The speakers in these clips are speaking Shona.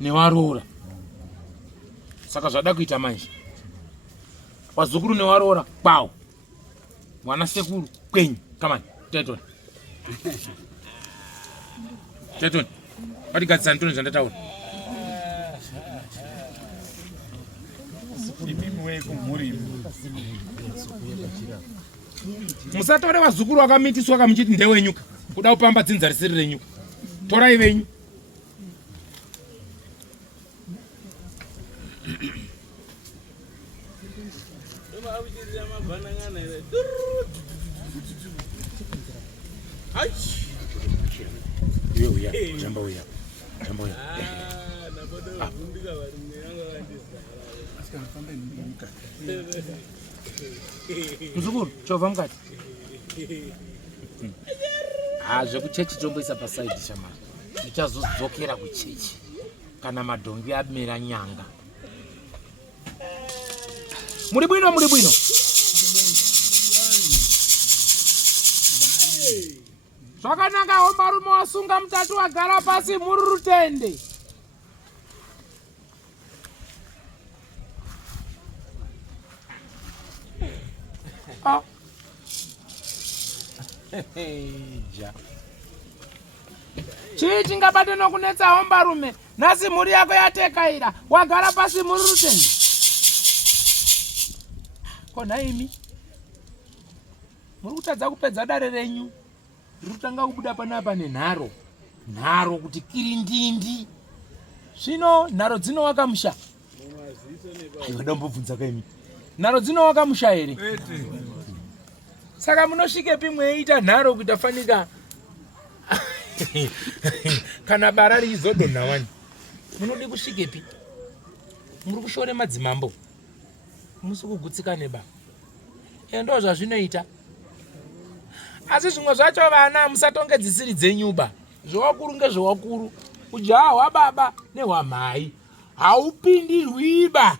newaroora. Saka zvada kuita manje wazukuru newaroora kwawo mwana sekuru kwenyu. Kamani tetoni tetoni vatigadzisani toni zvandataura. Musatore vazukuru vakamitiswa kamuchiti ndewenyuka kuda kupamba dzinza risiri renyu. Torai venyu. Muzukuru chova mukati zvekuchechi tomboisa pasaidi shamari. Ndichazodzokera kuchechi kana madhongi amera nyanga. Muri bwino muri bwino. Zvakanaka marume wasunga mutatu wagara pasi muri rutende. Chii chingabate nokunetsawo marume? Nhasi mhuri yako yatekaira wagara pasi muri rutende. Kona imi muri kutadza kupedza dare renyu riri kutanga kubuda panapa nenharo. Nharo kuti kirindindi. Zvino nharo dzinowaka musha. Aiwa ndambobvunza kaimi. Nharo dzinowaka musha here? Saka munosvikepi mweita nharo kuita fanika kana bara rizodonha wani? Munodi kusvikepi? Muri kushore madzimambo. Musi kugutsika neba. Endo zvazvinoita. Asi zvimwe zvacho vana musatonge dzisiri dzenyuba. Zvewakuru ngezvewakuru. Ujaha hwababa nehwamai haupindirwiba.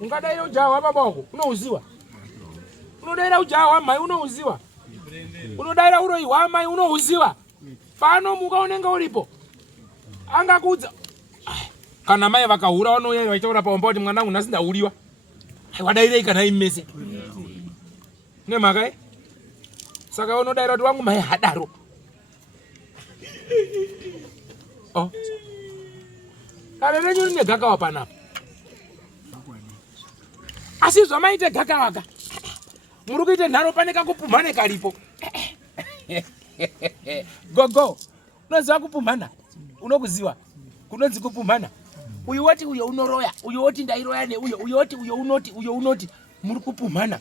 Ungadaira ujaha hwababa wako unohuziwa. Unodaira ujaha hwamai unohuziwa. Unodaira uroyi hwamai unohuziwa. Pano muka unenge uripo angakudza kana mai vakahura vanouya vachitaura pawamba kuti mwana wangu nhasi ndahuriwa. Wadairei kana imese nemhaka saka unodaira kuti wangu mai hadaro. Dare renyu rine gakawa panapa. Asi zvamaite gakawaka muri kuite nharo pane kakupumhane karipo. Gogo unoziva kupumhana? Unokuziva kunonzi kupumhana? Uyu woti uyo unoroya, uyu woti ndairoya neuyo, uyu woti uyo unoti, uyo unoti. Muri kupumhana.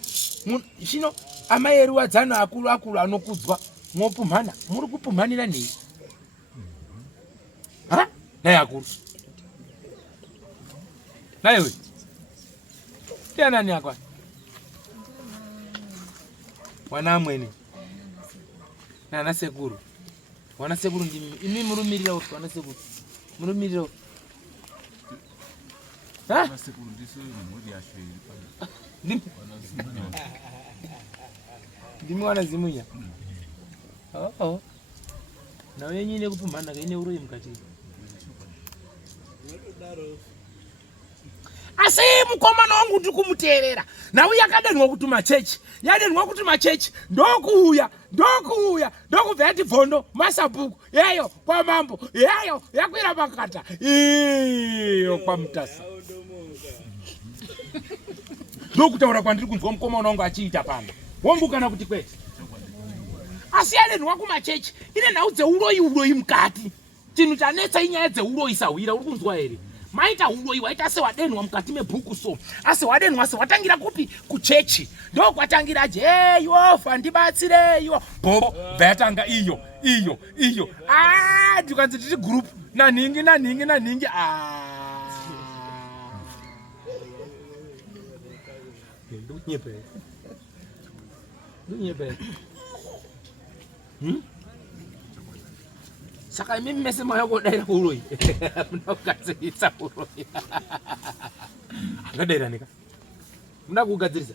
Zvino amai eruwadzano akuru akuru anokudzwa mwopumhana. Muri kupumhanira nei? Nai akuru. Naiwe tianani akwa wana amweni nana sekuru. Wana sekuru ndimi imi murumirira kuti wana sekuru murumirira wana sekuru ndiso muri yashweri ndimi wana zimunya. Nawe yenyu ine kupumhana kaine uroyi mukati. Asi mukomana wangu ndi kumuteerera. Nawe yakadenwa kuti machechi. Yadenwa kuti machechi ndokuuya ndokubva yati bvondo masabhuku yeyo kwa mambo yeyo yakwira pakata iyo kwa mutasa. Ndokutaura kwandiri kunzwa mukomana wangu achiita pano. Wombukana kuti kwete. Asi yadenwa kumachechi ine nhau dzeuroyi mukati. Chinhu chanetsa inyaya dzeuroyi sahwira uri kunzwa here? Maita uroyi waita sewadenwa mukati mebhuku so. Asi wadenwa sewatangira kupi? Kuchechi. Ndo kwatangira Jehova ndibatsireyo. Bobo vatanga iyo. Tukanzi tiri group naningi. Nyepe. Saka mimi mmesema yako daira uroyi. Mnakugadzirisa uroyi. Ngadaira nika. Mnakugadzirisa.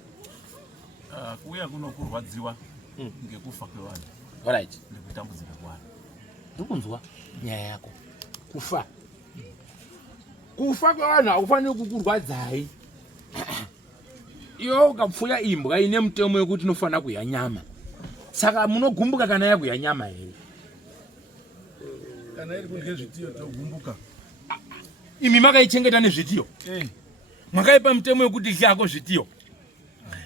kuya kunokurwadziwa ngekufa kwevanhu. Alright. Nekutambudzika kwevanhu. Ndikunzwa nyaya yako. Kufa kwevanhu akufaniri kukurwadzai. Iwe ukapfuya imbwa ine mutemo wekuti inofanira kudya nyama. Saka munogumbuka kana yakudya nyama here. Kana iri kudya zvitiyo togumbuka. Imi makaichengeta nezvitiyo. Mwakaipa mutemo wekuti idyako zvitiyo.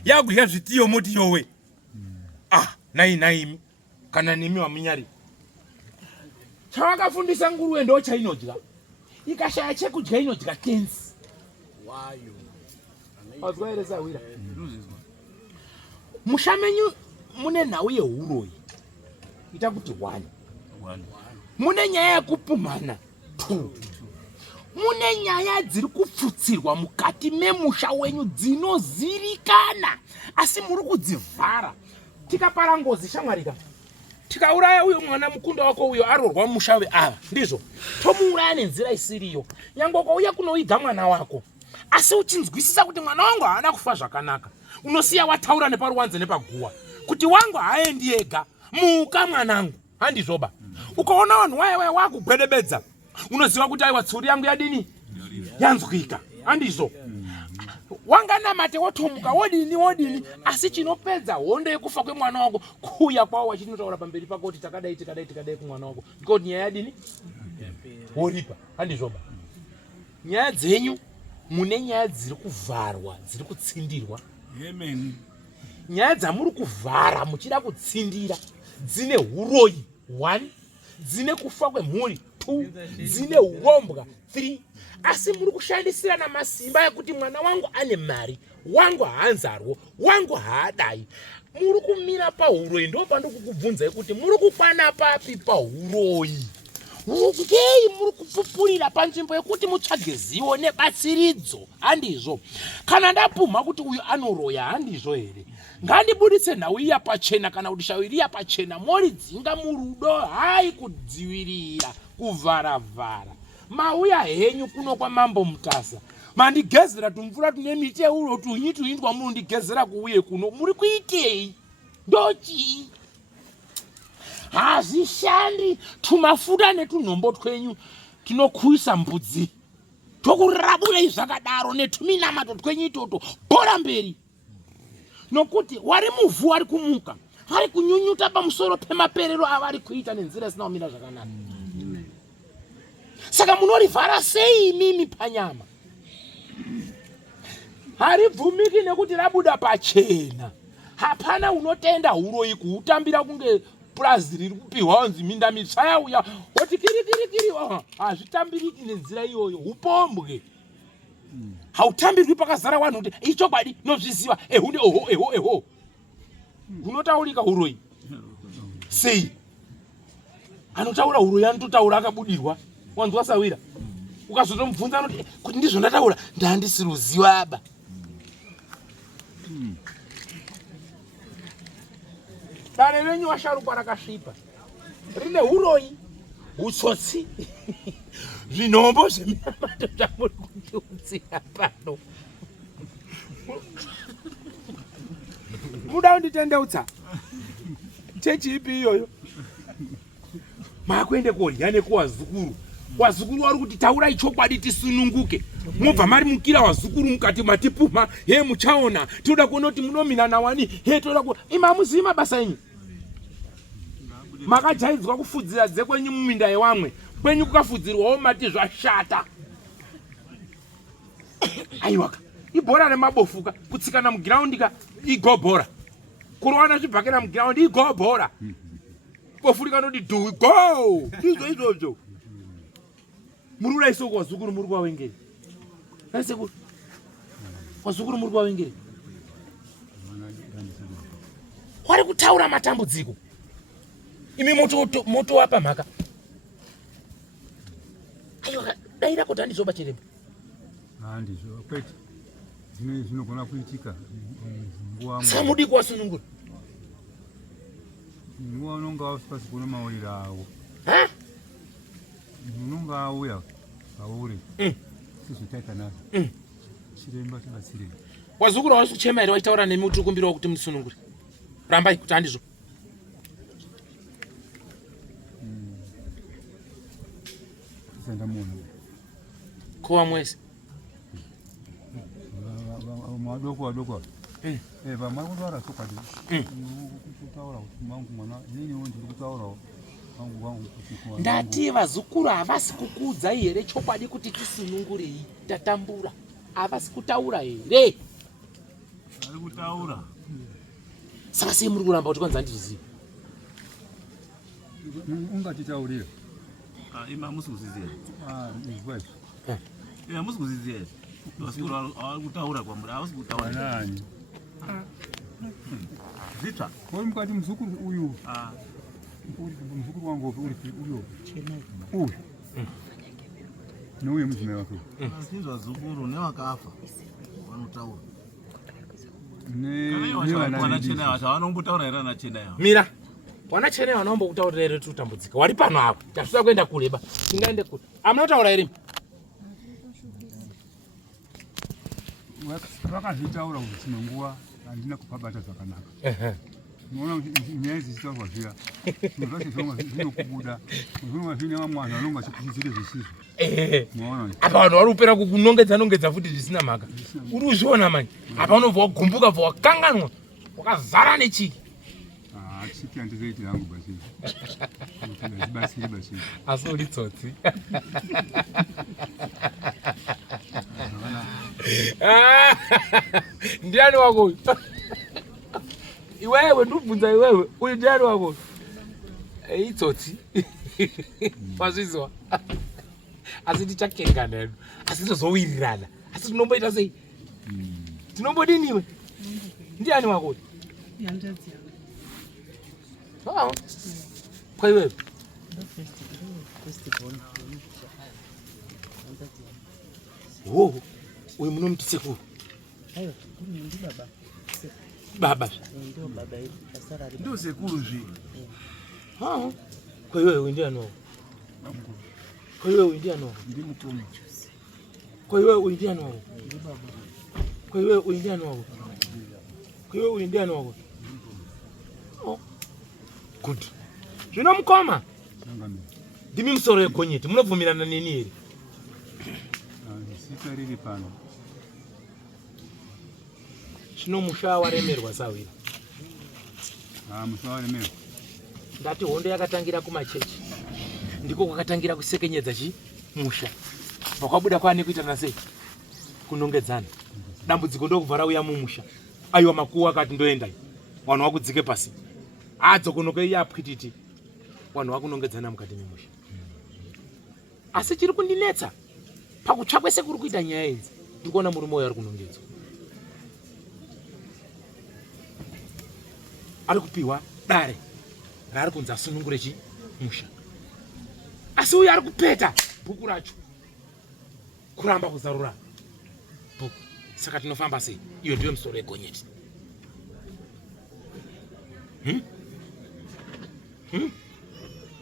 Yakudya zvitiyo moti yowe. Naimi kana nimi wamunyari. Chawakafundisa nguruwe ndo chainodya. Ikashaya chekudya inodya tenzi. Wayo. Wazwairesa wira. Mushamenyu mune nhau yehuroyi. Ita kuti 1. Mune nyaya yekupumhana 2. Mune nyaya dziri kupfutsirwa mukati memusha wenyu dzinozirikana asi muri kudzivhara. Tikapara ngozi shamwarika. Tikauraya uyo mwana mukunda wako uyo arorwa mushawe ava ndizvo tomuuraya nenzira isiriyo. Nyangwe kwauya kunoiga mwana wako asi uchinzwisisa kuti mwana wangu haana kufa zvakanaka, unosiya wataura neparuwanze nepaguwa kuti wangu haendi ega, muka mwanangu, handizvoba. Ukaona vanhu waya wakugwedebedza unoziva kuti aiwa tsuri yangu yadini yanzwika, handizvo. Wanganamate wotomuka wodini asi chinopedza hondo yekufa kwemwana wako kuuya kwawo wachinotaura pamberi pako kuti takadai kumwana wako ngoti nyaya yadini woripa, handizvoba. Nyaya dzenyu mune nyaya dziri kuvharwa dziri kutsindirwa. Amen. Nyaya dzamuri kuvhara muchida kutsindira dzine huroyi 1, dzine kufa kwemhuri 2, dzine urombwa 3. Asi muri kushandisirana masimba ekuti mwana wangu ane mari, wangu haanzarwo, wangu haadai. Muri kumira pahuroyi, ndo pandokukubvunzai kuti muri kukwana papi pahuroyi. Ngei muri kupupurira panzvimbo yekuti mutsvage zivo nebatsiridzo, handizvo. Kana ndapumha kuti uyu anoroya, handizvo here. Ngandibuditse nhau iya pachena kana kuti shawiri iya pachena, moridzinga murudo, hai kudzivirira, kuvhara-vhara. Mauya henyu kuno kwa mambo mutasa. Mandigezera tumvura tune miti yeuro tunyi kwamunondigezera kuuye kuno. Muri kuitei? Ndochi? Hazvishandi tumafuta netunhombo twenyu tunokuisa mbudzi. Tokurabulai zvakadaro netuminamato twenyu itoto. Bora mberi. Nokuti wari muvhu wari kumuka. Hari kunyunyuta pamusoro pemaperero avari kuita nenzira isina kumira zvakanaka. Saka munorivhara sei mimi panyama? Haribvumiki nekuti rabuda pachena. Hapana unotenda huroyi kuutambira kunge purazi riri kupihwa wanzi minda mitsva uya woti kirikirikiri. Hazvitambiriki nenzira iyoyo, upombwe. Hautambirwi pakazara vanhu kuti ichokwadi nozviziva ehunde eho. Unotaurika huroyi sei? Anotaura huroyi anototaura akabudirwa. Wanzwa sawira? Ukazotomubvunza anoti kuti ndizvo ndataura, ndandisi ruziva aba. Dare renyu washarukwa rakasvipa. Rine huroyi, hutsotsi, zvinhombo zveminamato zvamuri kutiudzira pano. Muda kunditendeutsa? Chechi ipi iyoyo? Makuende kodya nekuwazukuru. Wazukuru wari kuti taurai chokwadi tisununguke. Mobva mari mukira wazukuru mukati matipuma. He muchaona. Toda kuona kuti munominana wani. He toda kuona. Imamuzivi mabasa enyu. Makajaidzwa kufudzira dzekwenyu muminda yewamwe. Kwenyu kukafudzirwawo mati zvashata. Aiwaka. Ibhora remabofuka. Kutsikana mugiraundi ka igobhora. Kurowana zvibhakera mugiraundi igobhora. Bofurika noti do go. Izvo. Murura isoko wazukuru muri kwawengeri. Nasekuru. Wazukuru muri kwawengeri. Wari kutaura matambudziko. Imi moto wapa mhaka. Ayo daira kuti handizoba chiremba. Handizvo kwete. Zvinogona kuitika nguva. Samudi kwasunungura. Nguva unonga usipasi kuona mawirire awo. Unonga auya pauri. Sizvitaika nazvo. Chiremba chabatsirei. Wazukuru wasi kuchema ere waitaura nemi kuti kumbirawo kuti musunungure. Rambai kuti handizvo. Senda muno. Kowa mwese. Wadoko. Vamwe kutwara sokadi. Kutaura kuti mangu mwana nini wonje kutaura wangu kuchikwa. Ndati vazukuru havasi kukuudza here chokwadi kuti tisunungurei tatambura. Havasi kutaura here. Ari kutaura. Saka sei muri kuramba kuti kwanza ndizive. Ungatitaurira. Ima musikuziziya. Izwe. Ima musikuziziya. Vazukuru ari kutaura kwamuri, havasi kutaura. Nani? Zvitsva. Uri mukati muzukuru uyu. Muzukuru wangu uri uyu. Uyu. Nouye muzvina wako. Azvinzwa zukuru nevakafa vanotaura. Mira, wanachene wanaomba kutaurira here tutambudzika. Wari pano apa. Tasuda kuenda kureba. Tingaende kuti. Amunotaura here? Vakazvitaura kuti dzimwe nguva handina kupabata zvakanaka. Unoona kuti nyaya idzi dzichitaurwa zviya. Zvinhu zvacho zvinokubuda. Zvinova zvine vamwe vanhu vanenge vachikuzidzire zvisizvo. Apa vanhu vari kupera kunongedza futi zvisina mhaka. Uri kuzviona manje. Apa unobva wagumbuka bva wakanganwa. Wakazara nechiki. Chiki handizoiti hangu basi. Hazvibatsiri basi. Asi uri tsotsi. Ndiani wako uyu? Iwewe ndibvunza iwewe, uyu ndiani wako? Itsotsi. Wazvizwa? Asi tichakengana hedu. Asi tozowirirana. Asi tinomboita sei? Tinombodini iwe? Ndiani wako uyu? Yandadziya. Kwa iwewe? Oh, uyu munomuti sekuru? Aiwa, ndi baba. Baba? Ndio baba yedu. Asara ali. Ndio sekuru zvi. Kwa iwewe uyu ndiani wako? Kwa iwewe uyu ndiani wako? Ndi mukoma. Kwa iwewe uyu ndiani wako? Ndi baba. Kwa iwewe uyu ndiani wako? Kwa iwewe uyu ndiani wako? Good. Zvino mukoma? Ndimi musoro wegonyeti. Munobvumirana neni here? Sika riri pano. Zvino musha waremerwa sawira. Musha waremerwa. Ndati hondo yakatangira kumachechi. Ndiko kwakatangira kusekenyedza musha. Vakabuda kwaane kuitana sei? Kunongedzana. Dambudziko ndokubva rauya mumusha. Aiwa makuwa akati ndoendai. Vanhu vakudzike pasi. Adzokonoke iye apwititi. Vanhu vakunongedzana mukati memusha. Asi chiri kundinetsa pakutsvakwe sekuri kuita nyaya idzi. Ndikuona murume uyo ari kunongedzwa. Ari kupiwa dare raari kunzi asunungure musha. Asi uyo ari kupeta bhuku racho kuramba kuzarura bhuku. Saka tinofamba sei? Iyo ndiyo musoro wegonyeti.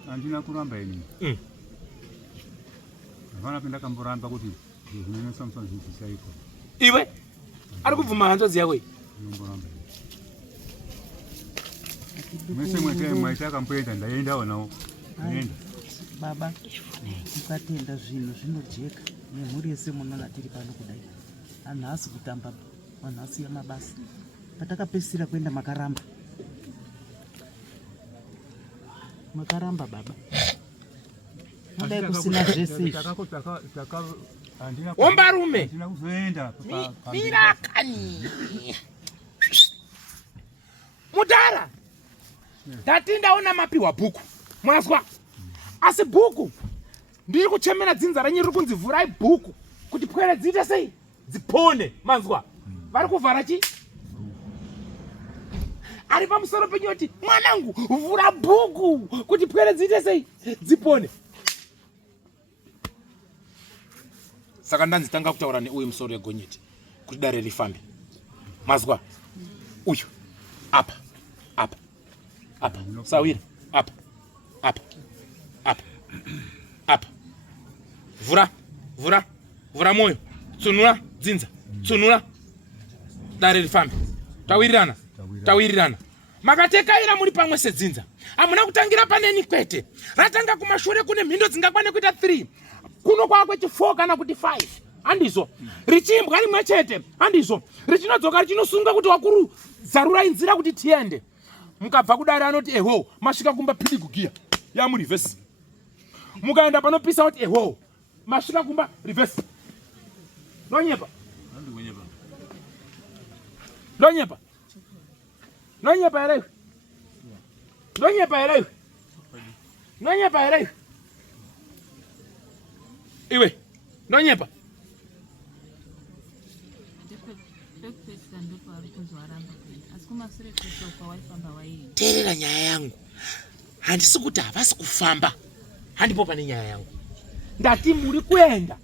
Handina kuramba ini. Havana pinda kamboramba kuti zvinonesa musana zvichisaitwa. Iwe ari kubvuma hanzvadzi yako iyi? Nomboramba. Mese mwaita akamboenda ndaendawo nawo. Ndaenda. Baba, mukatenda zvinhu zvinojeka. Nemhuri yese munoona tiri pano kudai. Anhu haasi kutamba, vanhu asiya mabasa. Patakapesira kuenda makaramba. Makaramba baba. Mudai kusina zvese. Wambarume. Handina kuzoenda. Mirakani. Mudara. Ndati ndaona mapiwa bhuku. Mwazwa? Asi bhuku. Ndiri kuchemera dzinza renyu riri kunzivhurai bhuku. Kuti pwere dziite sei? Dzipone. Manzwa? Vari kuvhara chi? Ari pamusoro penyu kuti mwanangu vhura bhuku kuti pwere dziite sei? Dzipone. Saka ndanzi tanga kutaura neuyu musoro wegonyeti kuti dare rifambe. Mazwa? Uyu. Apa. Apa. Apa. Sawira. Apa. Apa. Apa. Apa. Vhura. Vhura. Vhura moyo. Tsunura dzinza. Tsunura. dare rifambe. Tawirirana. Makatekaira muri pamwe sedzinza. Amuna kutangira paneni kwete. Ratanga kumashure kune mhindo dzingakwane kuita 3. Kuno kwakwe 4 kana kuti 5. Andizo. Richimbwa rimwe chete. Andizo. Richinodzoka richinosunga kuti wakuru zarura inzira kuti tiende. Mukabva kudare anoti eho, masvika kumba pili kugiya. Ya muri reverse. Mukaenda panopisa kuti eho, masvika kumba reverse. Nonyepa. Nonyepa ere. Iwe. Nonyepa. Terera nyaya yangu. Handisi kuti havasi kufamba. Handipo pane nyaya yangu. Ndati muri kuenda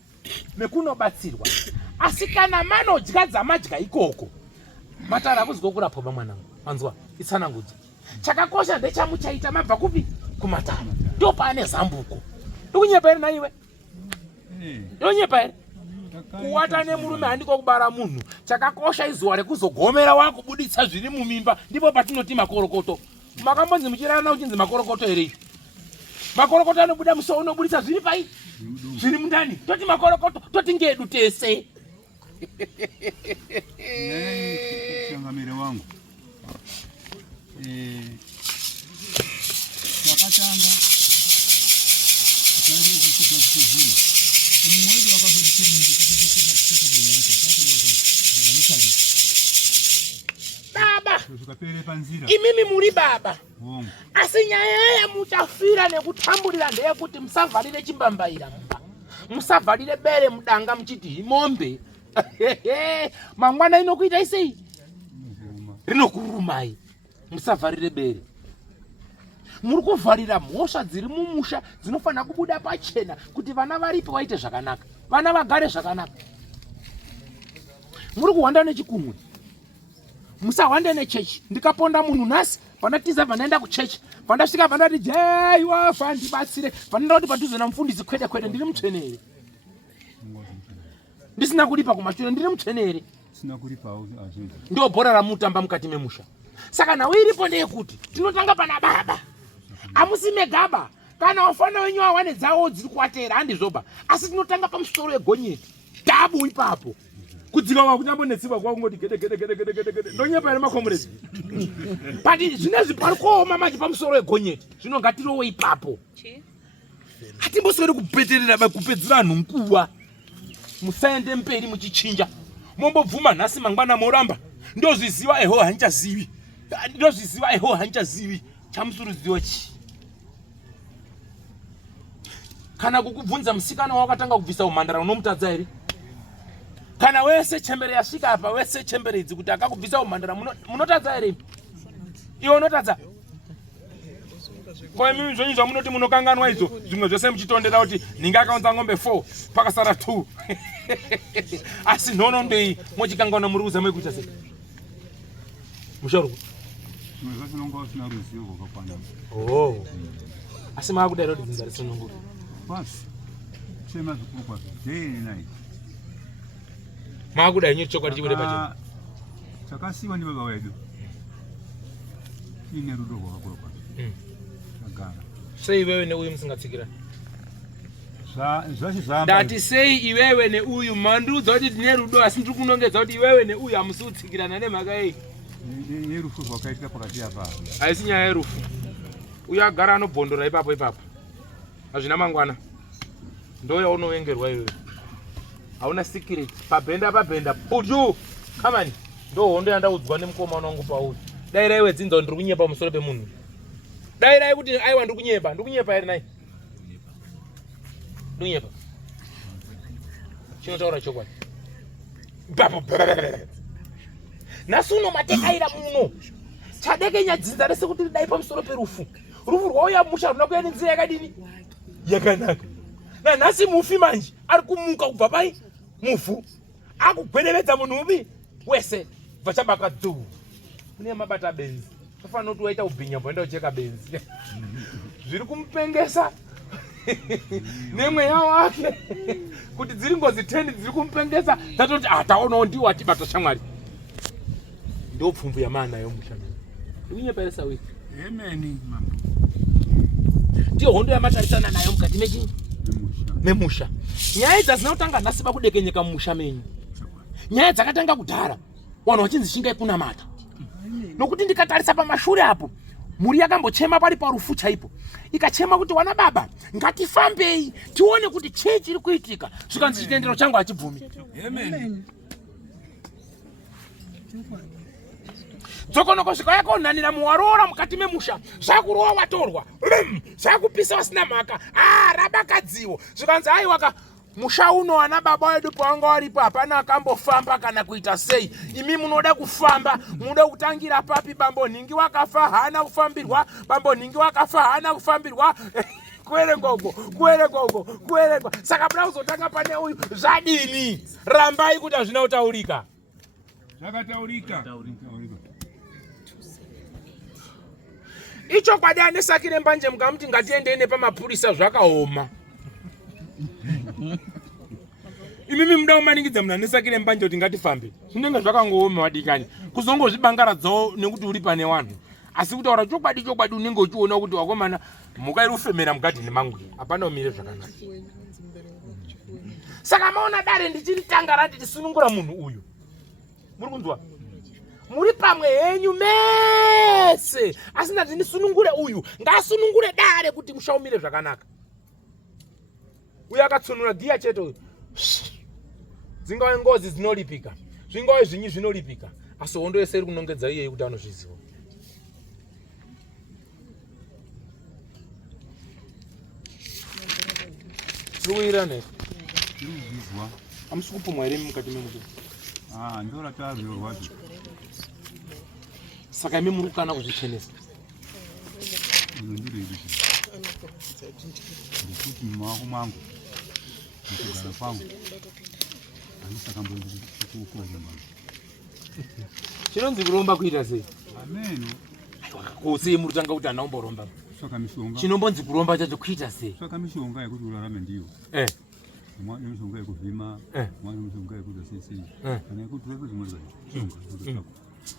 nekunobatsirwa. Asi kana manodya dzamadya ikoko. Matara akuzwa kurapwa mwanangu. Manzwa, itsanangudza. Chakakosha ndechamuchaita mabva kupi? Kumatara. Ndo pane zambuko. Ndikunyepa ere naiwe? Ndonyepa ere? Kuwata nemurume handiko kubara munhu. Chakakosha izuwa rekuzogomera wakubuditsa zviri mumimba. Ndipo patinoti makorokoto. Makambonzi muchirana uchinzi makorokoto ere? Makorokoto anobuda muso unobuditsa zviri pai? Zviri mundani. Toti makorokoto, toti ngedu tese. Changamire wangu. Wakatanga. Baba, imimi muri baba. Asi nyaya ya muchafira nekutambulira ndeyekuti musavhalire chimbambaira mumba. Musavhalire bere mudanga muchiti mombe. Mangwana inokuita isei? Rinokurumai. Musavhalire bere. Muri kuvharira mhosva dziri mumusha dzinofana kubuda pachena kuti vana varipe waite zvakanaka. Vana vagare zvakanaka. Muri kuhwanda nechikunwe. Musahwande nechechi. Ndikaponda munhu nhasi panatiza vanaenda kuchechi. Pandasvika vandati jaiwa fandibatsire. Vanenda kuti padhuze namufundisi kwete ndiri mutsvenere. Ndisina kulipa kumashure ndiri mutsvenere. Sina kulipawo azvinzi. Ndio bhora ramutamba mukati memusha. Saka nawe iripo ndeyekuti tinotanga pana baba. Amusime gaba. Kana wafana wenyu wawane dzawo dziri kuatera handizvoba. Asi tinotanga pamusoro egonyeti. Dabu ipapo. Kudzika kwa kunyambonetsiwa kwa kungoti gede. Ndonyepa ere makomrezi. Pati zvinezvi pari kuoma manje pamusoro egonyeti. Zvino ngatirowe ipapo. Hatimbosweri kupeterera kupedzera nhunguwa. Musaende mberi muchichinja. Mombobvuma nhasi mangwana moramba. Ndozviziva eho handichazivi. Ndozviziva eho handichazivi. Chamusurudziwa chi? Kana kukubvunza musikana wakatanga kubvisa umhandara unomutadza ere? Kana wese chembere yasvika apa wese chembere idzi kuti akakubvisa umhandara munotadza ere? Iwe unotadza? Kwa mimi zvenyu zvamunoti munokanganwa izvo zvimwe zvose muchitondera kuti ninga akaunza ng'ombe 4 pakasara 2. Asi nhono ndei mochikanganwa muri kuzama kuita sei? Musharuku. Oh. Asi maakudai kuti dzinza risinongura. Basi. Sema zvikuru kwazvo. Day and night. Maakudai nyiri chokwadi chibude pachena. Chakasiwa ndi baba wedu. Ine rudo rwakakura kwazvo. Agara. Sei iwewe neuyu musingatsikirani? Zvachizamba. Ndati sei iwewe neuyu mandudza kuti tine rudo asi ndiri kunongedza kuti iwewe neuyu hamusi kutsikirana nemhaka iyi. Yerufu rwakaitika pakati apa. Haisi nyaya yerufu. Uyu agara anobhondora ipapo. Hazvina mangwana. Ndo yaunovengerwa iwewe. Hauna secret. Pabhenda. Puju! Come on. Ndo hondo yandaudzwa nemukoma wangu Paul. Dairai wedzinza ndiri kunyepa musoro pemunhu. Dairai kuti aiwa ndiri kunyepa. Ndiri kunyepa ere nai? Ndunyepa. Chinotaura chokwadi. Nhasi unomatekaira muno. Chadeke nyadzinza rese kuti ridai pamusoro perufu. Rufu rwauya musha runokuya nenzira yakadini? Yakanaka. Nanhasi mufi manje ari kumuka kubva pai mufu. Akugwedevedza munhu upi wese vachabaka dzuu. Kune mabata benzi. Tofanira kuti waita ubhinya mboenda ucheka benzi. Zviri kumupengesa. Nemweya wake kuti dziri ngozi 10 dziri kumupengesa tatoti taonawo ndiwo atibata shamwari. ndopfumvu yamana yomusha uye paisa wiki Amen mama. ndiyo hondo yamatarisana nayo mukati memusha. Nyaya idzi dzinotanga nhasi pakudekenyeka mumusha menyu. Nyaya dzakatanga kudhara vanhu vachinzi shingai kunamata. Nokuti ndikatarisa pamashure apo muri yakambochema pari parufu chaipo ikachema kuti wana baba ngatifambei tione kuti chii chiri kuitika. Zvikanzi chitendero changu hachibvumi. Amen. Dzokonoko zvikayakonhanira muwarora mukati memusha zvakurowa watorwa zvakupisa vasina mhaka rabakadziwo zvikanzi aiwaka musha uno wana baba wedu pawanga waripo hapana akambofamba kana kuita sei. Imi munoda kufamba munoda kutangira papi? Bambo nhingi wakafa hana kufambirwa, bambo nhingi wakafa hana kufambirwa. kuerengo saka buda kuzotanga pane uyu zvadini. Rambai kuti hazvina kutaurika. Zvakataurika. Icho kwadi anesakire mbanje mukamuti ngatiendene pamapurisa zvakaoma. Imimi muda kumaningidza munhu anesakire mbanje kuti ngatifambe. Zvinenge zvakangooma wadikani. Kuzongozvibangaradzawo nekuti uri pane wanhu. Asi kutaura chokwadi unenge uchiona kuti wakomana mhuka iri kufemera mugadhini mangu. Hapana umire zvakanaka. Saka maona dare ndichitanga rati tisunungura munhu uyu. Muri kunzwa? Muri pamwe henyu mese. Asina tinisunungure uyu. Ngasunungure dare kuti mushaumire zvakanaka. Uyu akatsunura giya chete uyu. Dzingawe ngozi dzinolipika. Zvingawe zvinyi zvinolipika. Asi hondo yese iri kunongedza iye kuti anozviziva. Tiriwirane. Tirikuzvizwa. Hamusi kupumwa here mukati memusha? Ndora tarwiro rwacho. Saka imi muri kukana kuzvichenesa. Ndikuti mumaoko mangu mukugara kwangu handisakambokukura mama. Chinonzi kuromba kuita sei? Amen. Sei muri kutanga kuti hanaumboromba? Saka mishonga. Chinombonzi kuromba chacho kuita sei? Saka mishonga yekuti urarame ndiyo. Mwana mishonga yekuvhima, mwana mishonga yekuita sei. Kana yekuti wekuti muri mishonga.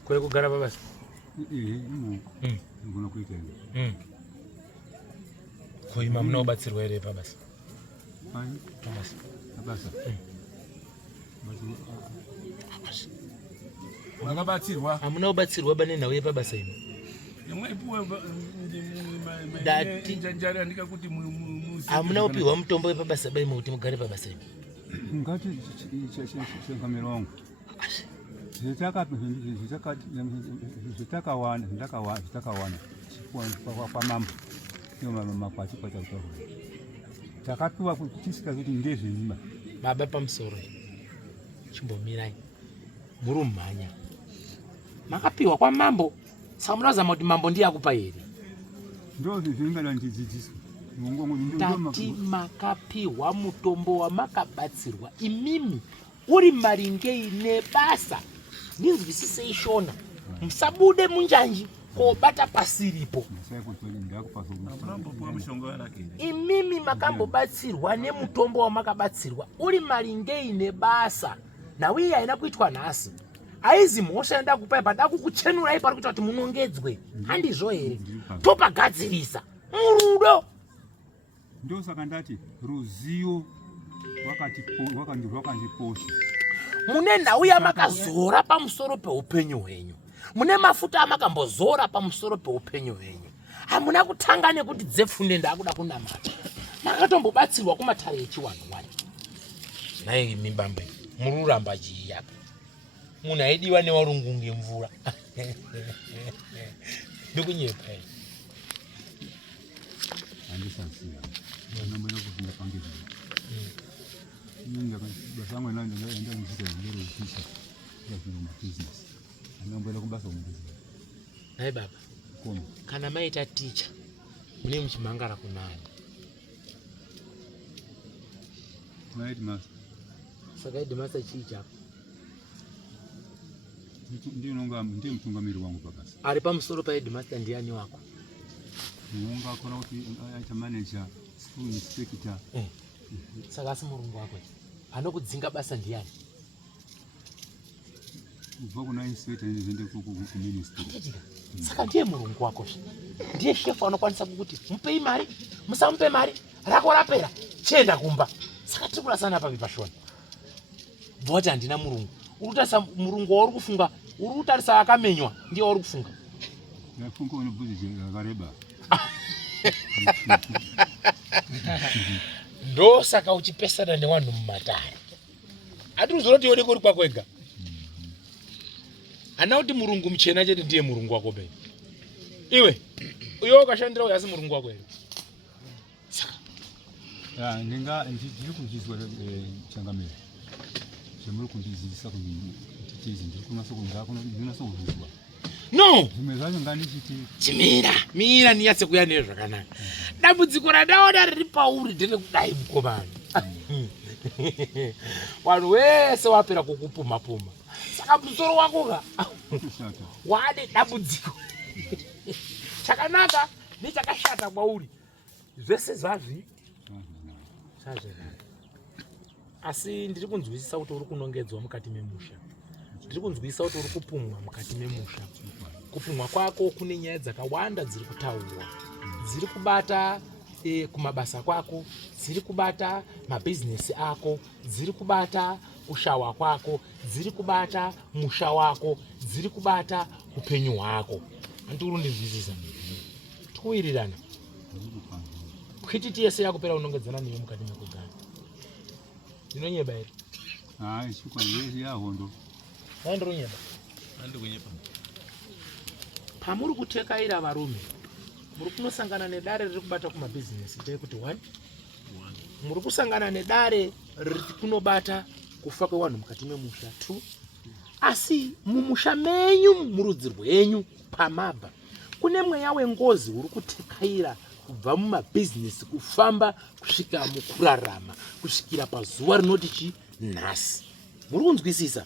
Kuri kugara babasa? Ngona kuita hiyo. Koima munobatsirwa here pabasa? Pabasa. Wakabatsirwa. Hamuna kubatsirwa bane nhau yepabasa ino? Hamuna kupiwa mutombo wepabasa baimo kuti mugare pabasa ino? Ngati chengamiro wangu. Zitakawana kwa mambo iyo makwati kwa tautaura takapiwa kutisika kuti ndezvenyima baba pamusoro chimbomirai muri umhanya makapiwa kwa mambo saka munozama kuti mambo ndiye akupa here ndo zvingada ndidzidziswa tati makapiwa mutombo wamakabatsirwa imimi uri maringei nebasa ndinzwisisei shona musabude munjanji kobata pasiripo. Imimi makambobatsirwa nemutombo wamakabatsirwa uri maringei nebasa nauye aina kuitwa nhasi aizi mhosva enda kupai pada kukuchenurai pari kuita kuti munongedzwe handizvo here topagadzirisa murudo. Ndo saka ndati ruzivo rwakandikosha. Mune nhau yamakazora pamusoro peupenyu hwenyu, mune mafuta amakambozora pamusoro peupenyu hwenyu. Hamuna kutanga nekuti dzefunde ndakuda kunamata. Makatombobatsirwa kumatare echiwanhu wani. Nai mimbambe mururamba chiyapa. Munhu aidiwa newarungu ngemvura. Ndikunyepa here. Handisasiya. Ndinombera kufunda pangezi. Ninga basangwe nanje ndaenda ngizita ngero ukisha. Ndazvino business. Ndinombera kubasa umubusiness. Nai baba. Koma. Kana maita teacher mune muchimangara kunani. Right master. Saka headmaster chicha. Ndiye mtungamiri wangu pabasa. Ari pamusoro pa headmaster ndiani wako? Mungu akona kuti aita manager, school inspector. Saka asi murungu wako. Anokudzinga basa ndiani? ubva kuna inspector nezinde ku ministry. Saka ndiye Mulungu wako. Ndiye chef anokwanisa kukuti mupei mari, musamupe mari, rako rapera, chenda kumba. Saka tiri kurasana pa vipashona. Bvoti handina Mulungu. Urutarisa Mulungu wauri kufunga, uri kutarisa akamenywa, ndiye wauri kufunga. Nafunga unobvudzi akareba. Ndo saka uchipesana nevanhu mumatare. Atiri kuzoti yode kuri kwakwega. Ana kuti Mulungu muchena chete ndiye Mulungu wako be. Iwe uyo ukashandira uyasi Mulungu wako ere. Ya ndinga ndiri kuzizwa changamira. Chemuri kundizisa kuti ndiri kunasa kunda kuno ndinasa kuzizwa. No. Zimezanyo ngani chiti. Mira niyatse kuya nezvo zvakanaka. Dambudziko radaona riri pauri ndine kudai mukomana. Vanhu wese wapera kukupuma puma. Saka musoro wako ka wade dambudziko. Chakanaka nechakashata kwauri. Zvese zvazvi. Asi ndiri kunzwisisa kuti uri kunongedzwa mukati memusha. Ndiri kunzwisisa kuti uri kupumwa mukati memusha. Kupumwa kwako kune nyaya dzakawanda dziri kutaurwa. Dziri kubata kumabasa kwako, dziri kubata mabizinesi ako, dziri kubata kushawa kwako, dziri kubata musha wako, dziri kubata upenyu hwako. Andiri kundinzwisisa. Tikuwirirana. Kwititi yese yakupera unongedzana newe mukati mekugara. Ndinonyeba ere? Chikwa yezi ya hondo. Ndinonyeba. Andikunyeba. Pamuri kutekaira varume, muri kunosangana nedare riri kubata kumabhizinesi ndekuti 1 muri kusangana nedare riri kunobata kufa kwevanhu mukati memusha 2 asi mumusha menyu murudzi rwenyu pamabva kune mweya wengozi uri kutekaira kubva mumabhizinesi kufamba kusvika mukurarama kusvikira pazuva rinoti chi nhasi. Muri kunzwisisa?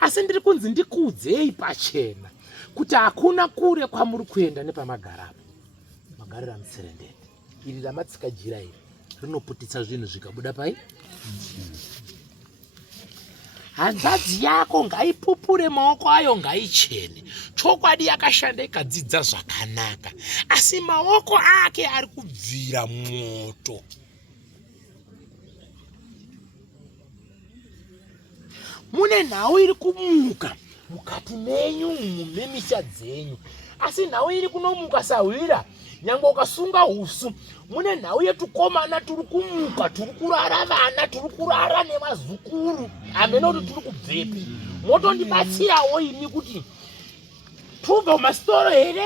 Asi ndiri kunzi ndikuudzei pachena kuti hakuna kure kwamuri kuenda nepamagarapo. Magarira Mutserendende. Iri ramatsika jira iri rinoputitsa zvinhu zvikabuda pai. Hanzvadzi yako ngaipupure maoko ayo ngaichene. Chokwadi yakashanda ikadzidza zvakanaka. Asi maoko ake ari kubvira moto. Mune nhau iri kumuka mukati menyu mumemisha dzenyu. Asi nhau iri kunomuka sahwira nyangwe ukasunga husu. Mune nhau yetukomana turi kumuka, turi kurara vana, turi kurara nevazukuru. Hamena kuti turi kubvepi. Motondibatsirawo imi kuti tubva mumasitoro here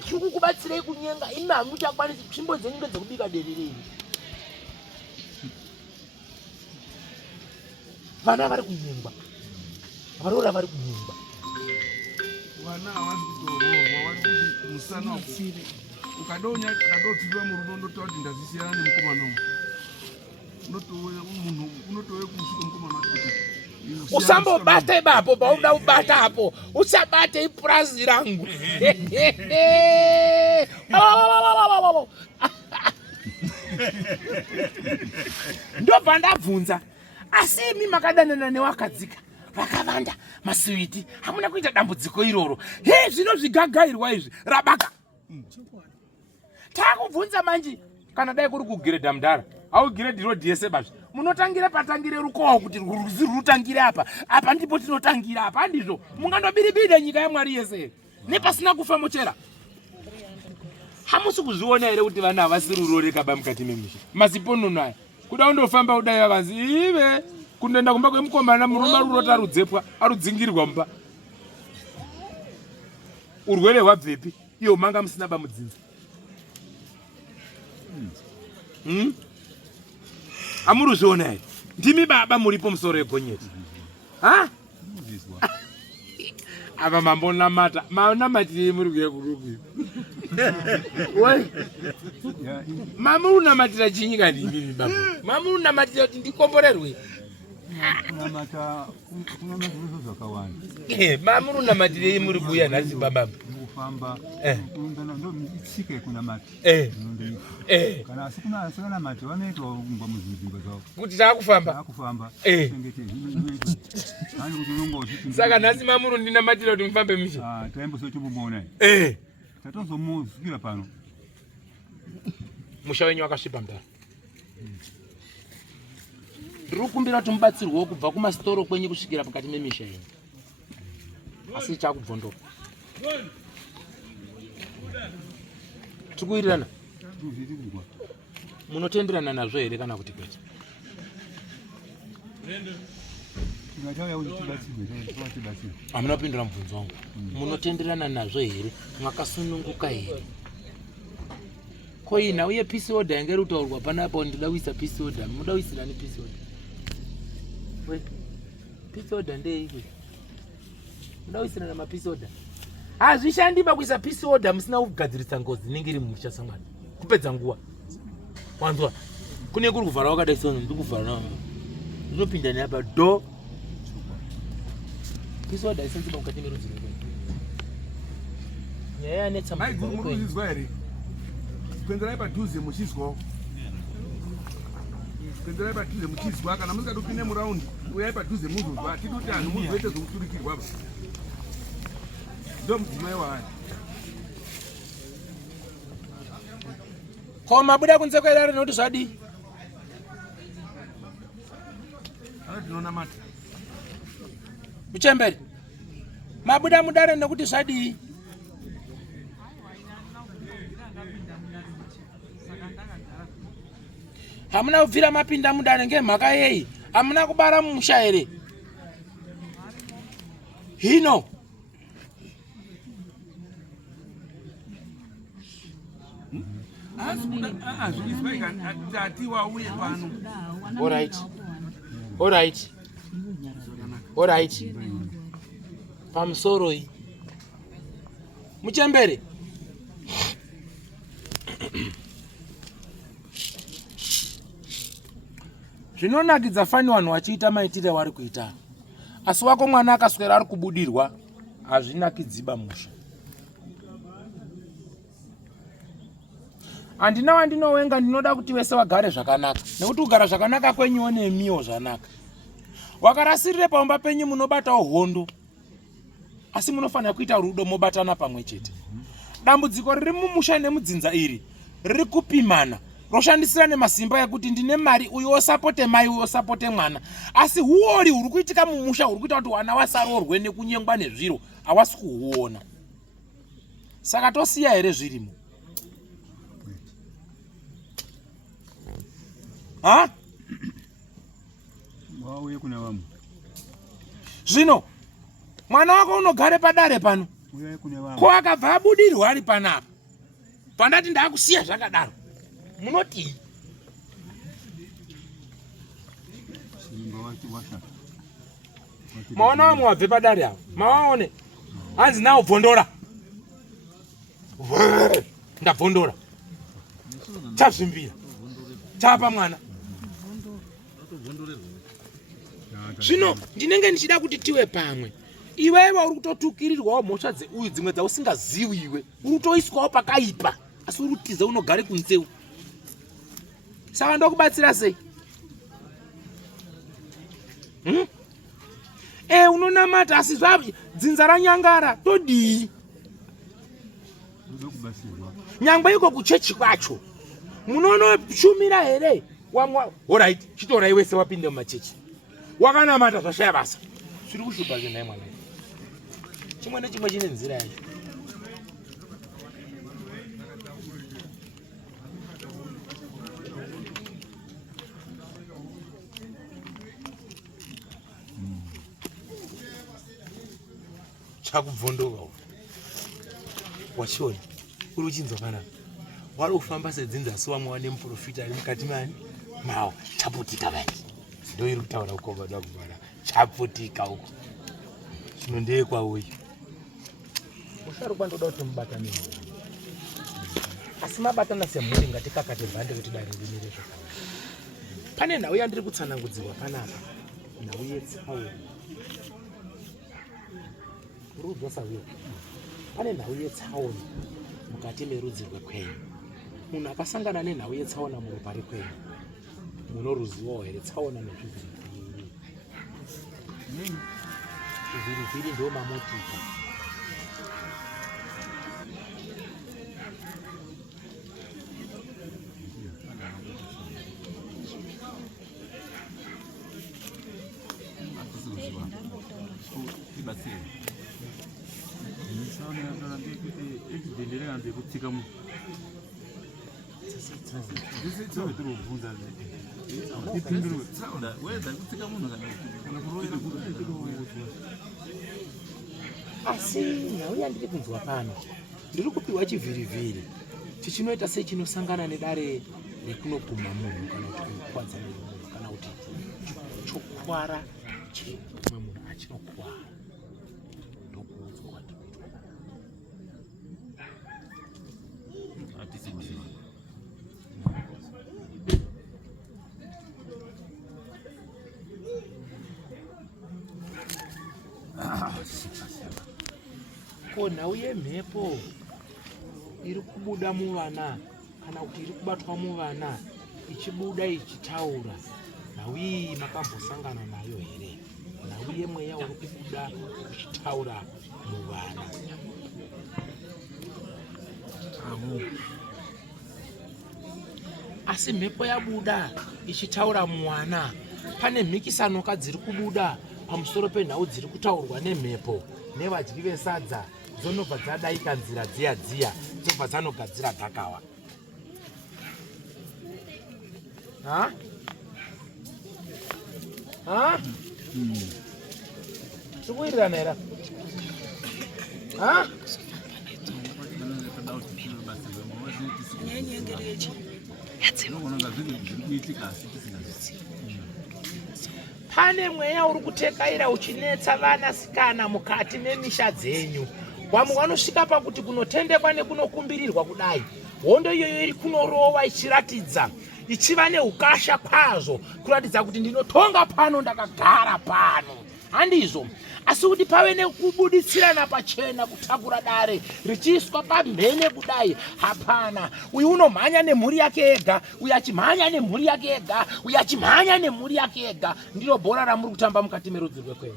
tiri kukubatsirei kunyenga. Imi hamuchakwanisi nzvimbo dzenyu ndedzekubika dererei. Vana vari kunyengwa. Varora vari kunyengwa. Vana havasi kutorohwa vari kuti musana wako ukadonya kadotizwa murudo ndotaura kuti ndazisiyana nemukomana uyu. Munhu unotouya kusvika mukomana wacho kuti usambobata ipapo pauda kubata apo. Usabate ipurazi rangu. Ndobva ndabvunza. Asi imi makadanana newakadzika vakavanda masiwiti hamuna kuita dambudziko iroro. Zvino zvigagairwa izvi rabaka. Takubvunza manje kana dai kuri kugiredha mudhara au giredi rodi yese bazvi munotangira patangire rukowa kuti ruzi rutangire apa ndipo tinotangira apa handizvo mungandobiribida nyika yaMwari yese nepasina kufa mochera. Hamusi kuzviona here kuti vana havasiri uroreka ba mukati memusha maziponono aya kuda undofamba kudai avanzi ive kundoenda kumba kwemukomana murume rurota arudzepwa arudzingirwa mba. Urwere hwabvepi iyo manga musina bamudzinza. Amuruzviona here ndimi baba muripo musoro egonyeti. Ava mambonamata manamatire muri kuya kuruku. Mama unamatira chinyika ndimi baba. Mama unamatira kuti ndikomborerwe. Kunamata zvakawanda. Mama unamatire muri kuya nhasi baba. kufamba ungana ndo mitsike kuna mati kana sikuna mati wanoitwa ngwa muzimba zao kuti takufamba sengete hani kuti unongo uchiti saka nhasi mamuru ndina matira kuti mufambe mishe taimbo so chimbomona tatozomuzikira pano musha wenyu wakasvipa mudaro ndiri kukumbira kuti mubatsirwewo kubva kumasitoro kwenyu kusvikira pakati memisha yenyu asi chakubvondoka tikuwirirana munotenderana nazvo here kana kuti kwete hamuna kupindura mubvunzo wangu munotenderana nazvo here mwakasununguka here koina uye peace order yange rutaurwa panapo ndida kuisa peace order muda kuisirani peace order peace order ndeiko muda kuisirana mapeace order hazvishandiba kuisa peace order musina kugadzirisa ngozi inenge iri mumusha samwana kupedza nguva wanzwa kune kuri kuvhara wakadai sono ndiri kuvhara ndinopinda neapa do peace order isenziba mukati merudzi rwekwenyu nyaya yanetsa maigurumuruzizwa here kuenderai padhuze muchizwawo kuenderai padhuze muchizwa kana musingadi kupinde muraundi uyai padhuze muzozwa atidi kuti hanhu muzoite zvokuturikirwa ndo mudzimai waani ko mabuda kunze kwairari nokuti zvadii ana tinonamata muchemberi mabuda mudare nekuti zvadii hamuna kubvira mapinda mudare ngemhaka yei hamuna kubara mumusha here hino atiwauye pano alright pamusoroi muchembere zvinonakidza fani vanhu vachiita maitire vari kuita asi wako mwana akaswera ari kubudirwa hazvinakidziba musha handina wandinowenga ndinoda kuti vese vagare zvakanaka nekuti kugara zvakanaka kwenyuwo nemiwo zvanaka wakarasirire paumba penyu munobatawo hondo asi munofanira kuita rudo mobatana pamwe chete dambudziko riri mumusha nemudzinza iri riri kupimana roshandisira nemasimba ekuti ndine mari uyu osapote mai uyu osapote mwana asi huori huri kuitika mumusha huri kuita kuti wana wasarorwe nekunyengwa nezviro hawasi kuhuona saka tosiya here zvirimo wauye kuna vamwe zvino mwana wako unogare padare pano ko akabva abudirwa ari panapa pandati ndaakusiya zvakadaro munotii maona vamwe wabve padare avo mawaone hanzi nawo bvondora ndabvondora chazvimbira chapa mwana zvino ndinenge ndichida kuti tive pamwe iwewe uri kutotukirirwawo mhosva dzeuyu dzimwe dzausingazivi iwe uri kutoiswawo pakaipa asi uri kutiza unogare kunzeu saka ndokubatsira sei unonamata asi dzinza ranyangara todii nyangwe iko kuchechi kwacho munonoshumira here alright chitorai wese wapinde mumachechi wakanamata zvashaya basa zviri kushupa zvenhai mwana chimwe nechimwe chine nzira yacho chakubvondoka wachiona uri uchinzwa panapa wari kufamba sedzinza asi wamwe wane muprofita ari mukati mani mawo chaputika vai ndo iri kutaura ukobada kubara chaputika uko zvino ndeekwauyu musharukwa ndoda kuti mubatane asi mabatana semhuri ngatikakate bhande kuti dare rimire zvakanaka pane nhau yandiri kutsanangudzirwa panapa nhau yetsauro uri kudzosa uyo pane nhau yetsaona mukati merudzi rwekwenyu. Munhu akasangana nenhau yetsaona muropa rekwenyu, munoruzivawo here tsaona nezvivhirivhiri? Zvivhirivhiri ndo mamotika. Asi nhau yandiri kunzwa pano, ndiri kupiwa chivhirivhiri chichinoita sechinosangana nedare rekunoguma munhu kana kuti kunokwadza munhu kana kuti chokwara chemumwe munhu achinokwara. Ndokuudzwa kwandikuitwa. Ko nhau yemhepo iri kubuda muvana kana kuti iri kubatwa muvana ichibuda ichitaura, nhau iyi makambosangana nayo here? Nhau yemweya uri kubuda ichitaura muvana. Asi mhepo yabuda ichitaura muvana, pane mhikisanoka dziri kubuda pamusoro penhau dziri kutaurwa nemhepo nevadyi vesadza, dzonobva dzadaika nzira dziya dziya, dzobva dzanogadzira gakawa. Tikuwirirana here? Pane mweya uri kutekaira uchinetsa vanasikana mukati memisha dzenyu. Vamwe vanosvika pakuti kunotendekwa nekunokumbirirwa kudai, hondo iyoyo iri kunorowa ichiratidza, ichiva neukasha kwazvo kuratidza kuti ndinotonga pano, ndakagara pano. Handizvo, asi kuti pave nekubuditsirana pachena kutakura dare richiiswa pamhene kudai, hapana. Uyu unomhanya nemhuri yake ega, uyu achimhanya nemhuri yake ega, uyu achimhanya nemhuri yake ega. Ndiro bhora ramuri kutamba mukati merudzi rwekwenyu.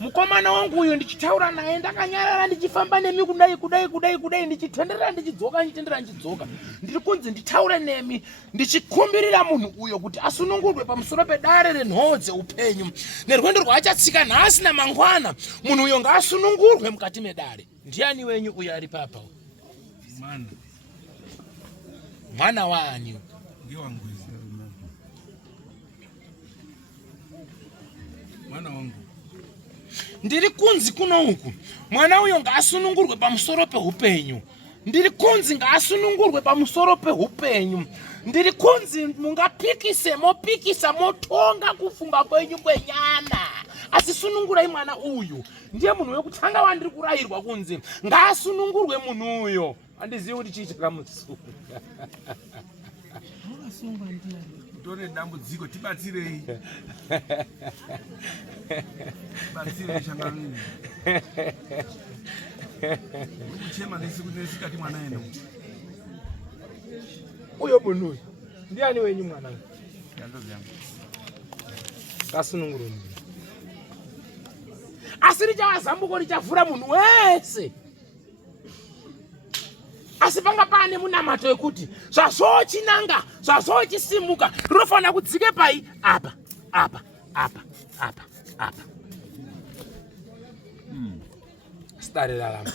Mukomana wangu uyu ndichitaura naye ndakanyarara, ndichifamba nemi kudai ndichitenderera ndichidzoka ndichitenderera ndichidzoka. Ndiri kunzi nditaure nemi ndichikumbirira munhu uyo kuti asunungurwe pamusoro pedare renhoo dzeupenyu nerwendo rwaachatsika nhasi namangwana. Munhu uyo ngaasunungurwe mukati medare. Ndiani wenyu uyo ari papa? Mwana wani? Mwana wangu. Ndiri kunzi kuno uku mwana uyo ngaasunungurwe pamusoro peupenyu. Ndiri kunzi ngaasunungurwe pamusoro peupenyu. Ndiri kunzi mungapikise mopikisa motonga kufunga kwenyu kwenyana. Asi sunungurai mwana uyu. Ndiye munhu wekutanga wandiri kurayirwa kunzi ngaasunungurwe munhu uyo. Handizivi kuti chii chakamusunga. Tone dambudziko, tibatsirei. Batsirei shangarini. Kuchema nesikati mwana eno. Uyo munhu uyu ndiani wenyu mwana? Ndandozi yangu. Kasunungurwe. Asi richavazambuko richavhura munhu wese. Asi panga pane munamato wekuti zvazochinanga, zvazocissimuka, rinofanira kudzike pai? Apa. Stare rarama.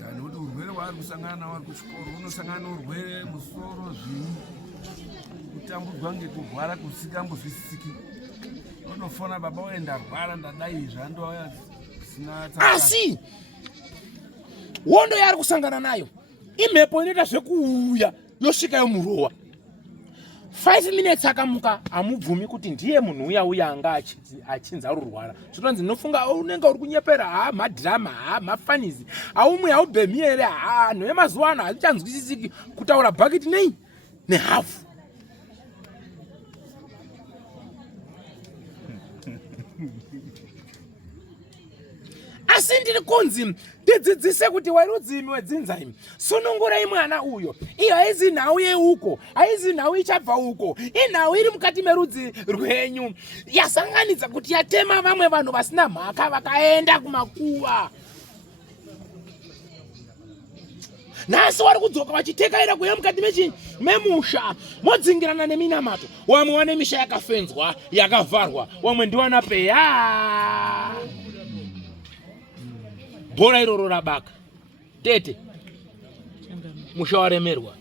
Yani kuti urwere waari kusangana nawo ari kuchikoro unosangana neurwere musoro, zvinhu, kutambudzwa ngekurwara kusingambozwisisiki. Unofona baba wewe ndarwara ndadai zvandouya sina tsaka. Asi hondo yaari kusangana nayo imhepo inoita zvekuuya yosvika yomurowa. 5 minutes akamuka amubvumi kuti ndiye munhu uya anga achinza rurwara. Zvinonzi ndinofunga unenge uri kunyepera, madhirama, mafanizi, aumwe haubhemi here, anhu emazuva ano hazvichanzwisisiki kutaura bhaketi nei nehafu. asi ndiri kunzi ndidzidzise kuti warudzimi wedzinzaimi sunungurai mwana uyo. Iyo haizi nhau yeuko, haizi nhau ichabva uko, inhau iri mukati merudzi rwenyu yasanganidza kuti yatema vamwe vanhu vasina mhaka vakaenda kumakuva. Nhasi wari kudzoka vachitekaira kuya mukati memusha modzingirana neminamato. Wamwe wane misha yakafenzwa yakavharwa, wamwe ndiwana peya. Bhora iroro rabaka. Tete musha waremerwa.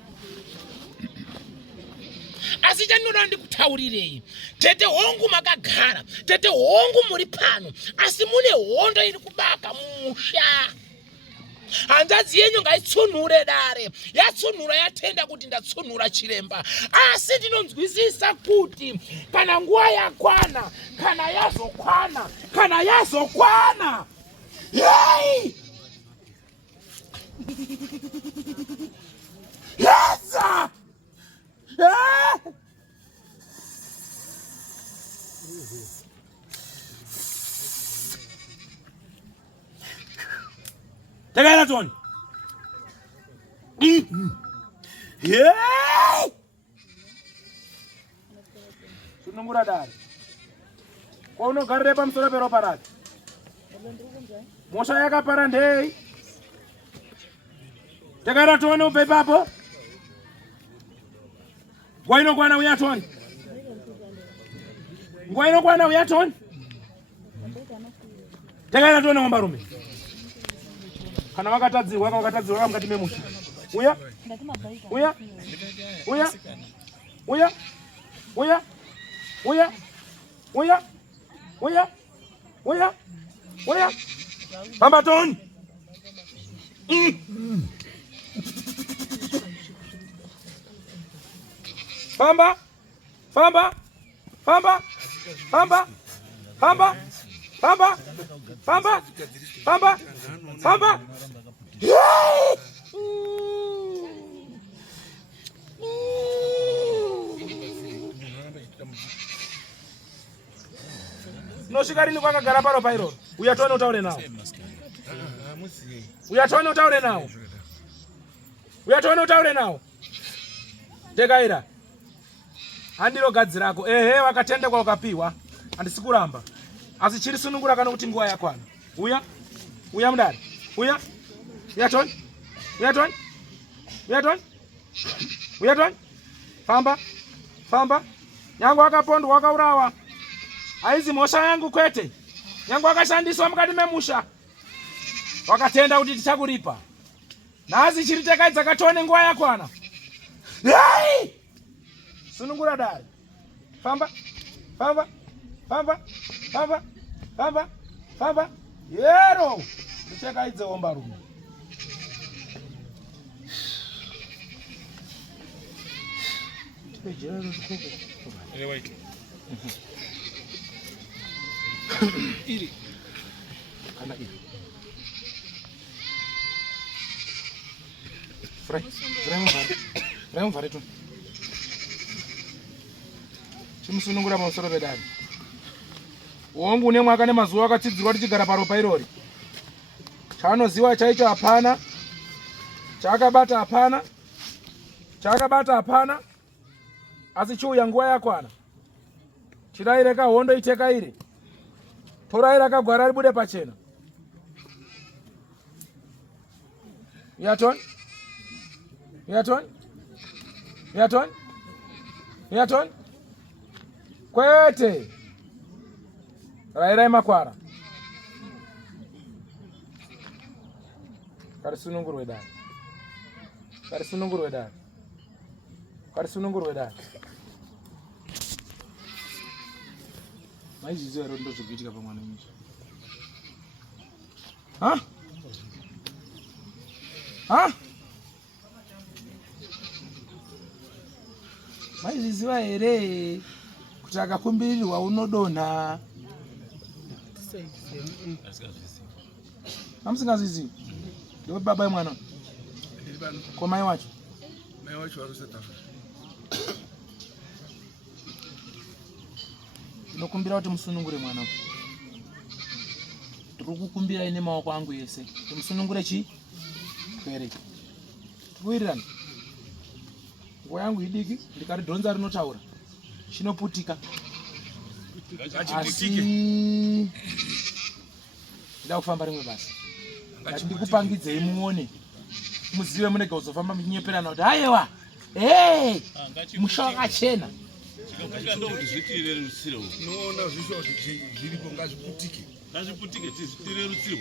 Asi chandinoda ndikutaurirei, tete hongu makagara, tete hongu muri pano, asi mune hondo iri kubaka mumusha. Hanzvadzi yenyu ngaitsunhure dare, yatsunhura yatenda kuti ndatsunhura chiremba. Asi ndinonzwisisa kuti kana nguva yakwana, kana yazokwana, yei! Yesa! Tegera Tony. Yey! Sunungura dare. Kono garre pamusoro peropa rake. Mosha yakapara ndei. Tegera Tony upe papo. Nguva inokwana uya Tony. Nguva inokwana uya Tony. Tegera Tony ngombarume. Kana wakatadzirwa mukati memusha. Uya. Uya. Uya. Uya. Uya. Uya. Uya. Uya. Uya. Uya. Famba Tony. Famba. Famba. Famba. Famba. Famba. Famba. Famba. Famba. Famba. Noshikarini kwakagara paro pairo. Uyatone utaure nawo. Uyatone utaure nawo. Uyatone utaure nawo. Tekaira. Handiro gadzirako. Ehe wakatenda kwa ukapiwa. Handisi kuramba. Asi chiri sunungura kana kuti nguva yakwana. Uya. Uya mudari. Uya. Uyatone. Uyatone. Uyatone. Uyatone. Famba. Famba. Nyangu wakapondwa wakaurawa. Aizi mosha yangu kwete. Nyangu wakashandiswa mukati memusha. Wakatenda kuti tichakuripa. Nazi chiri tekaidza katone nguva yakwana. Hey! Sunungura dare. Famba. Famba. Famba. Famba. Famba. Famba. Yero. Tichakaidze omba rume. Iri. Kana iri. Frame fare tu. Chimusunungura pamusoro pedani. Wongu une mwaka nemazuva akatsidzirwa tichigara paropa irori. Chaanoziva chaicho hapana. Chaakabata hapana. Chaakabata hapana. Asi chiuya nguva yakwana. Chiraireka hondo itekaire. Torai rakagwara ribude pachena. Uyatone. Uyatone. Uyatone. Uyatone. Kwete. Rairai makwara. Karisunungurwe dani. Karisunungurwe dani. Karisunungurwe dani. Maizviziva ero ndozvokuitika pamwana mucho. Ha? Ha? Maizviziva ere kuti akakumbirirwa unodonha. Hamusingazvizivi? Ndiwe baba yemwana? Ko mai wacho? Mai wacho vari South Africa. Ndinokumbira kuti musunungure mwana. ndikukumbira ine maoko angu yese musunungure chi kwere kuwirirana nguwa yangu idiki ndikari dhonza rinotaura chinoputika asi ndida kufamba rimwe basa ndikupangidzei muone muzive munege kuzofamba muchinyeperana kuti aiwa musha wakachena ndokuti zvitire rutsiro noona zvisho kuti zviripo ngazviputike ngazviputike tizvitire rutsiro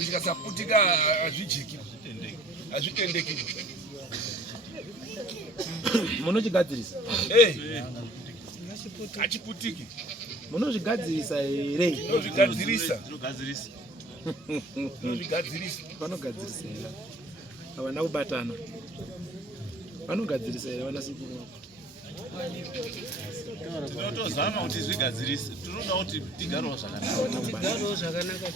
uchikasaputika hazvitendeki munochigadzirisa hachiputiki munozvigadzirisa here nozvigadzirisa vanogadzirisa here havana kubatana vanogadzirisa here vana sikuru vako tinotozama kuti zvigadzirise tinoda kuti tigarewo zvakanaka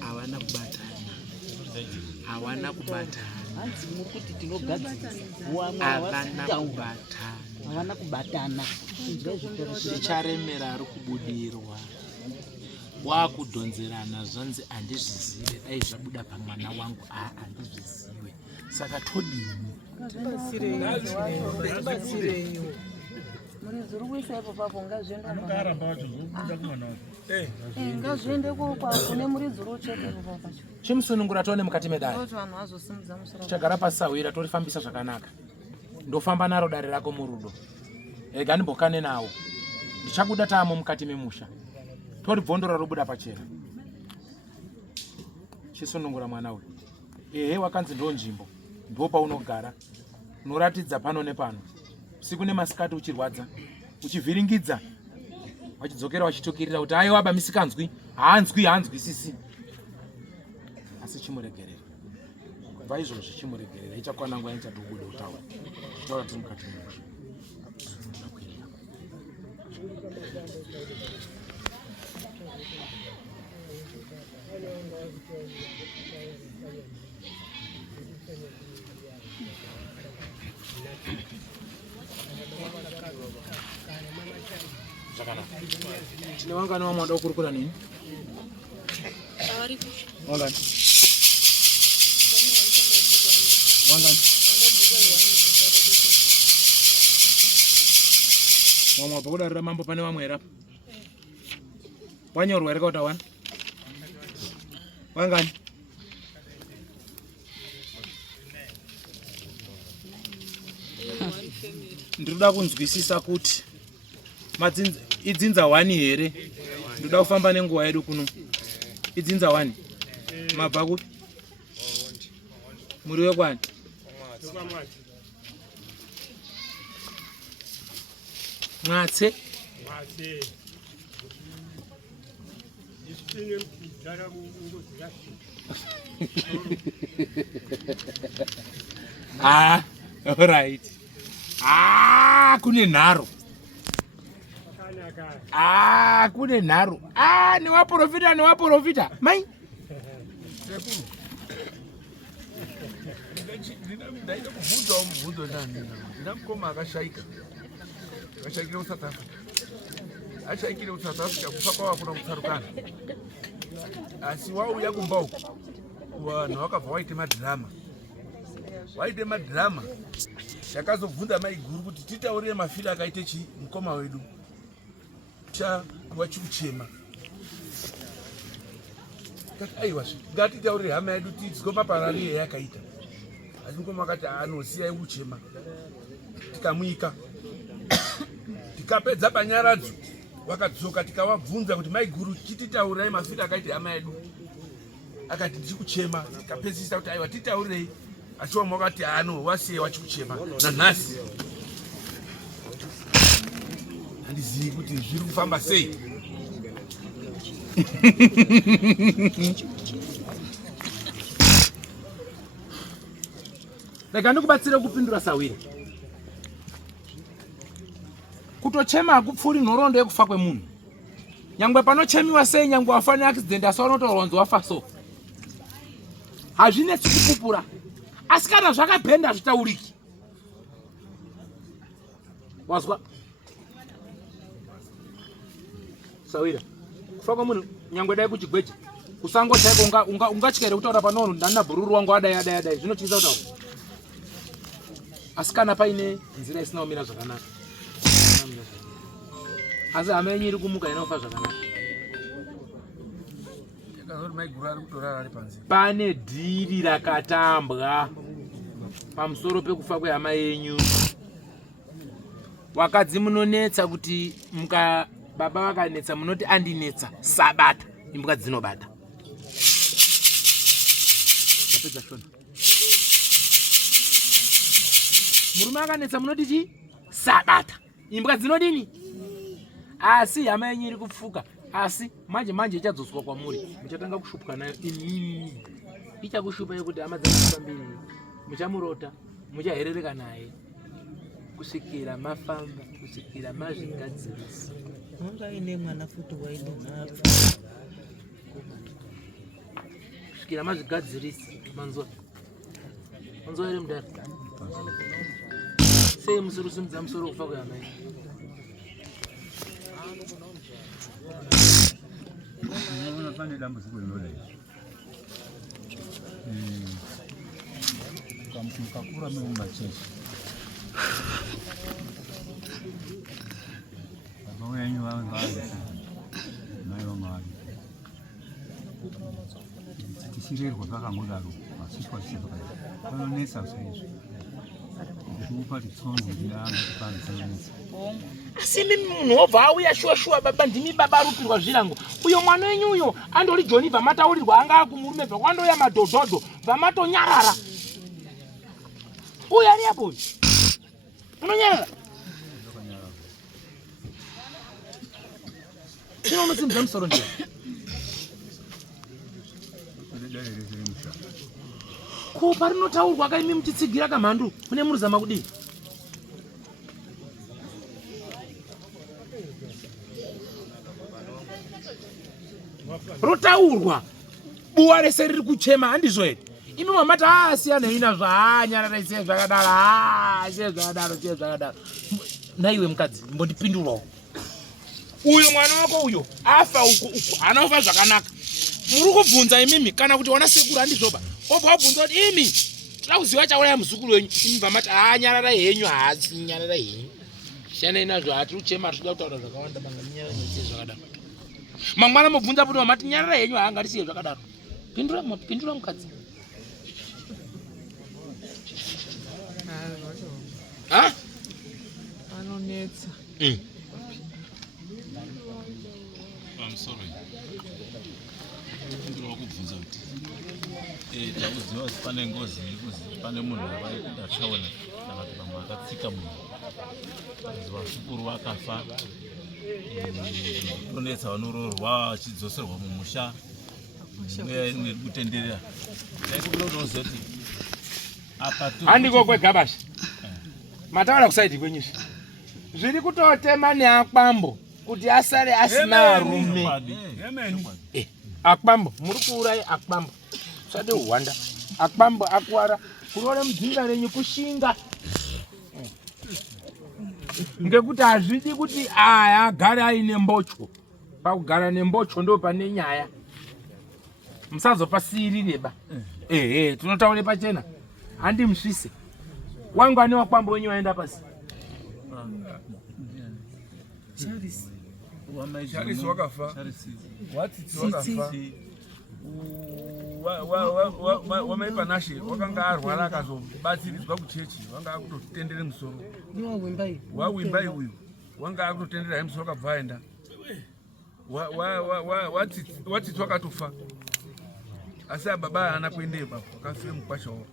havana kubatana havana kubatana havana kubatana zvicharemera ari kubudirwa wakudhonzerana zvanzi handizvizive dai zvabuda pamwana wangu handizvizive saka todini muridzi uri kuisa ipo papo ngazviende kune muridzi uri ucheke ipo papacho chimusunungura tione mukati medare kuti vanhu vazosimudza musoro chagara pasawira torifambisa zvakanaka ndofamba naro dare rako murudo ega ndimbokane nawo ndichakuda taamo mukati memusha toribvondora robuda pachena chisunungura mwana uyu ehe wakanzi ndo nzvimbo ndo paunogara unoratidza pano nepano usiku nemasikati uchirwadza uchivhiringidza wachidzokera wachitukirira kuti aiwa bamisikanzwi haanzwisisi asi chimuregerera kubva izvozvo chimuregerera ichakwana nguva ichatobuda utaura taura tiri mukati memusha chine wangani wamwe wada kukurukura nini wangani wamwe wabva kudarira mambo pane vamwe here apa wanyorwa here kauta wana wangani ndinoda kunzwisisa kuti idzinza 1 here ndoda kufamba nenguva yedu kuno idzinza 1 mabva kupi muri wekwani mwatse alright kune nharo kune nharo newaprofita mai ndaida kubvunzawo mubvunzo ndina mukoma akashaikira kusouth africa ashaikire kusouth africa kufa kwavo hakuna kutsarukana asi wauya kumba uku vanhu vakabva waite madhirama yakazobvunza maiguru kuti titaurire mafiro akaite chi mukoma wedu wachikuchema aiwa ngatitaurire hama yedu tidzikomba parariye yakaita asi mukoma akati anosiya kuchema tikamuika tikapedza panyaradzo wakadzoka tikavabvunza kuti maiguru chititaurirai mafiro akaite hama yedu akati tichikuchema tikapedzisa kuti aiwa titaurirei asi vamwe vakati wasiye wachikuchema nanhasi handizivi kuti zviri kufamba sei rega ndikubatsire kupindura sawira kutochema hakupfuuri nhoroondo yekufa kwemunhu nyangwe panochemiwa sei nyangwe wafa neaccident asi wanotoronzi wafa so hazvinetsi kupupura asi kana zvakapenda hazvitauriki wazwa sawira Faka munhu nyangwe dai kuchigweje. Kusango chako ungachikaira kutaura panono ndana bhururu wangu adai zvinotyisa kutaura. Asikana paine nzira isina kumira zvakanaka. Asi hama yenyu iri kumuka inofa zvakanaka. Pane dhiri rakatambwa pamusoro pekufa kwehama yenyu. Wakadzi munonetsa kuti baba vakanetsa munoti andinetsa sabata imbwa dzinobata. Ndapedza shona. Murume akanetsa munoti chi sabata imbwa dzinodini. Asi hama yenyu iri kupfuka. Asi manje ichadzoswa kwamuri. Muchatanga kushupwa nayo imimi. Ichakushupa yekuti hama dzangu mbiri. Muchamurota, muchaherereka naye. Kusvikira mafamba, kusvikira mazvigadzirisa. Wanga ine mwana futi waine nhapfu. Kusvikira mazvigadzirisa. Manzwa ere mudari? Sei musoro simudza musoro kufa kwehama yenyu. Unaona pane dambudziko rinodai. Mukakura muri mumachechi. Baba wenyu vangazi mai vamwari. Tisirerwa kakangodaro masitwa tisepakati. Panonetsa saizvo. Kupa titsono ndiyanga tipanzanisa. Asi mimi munhu obva auya shuwa baba ndimi baba arupirwa zvirango. Uyo mwana wenyu uyo andori Joni vamataurirwa anga akumurume vakwandoya madhodhodho vamatonyarara. Uyo ari apo. Unonyarara. Sino unosimudza musoro ndiye. Ko parinotaurwa kaimi muchitsigira kamhandu kune muruzama kudii. Rotaurwa buwa rese riri kuchema handizvo here. Imi mamati asiyana ina zvanyarara siye zvakadaro. Naiwe mukadzi mbondipindurawo. Uyo mwana wako uyo afa uku anofa zvakanaka. Muri kubvunza imimi kana kuti wana sekuru handizvoba. Obva wabvunza kuti imi toda kuziva chauraya muzukuru wenyu. Imi mamati nyarara henyu haasi nyarara henyu. Siyana inazvo hatiri kuchema toda kutaura zvakawanda banga nyarara siye zvakadaro. Mangwana mubvunza kuti mamati nyarara henyu haanga risiye zvakadaro. Pindura mukadzi. Ha? Anonetsa. Pamusoro. Ndiri kubvunza kuti takuziva kuti pane ngozi pane munhu akaita tsaona kana kuti pamwe akatsika munhu. Vazukuru vakafa. Kunetsa vanoroorwa vachidzoserwa mumusha. Kutenderera. Ndaikutonoziva kuti apa handiko kwega basi. Mataura kusaidi kwenyuzi. Zviri kutotema neakwambo kuti asare asina rume. Akwambo muri kuuraya akwambo. Usade uwanda. Akwambo akuwara kurore mudzinga renyu kushinga. Ngekuti hazvidi kuti agare aine mbotyo. Pakugara nembotyo ndo pane nyaya. Musazopasirireba. Tunotaure pachena. Handi musvise. Wangu ane wakwambo wenyu waenda pasi. Charles wakafa. Watiti wakafa. Wamaipa nashe wakanga arwara akazobatsiridzwa kuchechi wanga akutotendere musoro. Wawimbai uyu wanga akutotendera musoro akabva aenda. Watiti wakatofa. Asi baba haana kuendeyo baba akafira mukwasha wao.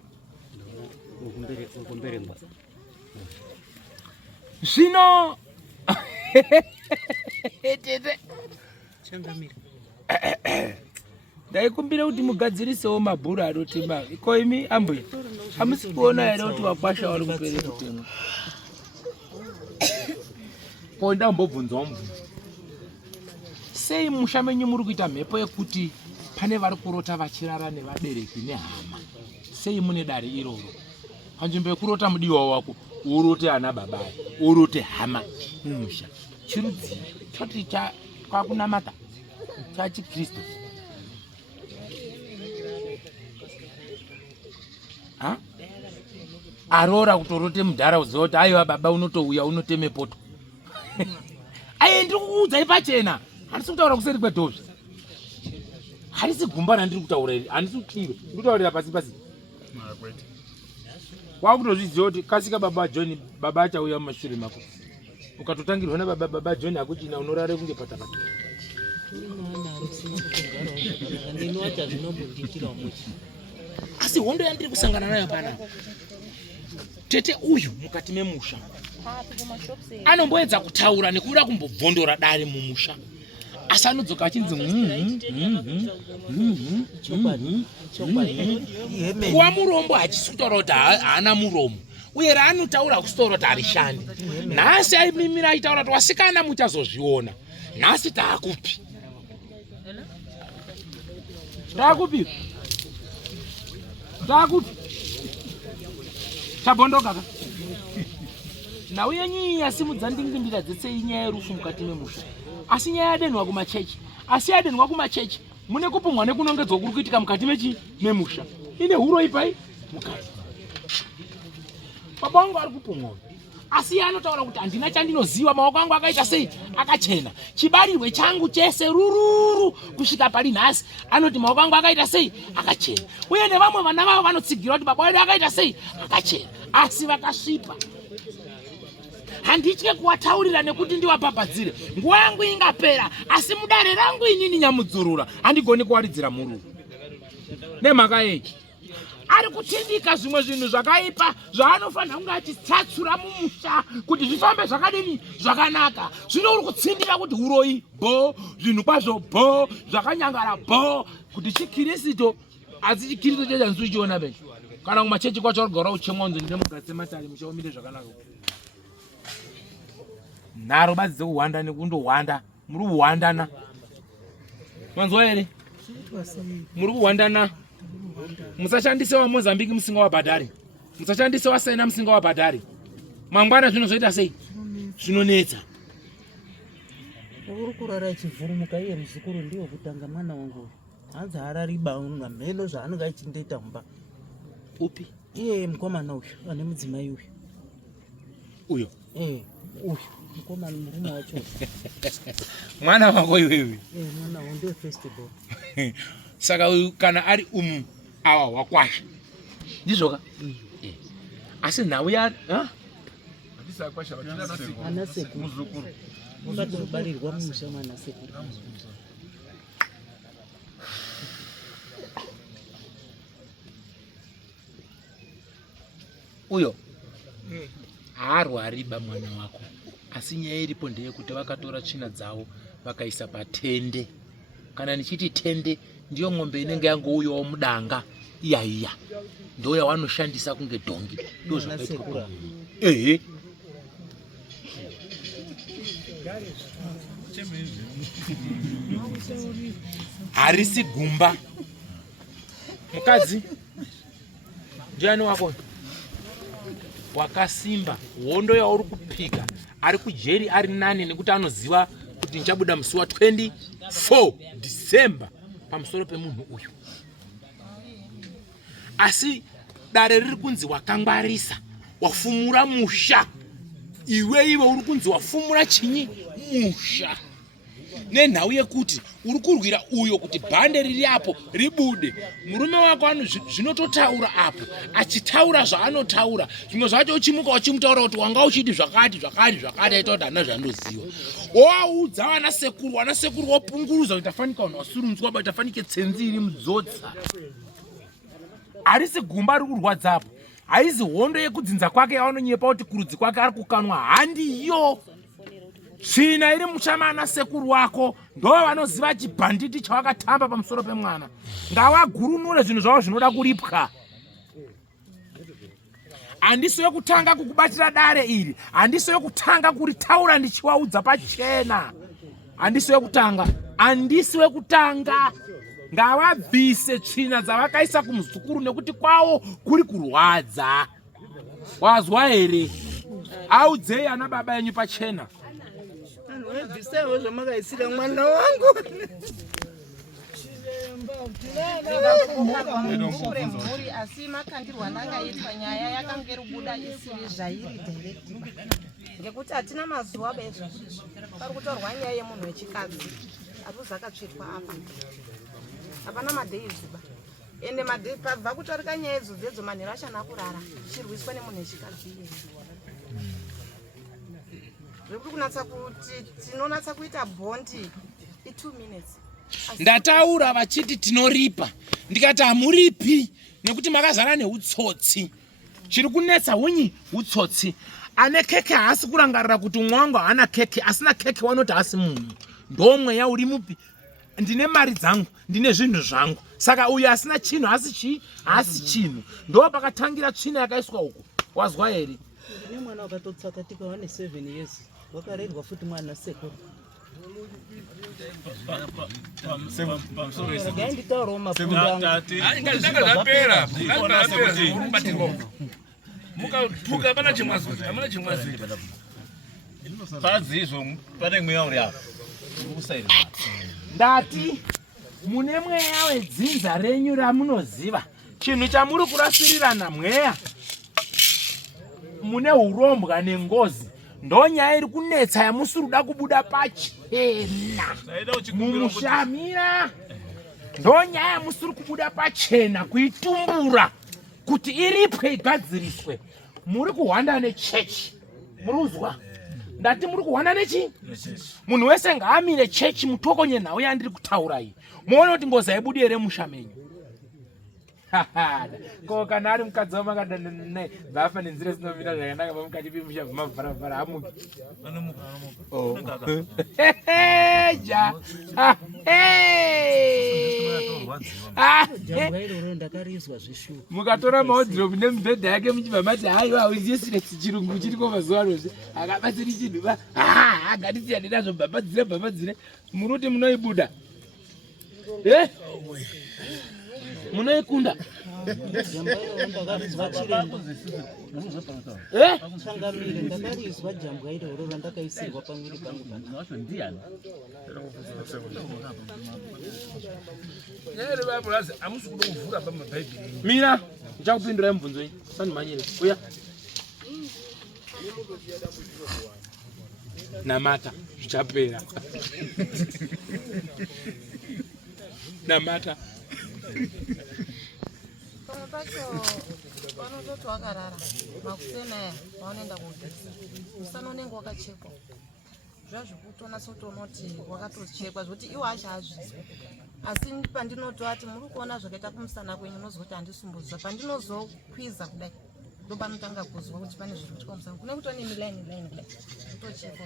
Zvino Changamira. Ndaikumbira kuti mugadzirisewo mabhuru anotemba. Ko imi ambuya hamusi kuona here kuti wakwasha wari kupere kutemwa. Ko ndambobvunzawo mubvunzo. Sei musha menyu muri kuita mhepo yekuti pane vari kurota vachirara nevabereki nehama. Sei mune dare iroro. Panzvimbo yekurota mudiwa wako urote ana baba, urote hama mumusha. Chirudziro choti kwakunamata. chachiKristu. Arora kutorote mudhara uziva kuti aiwa baba unotouya unoteme poto. Aye ndiri kukuudzai pachena. Handisi kutaura kuseri kwedhozvi. Handisi gumba randiri kutaura iri. Handisi kutiro. Ndiri kutaurira pasi pasi. Wakutozviziva kuti kasika baba John baba achauya mumashure mako. Ukatotangirwa nababa John akuchina unorare kunge patapata. Asi hondo yandiri kusangana nayo panapa. Tete uyu mukati memusha anomboedza kutaura nekuda kumbobvondora dare mumusha. Asi anodzoka achinzi kuva murombo hachisi kutaura kuti haana muromo. Uye raanotaura kusitaura kuti harishandi. Nhasi aimimira aitaura kuti wasikana muchazozviona. Nhasi taakupi? Taakupi? Taakupi? Tabondoka ka? Nauye nyinyi yasimudza ndingindira dzese inyaya yerufu mukati memusha. Asi nyaya yadenwa kumachechi. Asi yadenwa kumachechi. Mune kupumwa nekunongedzwa kuri kuitika mukati memusha. Ine huro ipai mukati. Baba wangu ari kupumwa. Asi anotaura kuti handina chandinoziva, maoko angu akaita sei akachena. Chibarirwe changu chese rururu kusvika pari nhasi anoti maoko angu akaita sei akachena. Uye nevamwe vana vavo vanotsigira kuti baba wedu akaita sei akachena. Asi vakasvipa. Handitye kuwataurira nekuti ndiwapapadzire. Nguva yangu ingapera, asi mudare rangu inini nyamudzurura handigoni kuwaridzira mururu. Nemhaka yei? Ari kutindika zvimwe zvinhu zvakaipa zvaanofanira kunge achitsatsura mumusha kuti zvifambe zvakadini zvakanaka. Zvino uri kutsindira kuti uroi bo, zvinhu kwazvo bo, zvakanyangara bo, kuti chiKristo. Asi chiKristo checha nsuchiona beni. Kana kumachechi kwacho kugara uchemwanzo ndemugatse matari muchaomire zvakanaka. Nharo badzi dzekuhwanda nekundohwanda. Muri kuhwandana. Mwanzwa here? Muri kuhwandana. Musashandise wa Mozambique musinga wa Badari. Musashandise wa Sena musinga wa Badari. Mangwana zvino zvoita sei? Zvinonetsa. Uri kurara chivhurumuka iye muzukuru ndiwo kutanga mwana wangu. Hanzi harariba mheno zvaanenge achindoita mumba. Upi? Iye mukomana uyu ane mudzimai uyu. Uyo? Uyu mukomana murume wacho. Mwana wako iwewe? Mwana wangu ndiye festival. Saka uyu kana ari awa wakwasha. Ndizvoka? Asi nhau ya Handisi akwasha vatina anasekuru. muzukuru. Ungatobarirwa mumusha mwana sekuru. Uyo haarwariba mwana wako. Asi nyaya iripo ndeyekuti vakatora tsvina dzavo vakaisa patende. Kana nichiti tende ndiyo ng'ombe inenge yangouyawo mudanga iya ndo yavanoshandisa kunge dhongi. Ndo zvakaitwa. Ehe. Harisi gumba. Mukadzi ndiani wako? Wakasimba. Hondo yauri kupika ari kujeri ari nani nekuti anoziva kuti ndichabuda musi wa 24 December pamusoro pemunhu uyu. Asi dare riri kunzi wakangwarisa, wafumura musha. Iwe uri kunzi wafumura chinyi musha. Nenhau yekuti uri kurwira uyo kuti bhande riri apo ribude. Murume wako zvinototaura apo, achitaura zvaanotaura. Zvimwe zvacho uchimuka uchimutaura kuti wanga uchiti zvakati aita kuti hana zvandoziva. Waudza vana sekuru wapunguruza kuti tafanika vanhu vasurunzwa bati tafanike tsenzi iri mudzodza. Harisi gumba riri kurwadza apo. Haizi hondo yekudzinza kwake yavanonyepa kuti kurudzi kwake ari kukanwa. Handiyo. Tsvina iri muchamana sekuru wako ndo vanoziva chibhanditi chavakatamba pamusoro pemwana. Ngavagurunure zvinhu zvavo zvinoda kuripwa. Handisi yokutanga kukubatira dare iri. Handisi yokutanga kuritaura ndichivaudza pachena. Handisi yokutanga. Ngavabvise tsvina dzavakaisa kumuzukuru nekuti kwavo kuri kurwadza. Wazwa here? Audzei ana baba yenyu pachena. Bvisawo zvamakaisira mwana wangu. mukure mhuri asi makandirwa andangaitwa nyaya yakanga iribuda isiri zvairi direct ngekuti hatina mazuva bezvazvizvo pari kutorwa nyaya yemunhu wechikadzi aruzi akatsvetwa apa hapana madheiziba ende pabva kutorika nyaya idzodzo manhero achana kurara chirwiswa nemunhu wechikadzi iye zvekuti kunatsa kuti tinonatsa kuita bhondi i2 minutes. Ndataura vachiti tinoripa ndikati hamuripi nekuti makazara neutsotsi. Chiri kunetsa hunyi utsotsi. Ane keke haasi kurangarira kuti mwangu hana keke, asina keke wanoti haasi munhu. Ndomwe ya uri mupi? Ndine mari dzangu, ndine zvinhu zvangu. Saka uyu asina chinhu haasi chinhu. Ndo pakatangira tsvina yakaiswa uku. Wazwa here? Ndine mwana wakatotsakatika wane 7 years. Wakarerwa futi mwana sekuru. Ndati mune mweya wedzinza renyu ramunoziva chinhu chamuri kurasirirana mweya mune urombwa nengozi ndonyaya iri kunetsa yamusiri kuda kubuda pachena mumushamira ndonyaya yamusiri kubuda pachena kuitumbura kuti iripwe igadziriswe. Muri kuhwanda nechechi, muri kuzwa? Ndati muri kuhwanda nechi? Munhu wese ngaamire chechi mutokonye nhau yandiri kutaura iyi. Muone kuti ngozi haibudi here mushamenyu. Ko kana ari mukadzi wamakadana naye vafa nenzira dzinomira zvakanaka pamukati pemushavha mavharavhara hamuki. Ja. Mukatora maodhiropu nemibhedha yake muchibva mati haiwa hauziesire chirungu chiriko mazuva anozve akabatsiri chinhu agatitiyani nazvo bhabhadzire munoti munoibuda munoikunda ndakarizwa jambwa iroro randakaisirwa pamwiri pangu mira ndichakupindurai mubvunzo iyi sanimhanyire uya namata zvichapera namata pamwe pacho vanototi wakarara makusenaya vaunoenda kugeza musana unenge wakachekwa zvazvokutonatsotonoti wakatochekwa zvokuti iwo acho hazvizwa asi pandinotoati muri kuona zvakaita kumusana kwenyu unozoti handisumbudzwa pandinozokwiza kudai ndo panotanga kuzwa kuti pane zviri kuitika kumusana kune kutone milaini kudai kutochekwa.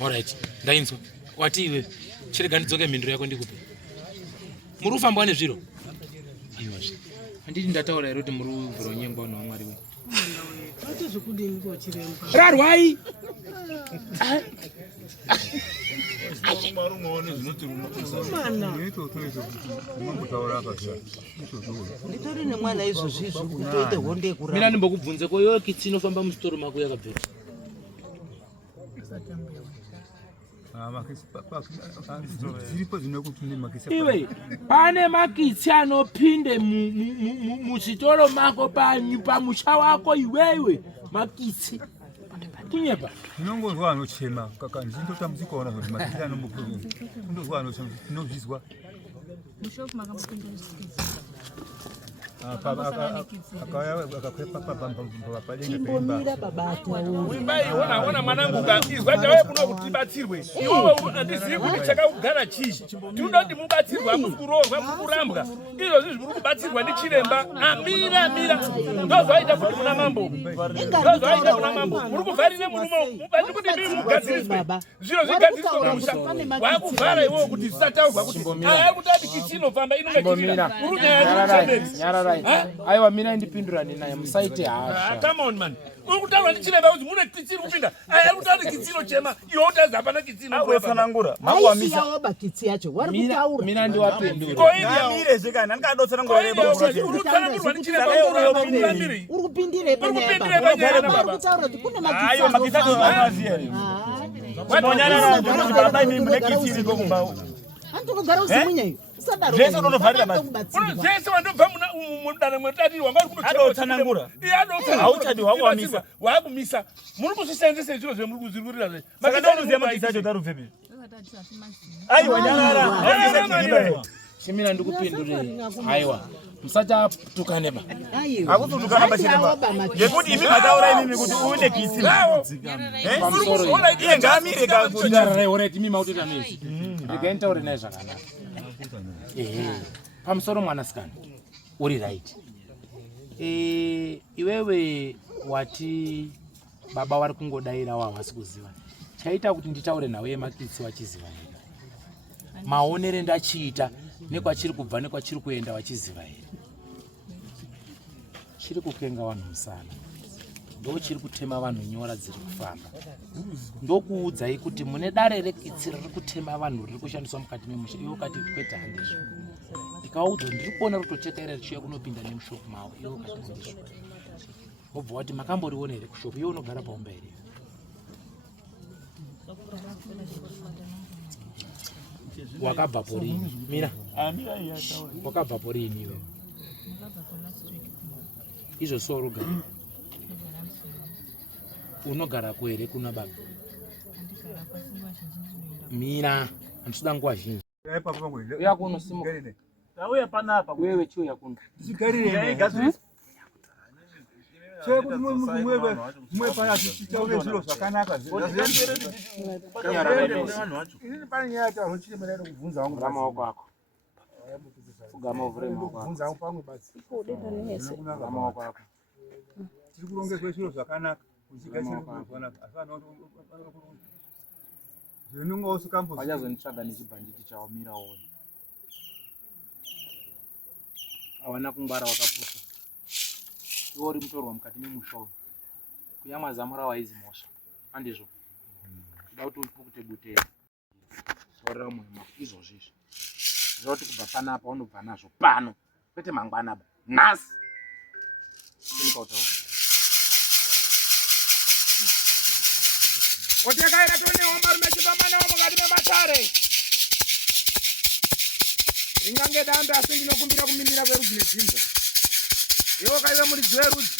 Alright, ndainzwa wati iwe chirega ndidzoke mhinduro yako ndikupe. Muri kufambwa nezviro? Aiwazve handiti ndataura here kuti muri kuvhura nyengwa naMwari we. Ati zvekudini kochiremba Rarwai nditori nemwana izvozvizvo kutoite honde yekuramba. mina ndimbokubvunze ko iwe kitsi inofamba musitoro mako yakabvira iwe pane makitsi anopinde musitoro mako pamusha wako iwewe makitsi kunyepa ndinongozwa anochema kaka ndindotambudzika ona kuti makitsi ndozwa anochema ndinozvizwa chimbomira babata ona mwanangu ukatizwa tawe kuno kuti tibatsirwe iwewe andizivi kuti chakakugara chii tinoda kuti mubatsirwe hamusi kurohwa mukurambwa izvo zvizvi muri kubatsirwa ndichiremba amira ndozvaita kuti muna mambo ndozvaita muna mambo muri kuvharire murumo ndikuti mii mugadziriswe zviro zvigadziriswe kumusha wakuvhara iwewe kuti zvisataurwa kuti aya kuti ati kitsi inofamba inongetirira uri nyaya aiwa mina ndipindurani naye musaite hasha. Come on man. Ukutaura ndichiremba kuti mune kitsi kupinda. Ari kutati kitsi inochema. Iwe utazi hapana kitsi inochema. Awe sanangura. Makuamisa yawo bakitsi yacho. Wari kutaura. Mina ndiwapindura. Ko ini mire zvekana ndikadotsera ngoreba kuti urutsanangurwa ndichiremba uri kupindire baba. Wari kutaura kuti kune makitsi. Ayo makitsi azo vamaziya. Wanonyana kuti baba imi mune kitsi iko kumba. Andokugara usimunya iyo. Usadaro. Zvese unonovharira basi. Zvese vandobva mudare mwetati wanga uri Adotsanangura. Hauchadi wakuamisa. Wakumisa. Muri kuzvisenzesa zviro zvemuri kuzvirwirira zvese. Saka ndaunoziva mabisa acho darubvepi. Aiwa nyarara. Shimira ndikupindurei. Aiwa. Musachatukane ba. Hakuzotukana bachiremba. Ngekuti imi mataura inini kuti une kisi. Pamusoro iye ngamire kuti nyarara oreti mimi mautota nezi. Ndikaenda uri naye zvakanaka. Pamusoro mwanasikana. Uri right. Iwewe wati baba vari kungodaira wahasi kuziva. Chaita kuti nditaure nawe yemakitsi wachiziva here. Maonere ndachiita nekwachiri kubva nekwachiri kuenda wachiziva here. Chiri kukenga vanhu musana. Ndo chiri kutema vanhu nyora dziri kufamba. Ndokuudzai kuti mune dare rekitsi riri kutema vanhu riri kushandiswa mukati memusha. Iwe ukati kwete handizvo. Ndikaudza ndiri kuona rutochekaira richiuya kunopinda nemushopu mawo. Iwe ukati handizvo. Wobva wati makamboriona here kushopu. Iwe unogara paumba here. Wakabva porini. Mira. Wakabva porini iwe. Izvo soro gari. Unogara kwere kuna baba? Mira, andisuda nguva zhinji. Uya kuno simuka. Tauya panapa. Wewe chiuya kuno. Tigarire. Chekuti mwe pana tichaone zviro zvakanaka. Ini pane nyaya yacho chichemera kubvunza wangu Ramaoko ako. Ugama uvure maoko ako. Kubvunza wangu pamwe basi. Ramaoko ako. Tiri kurongedzwe zviro zvakanaka. Kuchigadzira zvakanaka. Asana zvinonga usikambo. Vachazonitsvaga nechibhanditi chawo mira one. Hawana kungwara wakapusa. Iwo uri mutorwa mukati memusha uyu. Kuyamazamura waizi mhosva. Handizvo. Kuda kuti upukute butera. Zorera muhima izvozvizvo. Zvoti kubva panapa unobva nazvo pano. Kwete mangwana ba. Nhasi. Sinikautaura. Otekaira tone wambaru mechifamba nawo mukati mematare. Ringange dambe asi ndinokumbira kumimbira kwerudzi nedzinza. Iwo kaiwe muridzi werudzi.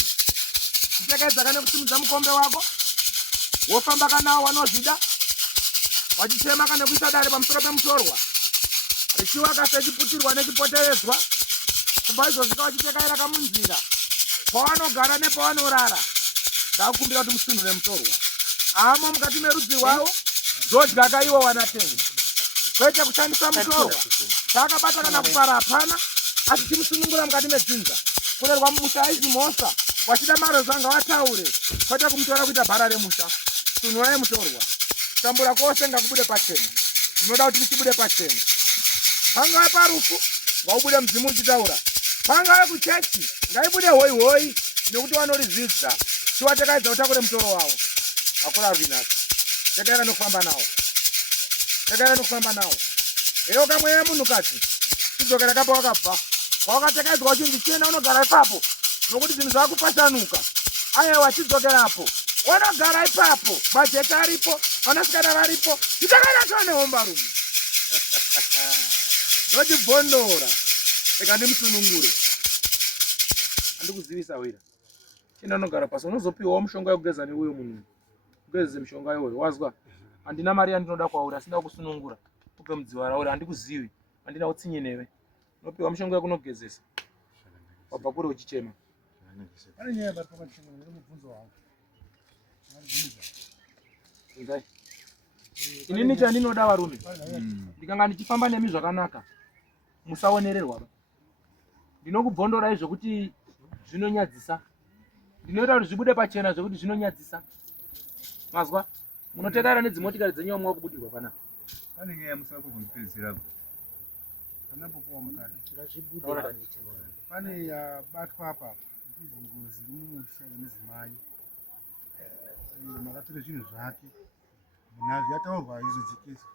Uchakaedzaka nekusimudza mukombe wako. Wofamba kanawo wanozvida. Wachichema kana kuisa dare pamusoro pemutorwa. Richiwaka sechiputirwa nechipoteredzwa. Kubva izvozvika wachitekaira kamunzira. Pawanogara nepawanorara. Ndakukumbira kuti musunhure mutorwa. Amo mukati merudzi rwawo. Zvodya kaiwo wanatenga. Kwete kushandisa mutorwa. Takabata kana kupara hapana. Asi chimusunungura mukati medzinza. Kurerwa mumusha aizi mhosva. Wachida maro zvanga wataure. Kwete kumutora kuita bhara remusha. Sunhurai mutorwa. Tambura kose ngakubude pachena. Ndinoda kuti muchibude pachena. Pangave parufu ngaubude mudzimu uchitaura. Pangave kuchechi ngaibude hoi hoi nekuti vanorizvidza. Chiwatekaidza utakure mutoro wavo. Akura ruinaka. Tekaira nokufamba nawo. Tekaira nokufamba nawo. Eyo kamwe munhukadzi. Chidzokera kapo wakabva. Wakatekaidzwa uchinzi chienda unogara ipapo. Nokuti zvinhu zvakupashanuka. Aiwa chidzokerapo. Wanogara ipapo. Majeka aripo. Vanasikana varipo. Chitakaira chone homba rume. Ndochibhondora. Eka ndimusunungure. Handikuzivisa wira. Chienda unogara pasi. Unozopiwawo mushonga yekugeza neuyo munhu. Ugeze mishonga iyoyo. Wazwa? Handina mari yandinoda kwauri. Asina kusunungura. Upe mudziwa uri. Handikuzivi. Handina utsinye newe. Unopiwa mushonga yekunogezesa. Wabva kure uchichema. Pane nyaya bari pakachema nemubvunzo wangu. Ngai. Inini chandinoda varume. Ndikanga ndichifamba nemi zvakanaka. Musaonererwa. Ndinokubvondorai zvokuti zvinonyadzisa. Ndinoita kuti zvibude pachena zvokuti zvinonyadzisa. Mazwa? Munotekara nedzimotikari dzenyu mwakubudirwa panapa. Pane nyaya musaka kuzondipedzera. Panapopuwa mukati. Pane yabatwa apa. Izingozi rimumusha nemizimai. Makatora zvinhu zvake. Munhu yataurwa izodzikisa.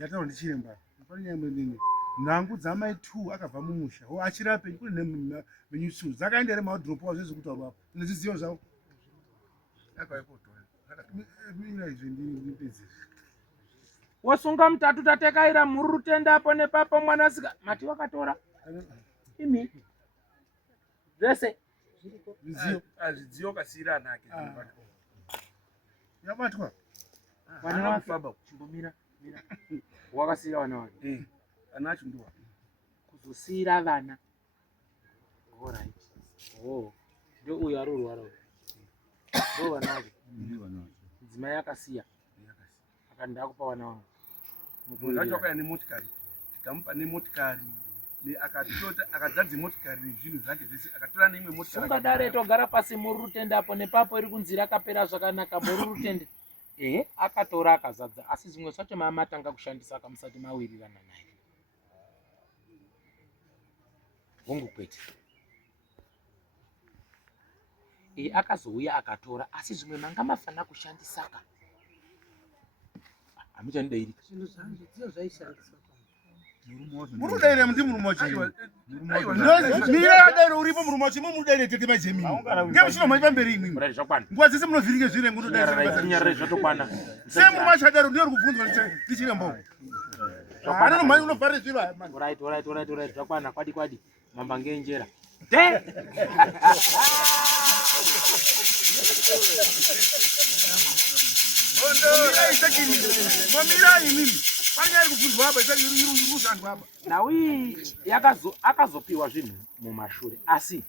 Yataurwa ndichiremba. Pane nyaya imwe nhangu dzamai 2 akabva mumusha. Achirape kune menyusu. Dzakaenda ere maudhropo wazo zvekutaurwa apa. Nezvizivo zvavo. Akaipotora. Mira izvi ndipedzera. Wasunga mutatu tatekaira murutenda apo nepapo mwanasika. Mati wakatora. Imi. Zvese. Azvidziyo kasira nake. Yabatwa. Wana wafaba kumbomira. Mira. Wakasira wana wake. Anacho ndiwa. Kuzosira vana. Alright. Oh. Ndio uyu arurwara. Ndio wanaje. Dzima yakasiya. Akandakupa wana wangu. Mukachoka ne motikari. Tikamupa ne motikari. Ni akatota akadzadza motikari nezvinhu zvake zvese akatora neimwe motikari. Ungadare togara pasi murutende apo nepapo iri kunzira akapera zvakanaka murutende. Akatora akazadza asi zvimwe zvacho mamatanga kushandisa akamusati mawirirana naye. Hongu kwete. Akazouya akatora asi zvimwe manga mafana kushandisaka. Amuchandairi. Zvinhu zvangu dziyo zvaishandiswa. Murudaire mundi murumochi. Mira dairo uripo murumochi murudaire tete majemi. Ngemushino mai pamberi imwe. Murari zvakwana. Nguwa dzese munovhiringe zvire murudaire. Nyarare zvotokwana. Se murumochi dairo ndiyo kubvunzwa tichirembo. Ano mai unovhare zviro. Alright. Zvakwana kwadi. Mamba ngenjera. Mamira imimi. Panyari kubvunzwa apa iruzandu apa. Nawi akazopiwa zvinhu mumashure asi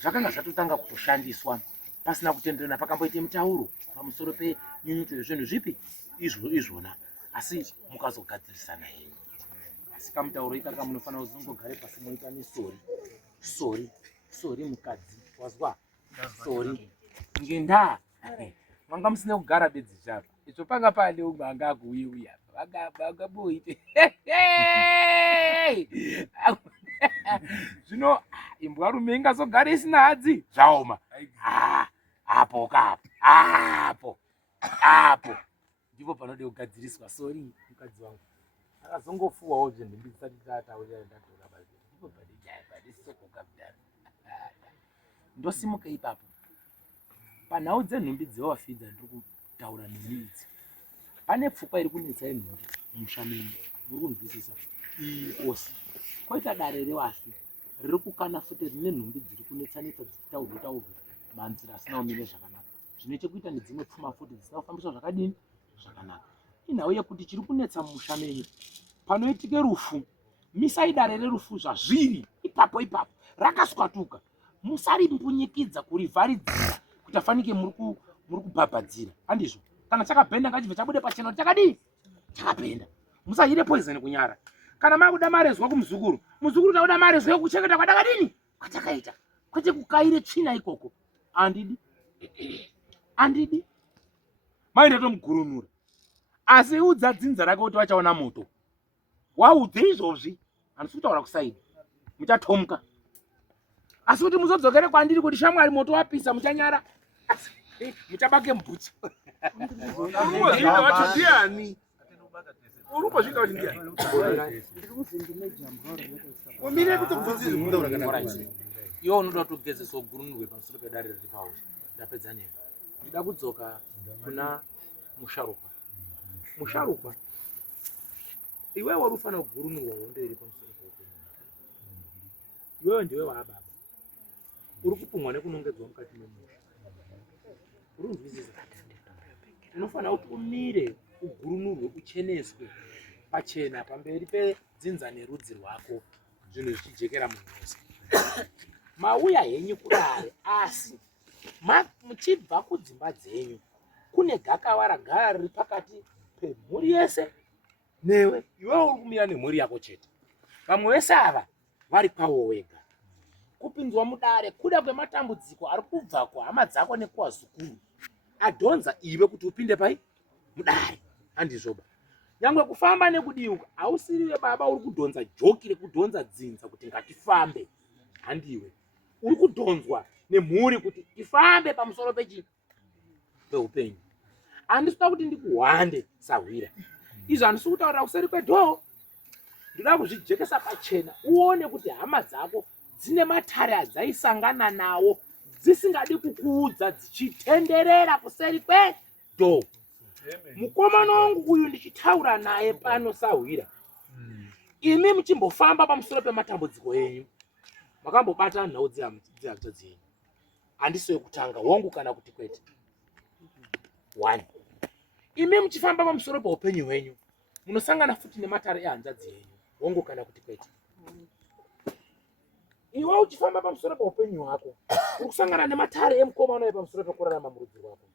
zvakanga zvatotanga kutoshandiswa pasina kutenderana pakamboite mutauro pamusoro penyunyuto yezvinhu zvipi izvona asi mukazogadzirisana henyu. Asi kamutauro ikaka munofanira kuzongogare pasi moita sorry mukadzi wazwa sorry ngendaa manga musina kugara bedzi chapa icho panga pale anga kuuya vagaboite zvino imbwa rume ingazogara isina hadzi zvaoma apo ndipo panode kugadziriswa sorry mukadzi wangu akazongofuwawo zvenhumbi dzisati dzataurira ndatora basi ndipo padesokokabdara ndosimuka ipapo panhau dzenhumbi dzevafidza ndiri kutaura nhumbi idzi pane pfungwa iri kunetsa inhumbi mushamenyu muri kunzwisisa osi koita dare rewafi riri kukana futi rine nhumbi dziri kunetsanetsa dzichitaurwa manzira asina umire zvakanaka zvine chekuita nedzimwe pfuma futi dzisina kufambiswa zvakadini zvakanaka. Inhau yekuti chiri kunetsa mushamenyu panoitike rufu misai dare rerufu zvazviri ipapo rakaswatuka musarimbunyikidza kurivharidzira kuti afanike muri kubhabhadzira handizvo kana chakabhenda ngachibva chabude pachena chakadii chakabhenda musahire poison kunyara kana makuda marezwa kumuzukuru tauda marezwa yekuchengeta kwadakadini kwatakaita kwete kukaire tsvina ikoko andidi maenda tomugurunura asi udza dzinza rake kuti vachaona moto waudze izvozvi handisi kutaura kusaidi muchatomuka asi kuti muzodzokere kwandiri kuti shamwari moto wapisa muchanyara muchabake mbutsa iwo unoda kutogezeswa gurunurwe pamusoro pedare riri pauri ndapedza newe ndida kudzoka kuna musharukwa iwewe unofanira kugurunurwa hondo iri pamusoro peupenyu iwewe ndiwe waababa uri kupumwa nekunongedzwa mukati memusha uri kunzwisisa unofanira kuti umire ugurunurwe ucheneswe pachena pamberi pedzinza nerudzi rwako zvinhu zvichijekera munhu wese mauya henyu kudare asi muchibva kudzimba dzenyu kune gakava ragara riri pakati pemhuri yese newe iwewe uri kumira nemhuri yako chete vamwe vese ava vari kwawo wega kupinzwa mudare kuda kwematambudziko ari kubva kuhama dzako nekuwazukuru adhonza iwe kuti upinde pai mudare handizvoba nyangwe kufamba nekudiuka hausiriwe baba uri kudhonza joki rekudhonza dzinza kuti ngatifambe handiwe uri kudhonzwa nemhuri kuti ifambe pamusoro peupenyu handisida kuti ndikuhwande sahwira izvi handisi kutaurira kuseri kwedhoo ndoda kuzvijekesa pachena uone kuti hama dzako dzine matare adzaisangana nawo dzisingadi kukuudza dzichitenderera kuseri kwedhoo Mukomana wangu uyu ndichitaura naye pano Sahwira. Imi muchimbofamba pamusoro pematambudziko enyu. Makambobata nhau dzidzo dzenyu. Handisi yekutanga wangu kana kuti kwete. 1. Imi muchifamba pamusoro paupenyu hwenyu. Munosangana futi nematare ehanzvadzi yenyu. Wangu kana kuti kwete. Iwe uchifamba pamusoro paupenyu hwako. Urikusangana nematare emukomana pamusoro pekurarama murudzi rwako.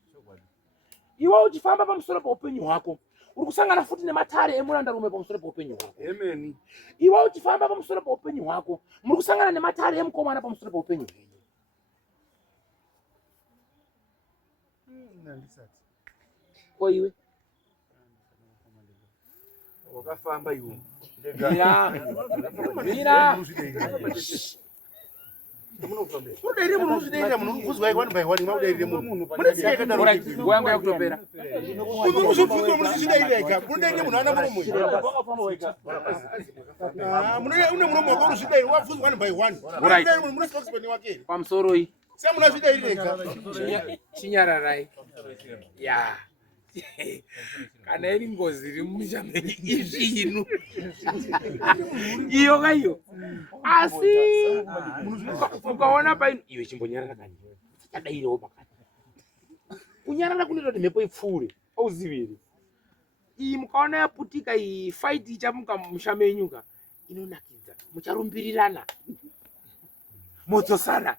Iwe uchifamba pamusoro paupenyu hwako. Urikusangana futi nematare emurandarume pamusoro paupenyu hwako. Amen. Iwe uchifamba pamusoro paupenyu hwako. Murikusangana nematare emukomana pamusoro paupenyu hwenyu. Iwe Wakafamba iwo. Mira. Mudaire munhu uzidaira munhu urikuvuzwa 1 by 1 maudaire munhu. Mudaire Nguwa yangu yakutopera. munhu uzobvunzwa munhu uzidaira ega. Mudaire munhu ana muromo. Une muromo wako uzidaira wabvunzwa 1 by 1. Mudaire munhu muna spokesman wake. Pamusoro iyi. Sasa muna zvidaira ega. Chinyararai. Ya. Kana iri ngozi iri mumushameni izvinu. Iyo kaiyo. Asi ukaona paino iwe chimbonyarara kanyi. Chadairewo pakati. Kunyarara kunoita kuti mhepo ipfuure. Auziviri. Iyi mukaona yaputika iyi fight ichamuka mushamenyuka inonakidza. Mucharumbirirana. Modzosana.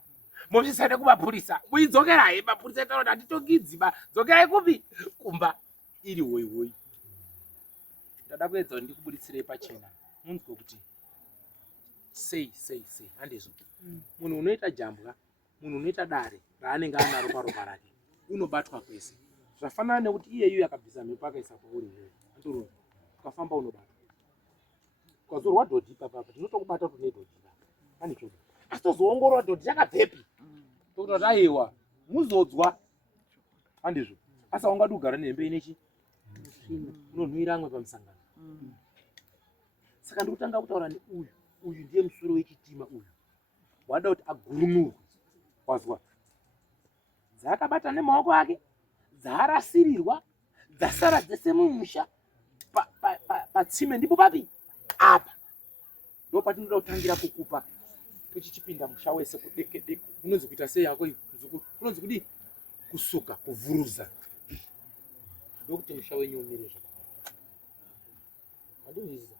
Mozvisana kumapurisa. Muidzokerahe mapurisa itaura kuti handitokidziba. Dzokerai kupi? Kumba. Iri hoi hoi. Ndada kuedza kuti ndikubuditsirei pachena. Munzwe kuti sei. Handizvo. Munhu unoita jambwa, munhu unoita dare raanenge anaro paropa rake. Unobatwa kwese. Zvafanana nekuti iyeyu yakabvisa mhepo akaisa pauri wewe. Andoroni. Ukafamba unobatwa. Ukazorwa dhodhi papa, tinotokubata kuti une dhodhi. Pane choda. Asi tozoongorora dhodhi yakabvepi. Tokuti aiwa, muzodzwa. Handizvo. Asa ungadi kugara nehembe inechi. Unonhuira amwe pamusangano. Saka ndikutanga kutaura neuyu. Uyu ndiye musoro wechitima uyu. Wada kuti agurunurwe. Wazwa? Dzakabata nemaoko ake. Dzarasirirwa. Dzasara dzese mumusha. Patsime ndipo papi? Apa. Ndipo patinoda kutangira kukupa. Tuchichipinda musha wese kudeke. Unonzi kuita sei yako iyo? Unonzi kudi? Kusuka, kuvhuruza. Ndokuti musha wenyu umire zvakanaka. Handizviziva.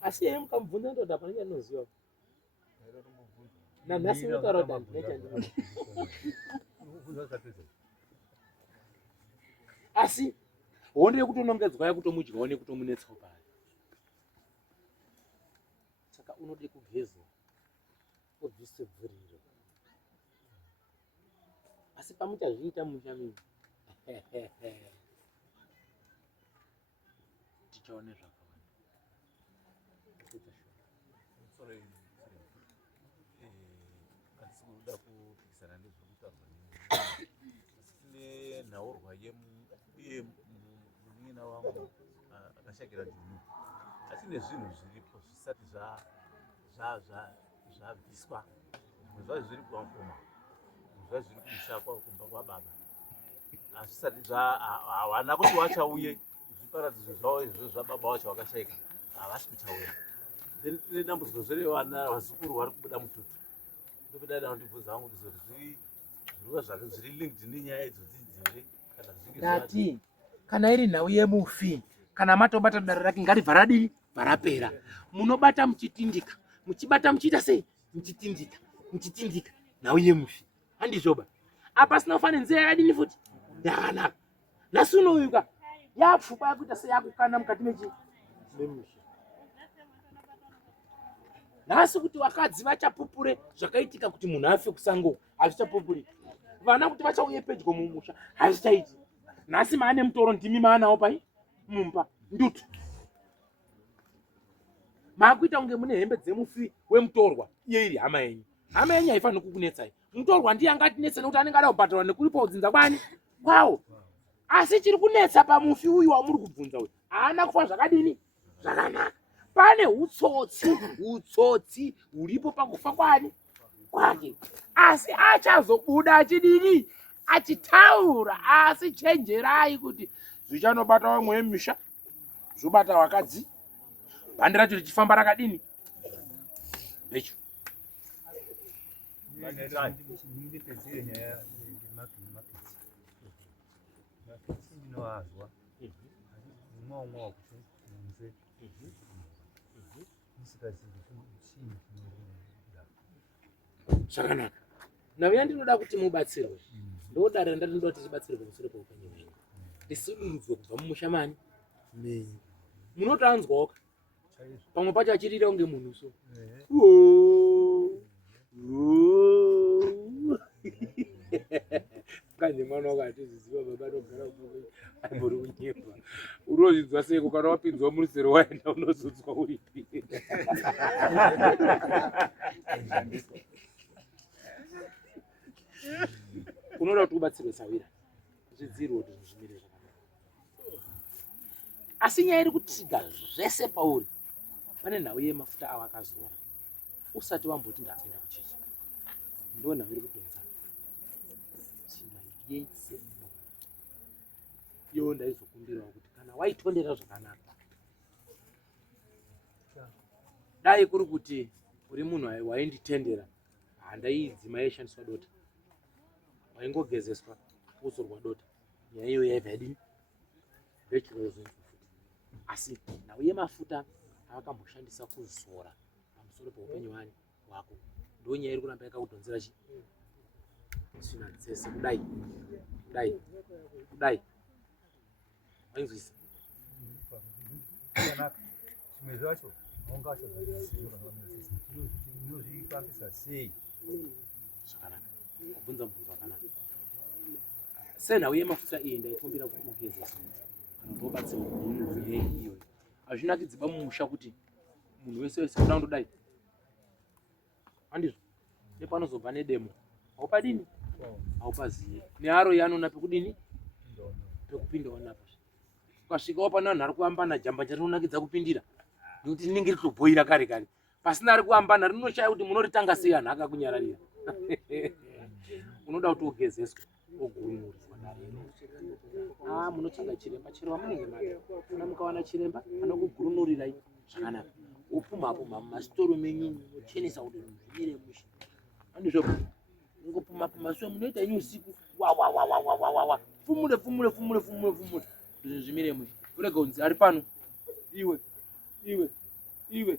Asi yeye mukamubvunza ndoda pane chanoziva. Nanhasi unotaura kuti handina chandinoda. Asi hondo yekutonongedzwa yakutomudyawo nekutomunetsawo paya. Saka unode kugezwa. Ubvise bvuriro. Asi pamuchazviita mushamini. Tichaone zvakawanda. Kuda kupikisana nezvekutaurwa tine nhaurwa uye munin'ina wangu akashakira junu. Asi nezvinhu zviripo zvisati zvabviswa. Zvimwe zvacho zviri kumakoma. Zvimwe zvacho zviri kumusha kumba kwababa. Azvisati hawana kuti wachauye zviparadziro zvavo izvo zvababa wacho wakashaika. Havasi kuchauya. Then tine dambudziko zverevana vazukuru vari kubuda mututu. Ndopedada ndibvunza hangu kuti zviruva zvake zviri linked nenyaya idzodzi here kana zvinge Ndati kana iri nhau yemufi kana matobata dare rake ngaribva radii varapera. Munobata muchitindika. Muchibata muchiita sei? Muchitindika. Nhau yemufi. Handizvoba. Apa sina kufane nzira yakadini futi? Yakanaka. Nhasi unoyuka. Yapfupa yakuita sei yakukana mukati memufi. Nhasi kuti vakadzi vachapupure zvakaitika kuti munhu afe kusango hazvichapupuri. Vana kuti vachauye pedyo mumusha hazvichaiti. Nhasi maane mutoro ndimi maanawo pai mumba ndutu. Maakuita kunge mune hembe dzemufi wemutorwa. Iye iri hama yenyu. Hama yenyu haifaniri kukunetsai. Mutorwa ndiye angatinetse nekuti anenge ada kubhadharwa nekuripa udzinza kwani kwawo. Asi chiri kunetsa pamufi uyu wamuri kubvunza uyu haana kufa zvakadini zvakanaka. Pane hutsotsi huripo pakufa kwani kwake. Asi achazobuda achidini achitaura asi chenjerai kuti zvichanobata vamwe vemisha zvobata vakadzi bhandi racho richifamba rakadini vecho ndipedzere nyaya yemapitsi ndinoazwa umwe umwe wakuti kunze musikazivi chii zvakanaka nauya ndinoda kuti mubatsirwe ndodare ndandinoda kuti tibatsirwe mushure kweupenyu hwenyu tisidurudzwe kubva mumushamani menyu munotanzwawo pamwe pacho achirira unge munhu so kanje mwana wakatiziziva baba anogara aibori kunyemba unozvinzwa seiko kana wapinzwa murusero waenda unozodzwa uripi unoda kuti ubatsirwe Sawira zvidzirwe kuti zvimire zvakanaka asi nyaya iri kutiga zvese pauri pane nhau yemafuta awakazora usati wamboti ndapinda kuchechi ndo nhau iri kudonza chima yese iyo ndaizokumbirawo kuti kana waitondera zvakanaka dai kuri kuti uri munhu wainditendera handaidzima yaishandiswa dota waingogezeswa uzorwa dota nyaya iyo yaibva yadini vechirozo asi nhau yemafuta avakamboshandisa kuzora pamusoro peupenyu hwako ndo nyaya iri kuramba yakakudhonzera chi sina dzese kudai wainzwisa zvimwe zvacho aungatinozvifambisa sei zvakanaka kubvunza mubvunzo wakanaka senhau yemafuta iyi ndaikumbira kugezesa kana tobatsirwa munhu iyoyo hazvina kudziba mumusha kuti munhu wese wese kuda kundodai handizvo nepanozobva nedemo haupadini haupaziye nearo yanona pekudini pekupindawo napo ukasvikawo pane vanhu ari kuambana jamba charinonakidza kupindira nekuti rinenge ritobhoira kare kare pasina ari kuambana rinoshaya kuti munoritanga sei anhu akakunyararira unoda kuti ugezeswe ogurunuriswa dareno munotsvaga chiremba chero wamunenge mada kana mukawana chiremba anokugurunurirai zvakanaka upumapuma mumasitoro menyu muchenesa kuti zvimire musha handizvo ngopumapuma so munoita inyu usiku wawawawawawawa fumure kuti zvimire musha urega unzi ari pano iwe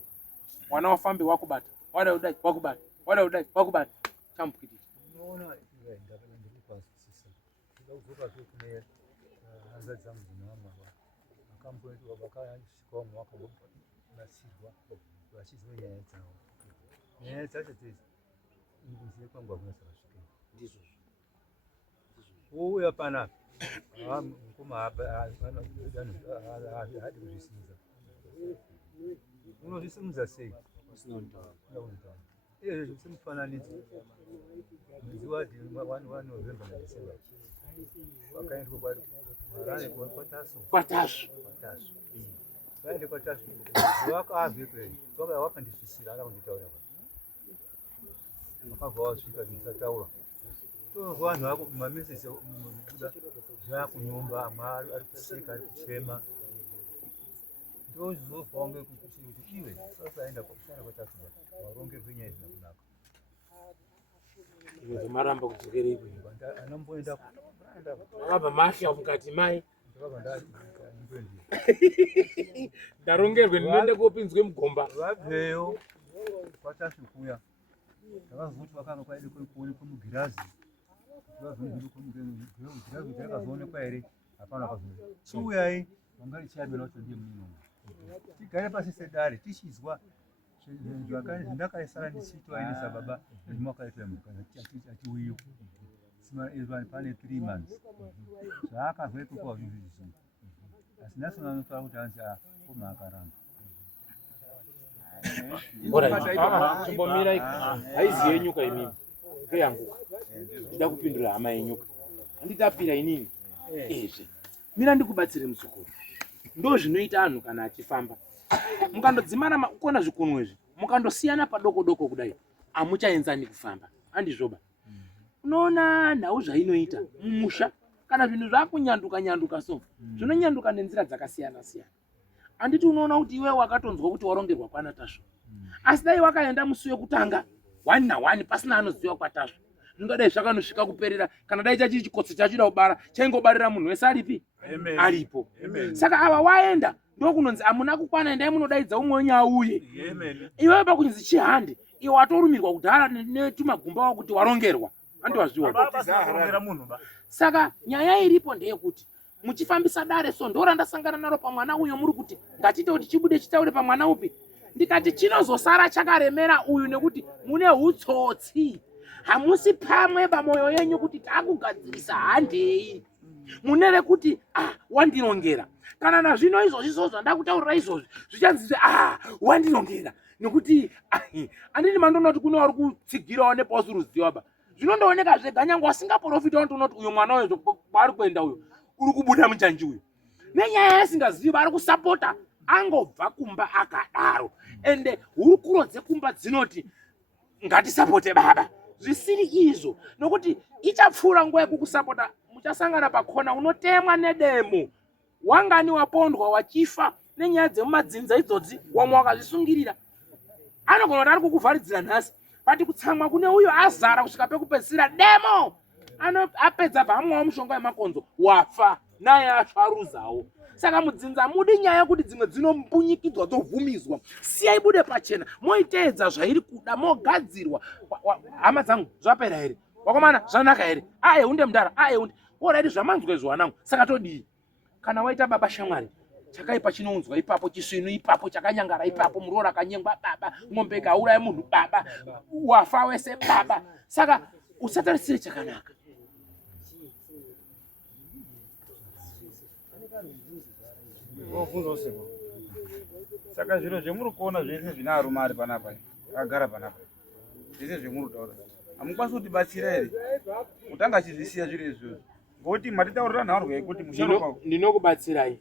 mwana wafambe wakubata wada udai wakubata chamupwititi unoona ndakupasisisa kuzoka kune hanza dzangu dzinamama akamboitwa vakasvikawo vakambonasirwa vachiziva nyaya dzavo nyaya dzacho dzezi kunze kwangwa kunasaasvika ndizvo ouya panapa mukoma hadi kuzvisimudza unozvisimudza sei izvezvo semufananidzo mwedzi wa November na December wakaendwa kwatasu vaende kwatasu vakabve kweri wakandisvisira ana kunditaura wakabva wasvika ndisataura tozwa vanhu vako mamesesi mubuda zvakunyumba amwe ari kuseka ari kuchema ndozvozwa unge kuti iwe sasaenda kushanda kwatasuba warongerwe nyaya zina kunaka maramba kudzokerei anomboenda akabva mahya mukati mai ndakabva ndarongerwe ndinoende kopinzwe mugomba vabveyo kwatasu kuya ndakazoti vakanga kwaide kuonekwa mugirazi girazi rakazoonekwa here hapana kazoonekwa chiuyai wanga richiyabela kuti ndiye munhu tigare pasi sedare tichizwa zvandakaisara ndichitwa ine sababa ezvimakaitira achiuyiwa pane 3 months zvaakazvoitokwa zvinhu izvi asi nasona anotaura kuti anzi koma akaramba tombomirai haizi yenyuka imimi ngeyanguka ndida kupindura hama yenyuka handitapira inini ezve mira ndikubatsire muzukuru ndo zvinoita anhu kana achifamba mukandodzimana kuona zvikunwe izvi mukandosiyana padoko doko kudai amuchaenzani kufamba handizvoba unoona nhau zvainoita mumusha kana zvinhu zvakunyanduka so zvinonyanduka nenzira dzakasiyana-siyana. Anditi unoona kuti iwe wakatonzwa kuti warongerwa kwaNatasha, asi dai wakaenda musi wekutanga 1 na 1 pasina anoziva kwaTasha, zvingadai zvakanosvika kuperera. Kana dai chachiri chikotsi chachida kubara chaingobarira munhu wese aripo. Saka ava waenda ndokunonzi amuna kukwana, endai munodaidza umwe nyauye. Iwe pakunzi chihande iwe watorumirwa kudhara netumagumba wako kuti warongerwa. Saka nyaya iripo ndeyekuti muchifambisa dare so ndora ndasangana naro pamwana uyo muri kuti ngatite kuti chibude chitaure pamwana upi. Ndikati chinozosara chakaremera uyu nekuti mune hutsotsi. Hamusi pamwe pamoyo yenyu kuti takugadzirisa handei. Munere kuti wandinongera. Kana nazvino izvozvi zvandakutaurira izvozvi zvichanzi wandinongera. Nekuti andini mandonoti kuno vari kutsigirawo nepausiruziwa ba. Zvinondooneka zvega nyangwe wasingaprofita unoti uyo mwana uyo kwari kuenda uyo uri kubuda muchanji uyo. Nenyaya yasingazivi ari kusapota angobva kumba akadaro. Ende hurukuro dzekumba dzinoti ngatisapote baba. Zvisiri izvo nokuti ichapfuura nguva yekukusapota muchasangana pakona unotemwa nedemo. Wangani wapondwa wachifa nenyaya dzemumadzinza idzodzi wamwe wakazvisungirira. Anogona kuti ari kukuvharidzira nhasi pati kutsamwa kune uyo azara kusvika pekupedzisira demo. Apedza pamwe mushonga yemakonzo wafa naye atsvaruzawo. Saka mudzinza mudi nyaya yekuti dzimwe dzinombunyikidzwa dzovhumizwa. Siyai bude pachena moiteedza zvairi kuda mogadzirwa. Hama dzangu zvapera here? Wakomana zvanaka here? Hunde mudara hunde oraiti zvamanzwa izvo wanangu. Saka todii? Kana waita baba shamwari chakaipa chinounzwa ipapo, chisvinu ipapo, chakanyangara ipapo, muroora kanyengwa baba, mwombe kauraya munhu baba, wafa wese baba. Saka usatarisire chakanaka. Saka zviro zvemuri kuona zvese zvina arume ari panapa akagara panapa zvese zvemuri taura hamukwanisi kutibatsira here kutanga achizvisiya zviro izvozvo ngokuti matitaurira nhaurwa yekuti mushano ndinokubatsirai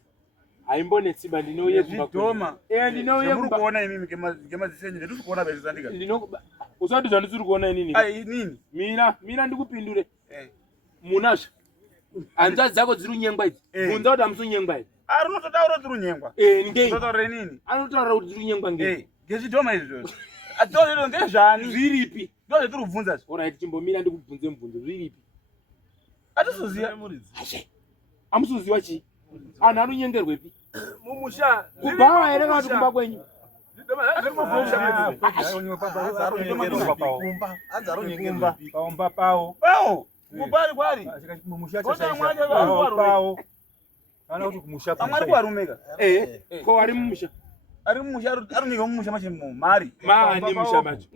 haimbonetsiba ndinouye zvidhoma zvemuri kuona imimi ngemadziso enyu ndiri kuona bezvizandika usati zvandisiri kuona inini nini mina ndikupindure munazvo hanzvadzi dzako dziri unyengwa idzi munza kuti hamusi unyengwa idzi unototaura kuti runyengwa unotaura nini anotaura kuti dziri unyengwa ngei ngezvidhoma izvozvo atitoreero ndezvani zviripi ndo zvetiri kubvunza oraiti chimbomira ndikubvunze mubvunzo zviripi atizoziva hamusuziva chii anhu anonyengerwepi mumusha kubhawa here kana kuti kumba kwenyu paumba pawo kupari kwari kana kuti kumusha amwari kuvarumeka ko ari mumusha ari mumusha arunyika mumusha mache mari maani musha macho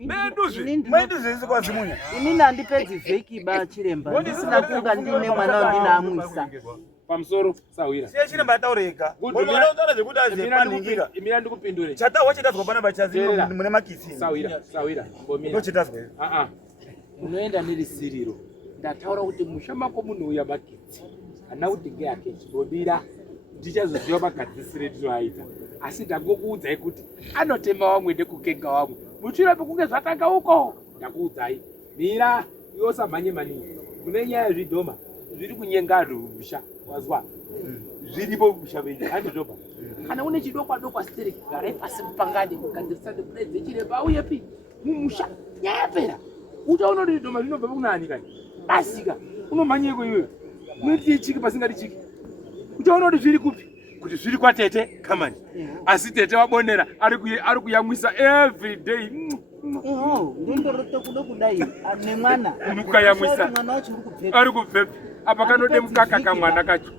maiduzvese kwazimunya inini handipedzi vheki ba chiremba ndisina kunga ndine mwana wandinaamwisa pamusoro sawira siya chiremba ataureka taura zvekuti azvepanhingika imira ndikupindure chatawa chitadzwa panapa chazi mune makitsi sawira ndo chitadzwa unoenda nerisiriro ndataura kuti musha mako munhu uya makitsi hana kuti ngeake chibobira ndichazoziva magadzisire ndinoaita asi ndangokuudzai kuti anotema wamwe nekukenga wamwe muchira pekunge zvatanga uko ndakuudzai mira iwo samhanye maningi kune nyaya yezvidhoma zviri kunyenga anhu mumusha wazwa zviripo mumusha venyu handizvoba kana une chidokwa stereki garai pasi mupangane kugadzirisane kudai dzechiremba auyepi mumusha nyaya yapera uchaona kuti zvidhoma zvinobva kunani kani basika unomhanyeko iwewe unoitiye chiki pasingati chiki uchaona kuti zviri kupi kuti zviri kwatete kamani asi tete wabonera ari kuyamwisa every day ndindorote kuda kudai nemwana unukayamwisa ari kubvepi apa kanode mukaka kamwana kacho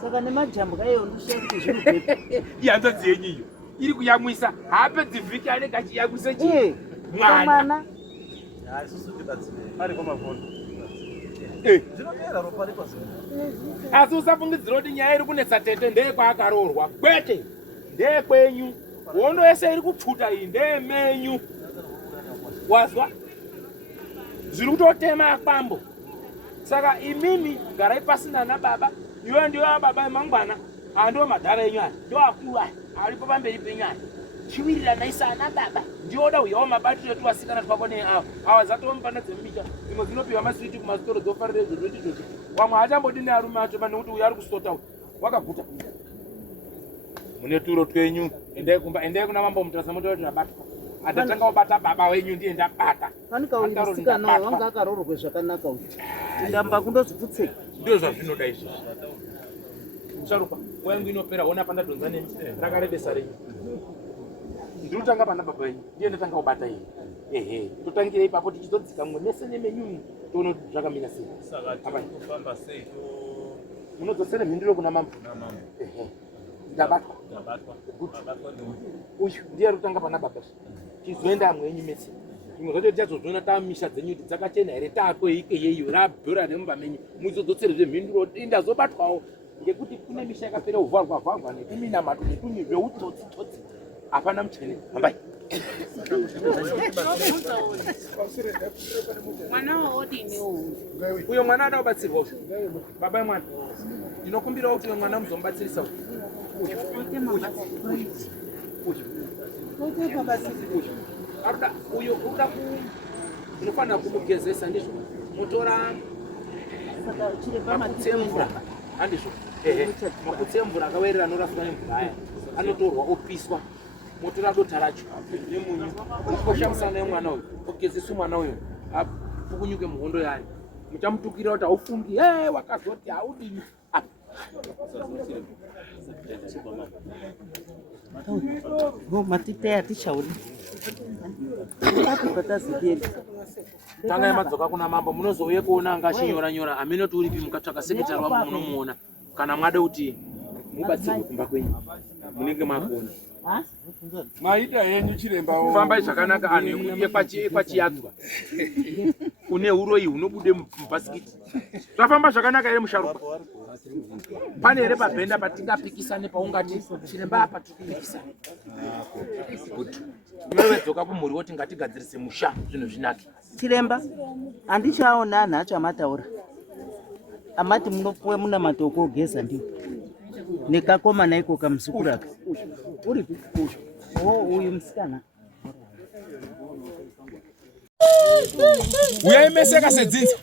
saka nemajambo kayo ndishiya kuti zviri kubvepi ihanzadzi yenyu iyo iri kuyamwisa haapedzi vhiki anenge achiyamwisa chii mwana ari kwamavhona asi usafungidzira kuti nyaya iri kunetsa tete ndeyekwaakaroorwa kwete ndeyekwenyu hondo yese iri kupfuta iyi ndeyemenyu wazwa zviri kutotema akwambo saka imimi garai pasina nababa iwe ndiyo ababa emangwana ando madhara enyu aya ndo akuru aya aripo pamberi penyu aya chiwirira naisa ana baba ndioda uyawo mabatiro etu asikana twakone awa zatompana dzembicha dzimwe dzinopiwa maswiti kumasitoro dzofarire zvezvoti zvochi wamwe achambodi nearume acho nekuti uyo ari kusota wakaguta mune turo twenyu endai kuna mambo mutarasa motaura kuti abatwa atatanga wabata baba wenyu ndiye ndabata fanika uyu musikana wanga akarorwe zvakanaka uyu ndamba kundozipfutseka ndio zvazvinoda izvi sharuka wangu inopera ona pandadonza nemi ndakarebesa renyu ndinotanga pana baba wenyu ndiye ndatanga kubata iyi ehe totangire ipapo tichizodzika mwe mese nemenyu toona kuti zvakamira sei saka tinofamba sei munodzosere mhinduro kuna mambo ehe ndabatwa uyu ndiye rutanga pana baba tizoenda mwenyu mese imwe zvacho tichazozviona tamisha dzenyu kuti dzakachena here taatoikeyeyo rabhura nemumba menyu muzodzosere mhinduro indazobatwawo ngekuti kune misha yakapera uvharwa netuminamato netunyu zveutsotsi hapana muchene hambai uyo mwana ada kubatsirwa uyu baba emwana ndinokumbirawo kuti uyo mwana muzomubatsirisa uyu uda unofanira kumugezesa ndizvo motora maputsi emvura handizvo maputsi emvura akawerera anoraswa nemvura aya anotorwa opiswa motora dota racho nemunyu okosha musana yemwana uyu ogezesa mwana uyu apukunyuke muhondo yayo muchamutukira kuti haufungi wakazoti haudini matite atichauri tanga yamadzoka kuna mambo munozouye kuona anga achinyora aminoti uripi mukatsvaka sekretari wako munomuona kana mwade kuti mubatsirwe kumba kwenyu munenge makuona maita henyu chiremba kufambai zvakanaka anhu ekwachiyadzwa une uroyi hunobude mubhasikiti zvafamba zvakanaka here musharuka pane here pabhenda patingapikisane paungati chiremba apa tikupikisane inovedzoka kumhuri woti ngatigadzirise musha zvinhu zvinake chiremba handichaona anhu acho amataura amati munopuwe muna matoko ogeza ndiwo nekakomana iko kamuzukuraka uripi uyu musikana uyai meseka sedzinza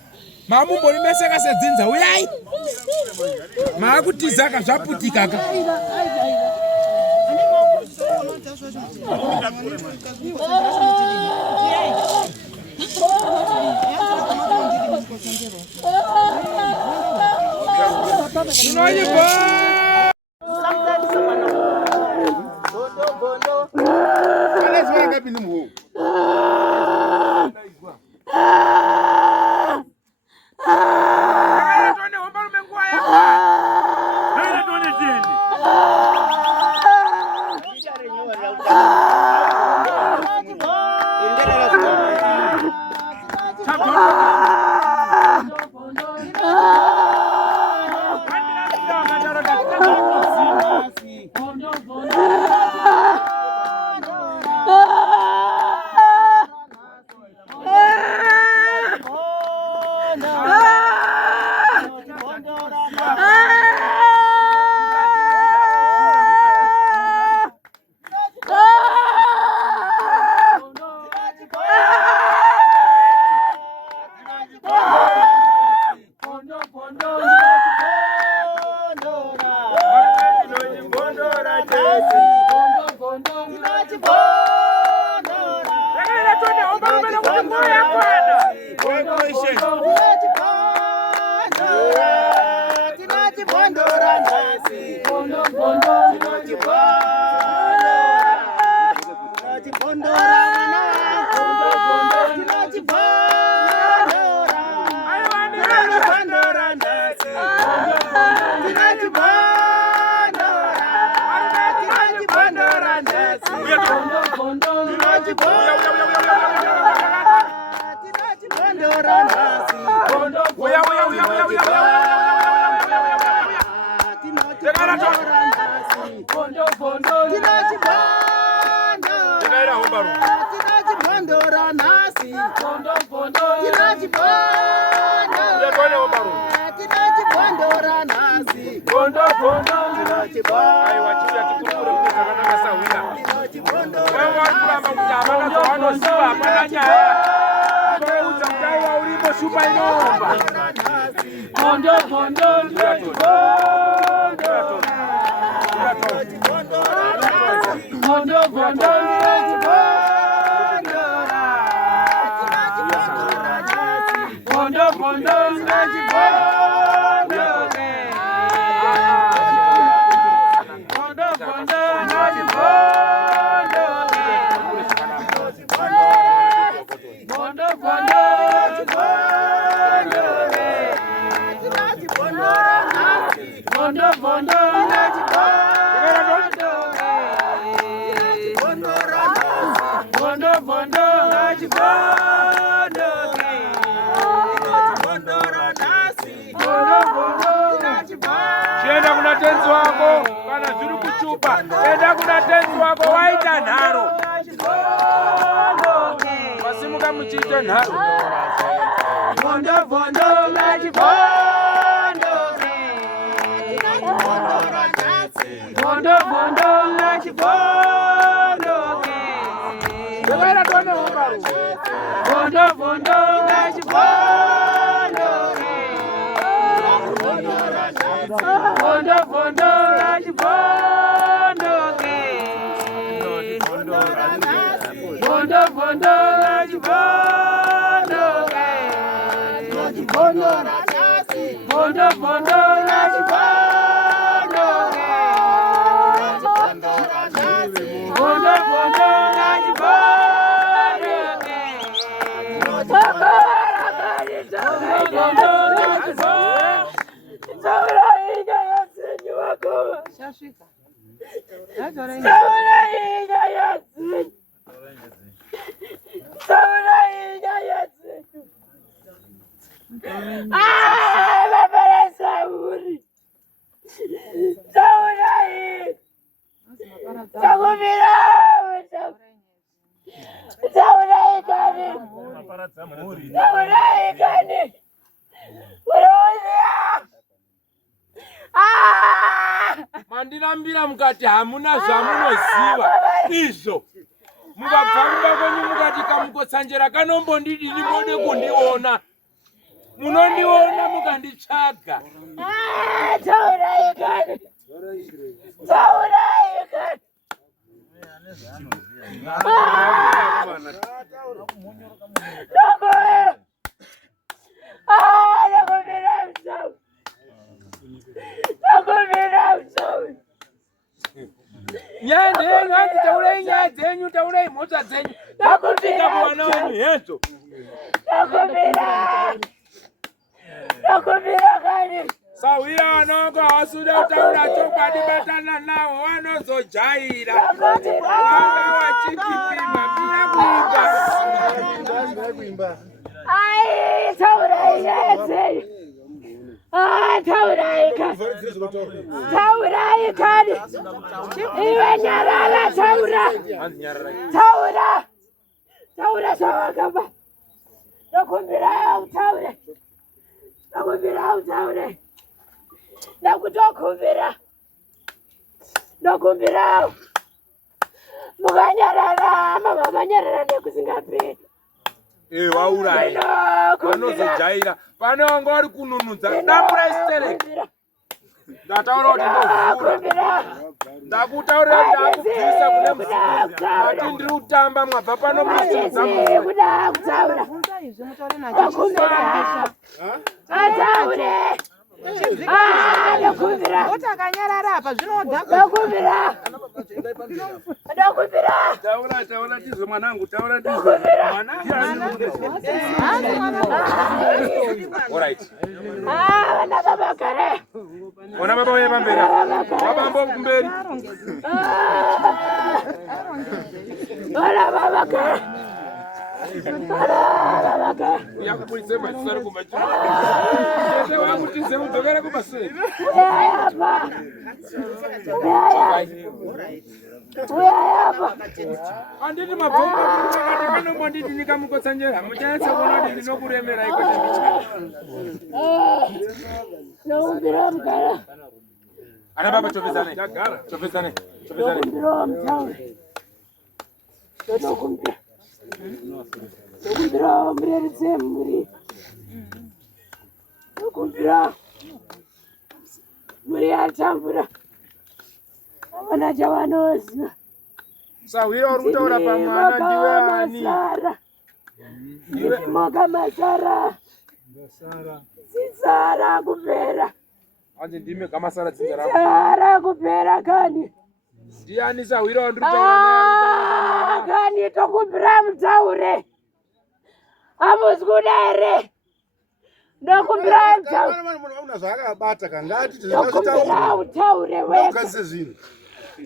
mamumbori meseka sedzinza uyai maakutizaka zvaputikaka Aiwa, chiya tikurukure mune zvakanaka sahwira. vari kuramba kuti havana zvavanoziva hapana nyaya. Toudza kutaiwa uripo shupa inoomba. Gondo gondo gondo. Gondo gondo Chienda kuna tenzi wako kana zviri kuchupa, enda kuna tenzi wako waita nharo. Masimuka muchiita nharo. Vondo vondo ngachivondo. Vondo vondo ngachivondo. Ndevera tone hokaru. Vondo vondo ngachivondo. Vondo vondo ngachivondo. Vondo vondo ngachivondo. Vondo vondo ngachivondo. Vondo vondo mandinambira mukati hamuna zvamunoziva izvo. Mukabva kwenyu mukati kamukotsanjera kanombondidini mode kundiona. Munondiona mukanditsvaga. Taurai kani. Taurai kani. Nyande ngati taurei nyaya dzenyu, taurei mhosva dzenyu. Nakufika kuwana wenyu henzo. Nakufira kani. Sawira vanongo hawasuda kutaura chokwadi, batana navo vanozojaira. Vanga vachikipima kuimba. Ai, taurai nyaya dzenyu. Taurai kani. Taurai kani. Iwe nyarara taura. Taura. Taura shawakaba. Nakumbira utaure. Nakumbira utaure. Nakutokumbira. Nakumbira. Mukanyarara, mama manyarara nekusingaperi. Waurai. Vanozojaira. Pane wanga vari kununudza. Dapura istereke. Ndataura kuti ndovhura. Ndakutaurira ndakubvisa kune musiki. Mati ndiri kutamba mwabva pano musudza musiki. Kuda kutaura. Ataure. Ndakumbira. Utakanyarara apa zvinodhaka. Ndakumbira. Ndakumbira. Taura tizwe mwanangu, taura tizwe. Mwanangu. Alright. Ndakabakare. Ona baba wewe pamberi. Wabambo kumberi. Ona baba kare. Yakupulise masara kumacho. Sasa wamutize udogera kubaswe. Hapa. Hapa. Andini mabomba kuti kana mwanditi nikamukotsanjera. Muchaitsa kuona kuti ndinokuremera iko chambicha. Naumbira mukara. Ana baba chopezane. Chopezane. Chopezane. Ndokumbira. Ndokumbira mureretse muri. Ndokumbira. Muri atambura. Abana jawanozi. Sawira uri kutaura pamwana ndiwe ani? Moga Masara. Sara kupera. Anje ndime kamasara tsinzara. Sara kupera kani. Ndiani Sawira uri kutaura naye? Kani tokumbira mutaure. Amuzgudare. Ndokumbira mutaure. Unazvakabata kangati Ndokumbira utaure wega.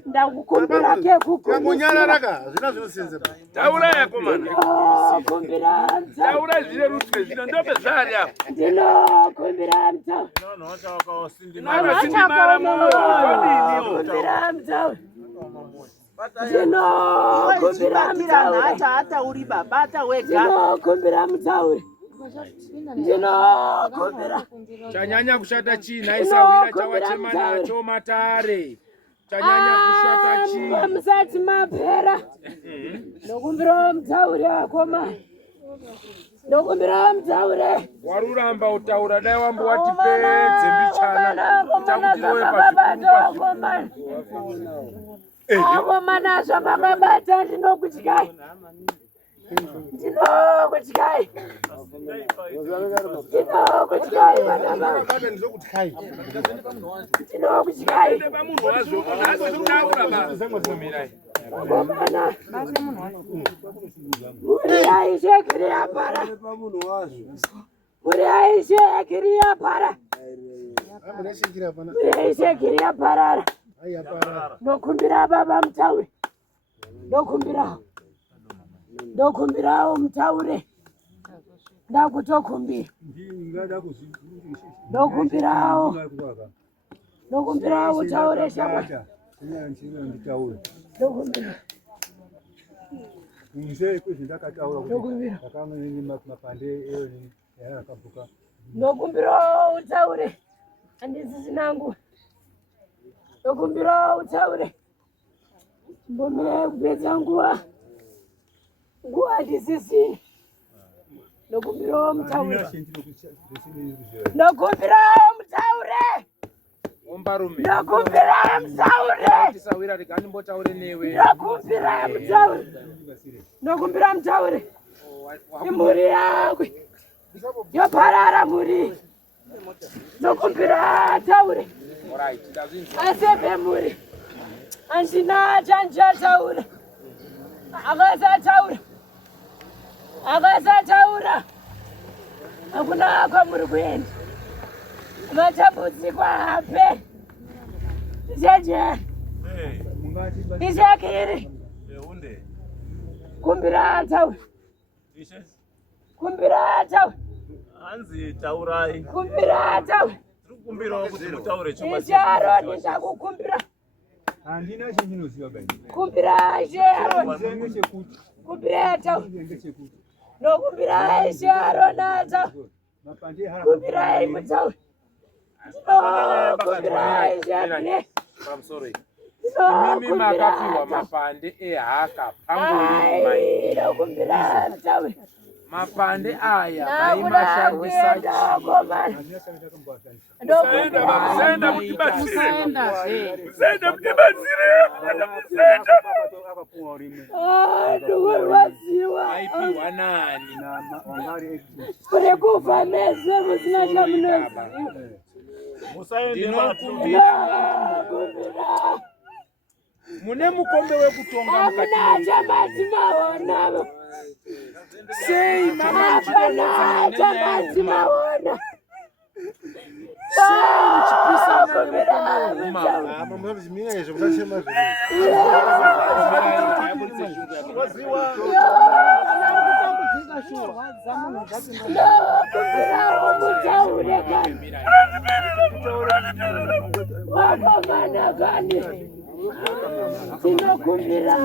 Ndakukumbira kekukumbira. Munyararaka zvina zvinosenza. Taura yako mana. Ndokumbira mutaure. Taura zvire rutwe zvino ndobe zvari apo. Ndinokumbira mutaure. No, wacha wakawasindimara. Ndinokumbira mutaure. Ndinokumbira mutaure. Hata uri baba hata wega. Ndinokumbira mutaure. Ndinokumbira. Chanyanya kushata china Sawira chawachema nacho matare. Chanyanya kushata china. Musati mapera. Ndokumbira mutaure akoma. Ndokumbira mutaure. Waruramba utaura dai wambo watipedze mbichana. Takutirowe Akomana. Akomana zvamababata ndinokutyai. Ndinokutyai. Ndinokutyai vanama. Ndinokutyai. Pamunhu wazvo nazo kutaura ba. Akomana. Muri aishe kiriya para. Muri aishe kiriya para. Muri aishe kiriya parara. Ndokumbira baba mutaure. Ndokumbira. Ndokumbirawo mutaure. Ndakutokumbira. Ndokumbirawo. Ndokumbirawo utaure shaba. Ndokumbira. Ndokumbirawo utaure. Andisisina nguva. Ndokumbira utaure. Mbomera kupedza nguva. Nguva handisisina. Ndokumbira mutaure. Ndokumbira mutaure. Ombarume. Ndokumbira mutaure. Sawira rigani mbotaure newe. Ndokumbira mutaure. Ndokumbira mutaure. Imhuri yakwe. Yoparara muri. Ndokumbira taure. Alright, ndazvinzwa. Asepe muri. Andina chanchataura. Akasataura. Akasataura. Hakuna kwamuri kuenda. Matambudziko ape. Icheje. Ichekiri. Unde. Kumbira taura. Kumbira taura. Anzi taurai. Kumbira taura. Kumbira kuti mutaure choma. Icharo ndichakukumbira. Handina chendinoziva bai. Kumbira icharo. Kumbira taura. Nokumbira icharo nata. Kumbira imutaura. Kumbira icharo. I'm sorry. Mimi makapiwa mapande ehaka pangoni. Nokumbira taura. Mapande aya vaimashandisa Musaenda mutibatsire. Musaenda mutibatsire. Ndokurwadziwa. aipiwa nani? Kuri kufa mese musina chamunoziva. Ndinokumbira mune mukombe wekutonga mukati Hamuna chamadzimawona. sei mama Hapana chamadzimawona. Wakomana gani? Tinokumbira.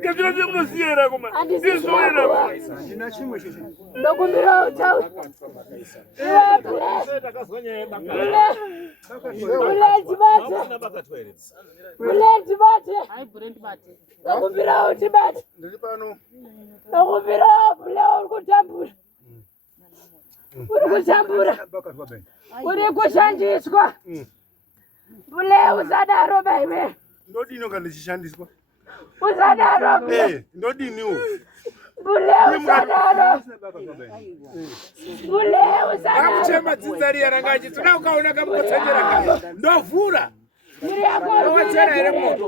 ngezvino zvemunoziyera koma izvoera Handina chimwe chete. Ndokumbira utauri. Buleti bate. Ndokumbira uti bate. Ndiri pano. Ndokumbira bule uri kutambura. Uri kutambura. Uri kushandiswa. Bule usadaro baiwe. Ndodini ngandichishandiswa. Usadaro. Ndodiniwo. Bule usadaro. Bule usadaro. Akuchema dzinzari yarangaji tuna ukaona kamukotsanyira kaya. Ndovhura. Muri yako wachera ere moto.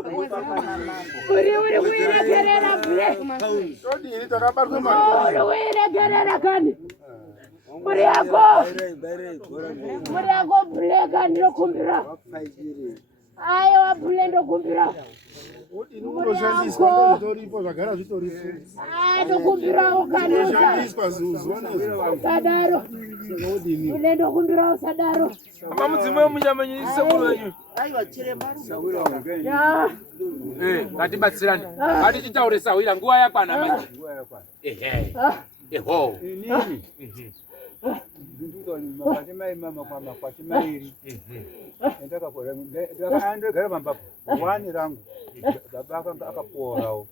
Uri kuiregerera bule. Ndodini takabatwa mari. Uri kuiregerera kani. Muri yako bule kani ndokumbira. Aiwa bule ndokumbira. Unoshandiswa zvitoripo zvagara zvitoripo. Ndokumbirawo kani Unoshandiswa zuwa nezuwa. Sadaro. Bule ndokumbirawo sadaro. Apa mudzimwe munyamenyise ulanyu. Aiwa chiremba Ya. Ngatibatsirane. Ngatichitaure sawira nguwa yakwana manje. Ehe. Eho. Inini. Ndinduka ni mabati mai mama kwa makwati mairi. Ndaka kora ndaka gara mamba. Wani rangu. Baba akaporawo.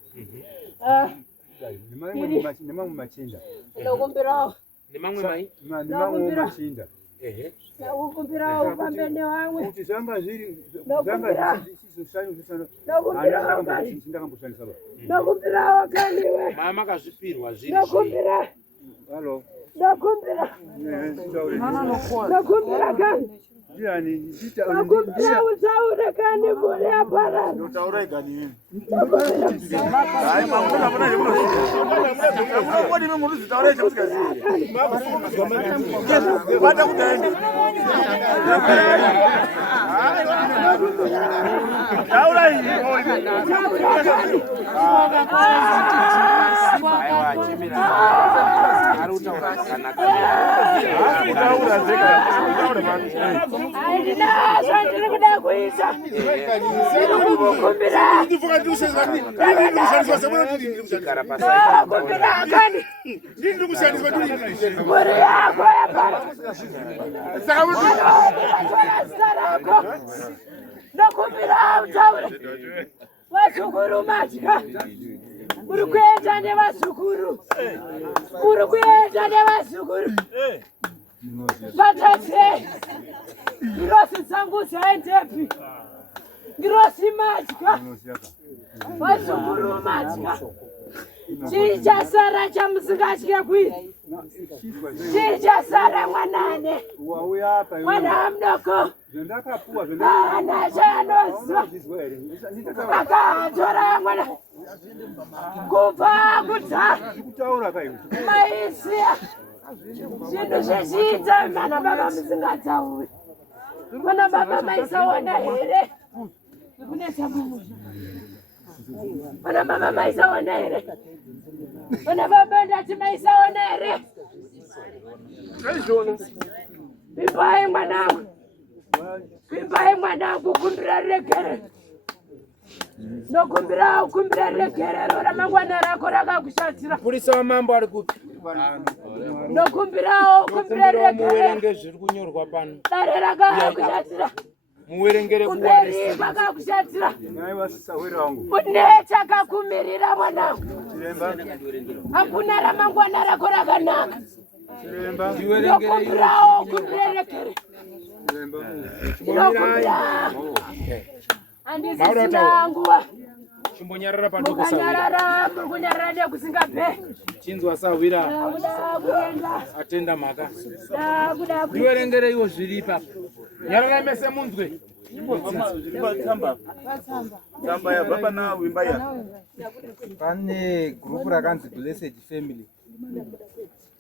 Nimamwe machinda. Ndokumbirawo. Nimamwe mai? Nimamwe machinda. Ehe. Ndokumbirawo pambene wangu. Kuti zanga zviri Ndokumbirawo kaniwe. Mama kazvipirwa zviri. Ndokumbira. Halo. Ndokumbira. Ndokumbira kani. Ndiani ndita Ndokumbira utaure kani bure yapara. Ndotaura igani yini. Hai mamuna muna yemuno. Unobodi mimi munhu zitaure chemusikaziye. Bata kutaende. Taura hii. Aiwa chimira. Arutaura kanaka. Taura zeka. Taura mami. Aidina zvandiri kuda kuita. Ndokumbira. Ndifuka ndikushandiswa. Ndiri kushandiswa semwana ndiri kushandiswa. Ndokumbira kani. Ndiri kushandiswa ndiri. Bure yako yapara. Saka muti. Sarako. Ndokumbira utaure. Vasukuru matya. Uri kuenda nevasukuru. Uri kuenda nevasukuru. Vatate. Ngirosi dzangu dzaendepi. Ngirosi matya. Vasukuru matya. Chii chasara chamusingatye kuita. Chii chasara mwanane. Mwana mudoko. Nacho anozwa. Akatora mwana. Kubva kudhara. Maisiya. Zvinhu zvezviita mana baba musingatauri. Mana baba maisaona here. Kunetsa mumwe. Mana baba maisaona here. Mana baba ndati maisaona here. Pimbai mwanangu. Pimbai mwanangu kumbira regere. Ndokumbira kumbira regerero ramangwana rako rakakushatira. Purisa wa mambo ari kupi? Ndokumbirawo kumbira regere. Muwerenge zviri kunyorwa pano. Dare rakakushatira. Muwerengere kuwarisa. Kumberi kwakakushatira. Nai wasawira wangu. Unechakakumirira mwanangu. Chiremba. Hakuna ramangwana rako rakanaka. Chiremba. Ndokumbirawo kumbira regere. Chiremba. Ndokumbira. Andisisina nguva. Chimbonyarara padoko sawira. Mukanyarara, mukunyarara nekusingape. Chinzwa sawira. Kuda kuenda. Atenda mhaka. Kuda kuenda. Ndiwerengere iwo zviri ipapo. Nyarara mese munzwe. Tsamba yabva pana wimba ya. Pane group rakanzi Blessed Family.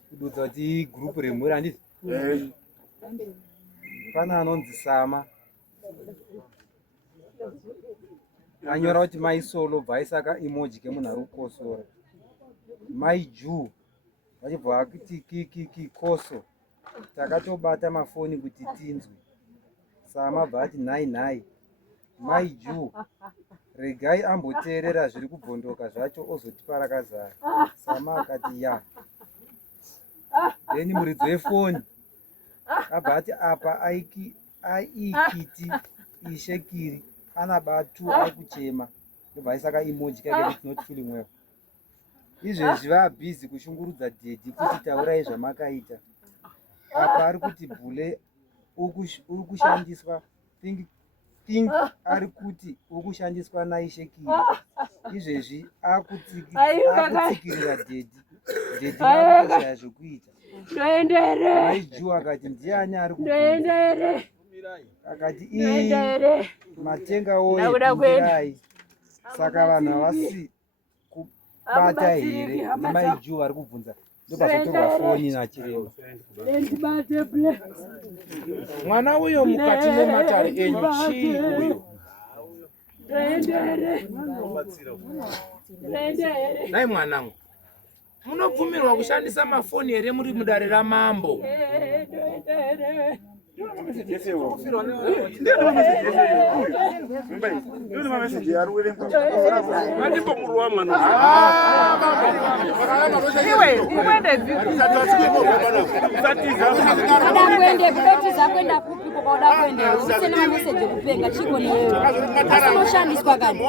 Kududza kuti group remhuri handiti? Pane anonzi Sama. Anyora kuti mai Solo vaisaka emoji kemunhu ari kukosora. Mai Jew vachibva vakuti koso. Takatobata mafoni kuti tinzwe. Sama bva ati nhai nhai. Mai Jew regai amboteerera zviri kubvondoka zvacho ozotiparakazara. Sama akati ya. Then muridzi wefoni abva ati apa aikiti ishekiri anabatu ari kuchema. Ndobva isaka emoji kake it's not feeling well. Izvezvi vabhizi kushungurudza dhedhi kuti taurai zvamakaita. Apa ari kuti bhule uri kushandiswa think ari kuti uri kushandiswa naishekiri. Izvezvi akutsikirira dhedhi akushaya zvekuita. Maijuu akati ndiani ari kubvunza. Akati matenga oye saka vanhu havasi kubata here. Maijuu ari kubvunza ndopazotorwa foni nachiremba. Mwana uyo mukati mematare enyu chii uyo? Nai mwanangu, munobvumirwa kushandisa mafoni here muri mudare ramambo? Kwenda kupiko kwa uda kwenda usina message kupenga chiko ni wewe asinoshandiswa kani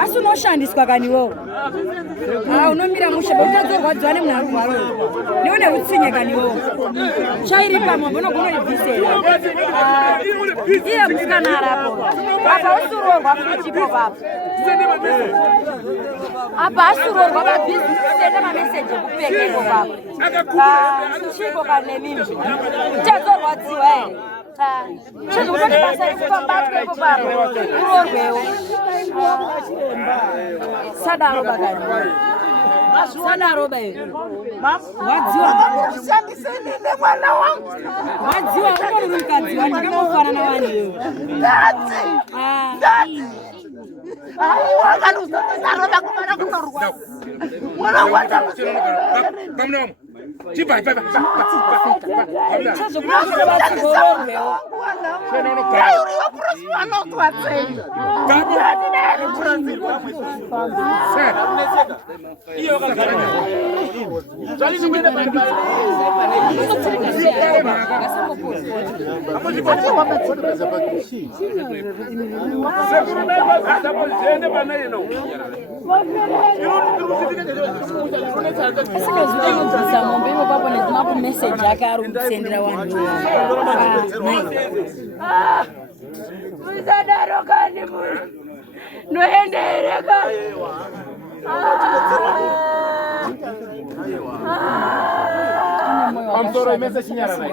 asinoshandiswa kani wewe unomira mushebe utadzorwadzwa nemwarwaro nione utsinye kani wewe chairi pamwe mbona kuno ibvisera iye mukana rapo apa usurorwa kuchipo baba apa asurorwa ba business senda ma message kupenga ko baba chiko kane mimi chazorwadziwa ere chazokone basa rekufambatwe ko baba urorwewo sadaro bagani sadaro bae wadziwa Shandiseni mwana wangu. wadziwa uri mukadzi wani kamofana na wani wewe message akari kusendera vanhu musadaro kani noendereka Amtoro imese chinyara naye.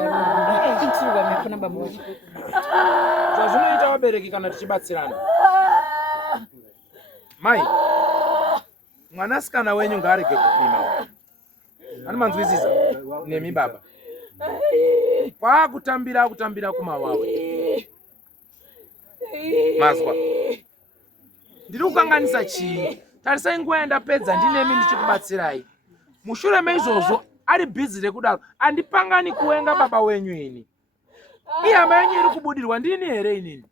Zvazvinoita vabereki kana tichibatsirana. Mai, mwanasikana wenyu ngaarege kupima. Anomanzwisisa nemi baba. Kutambira kumawawe. Mazwa. Ndiri kukanganisa chii? Tarisai nguva yandapedza ndinemi ndichikubatsirai. Mushure meizvozvo ari busy rekudaro andipangani kuwenga baba wenyu ini. Ihama yenyu iri kubudirwa ndini here inini.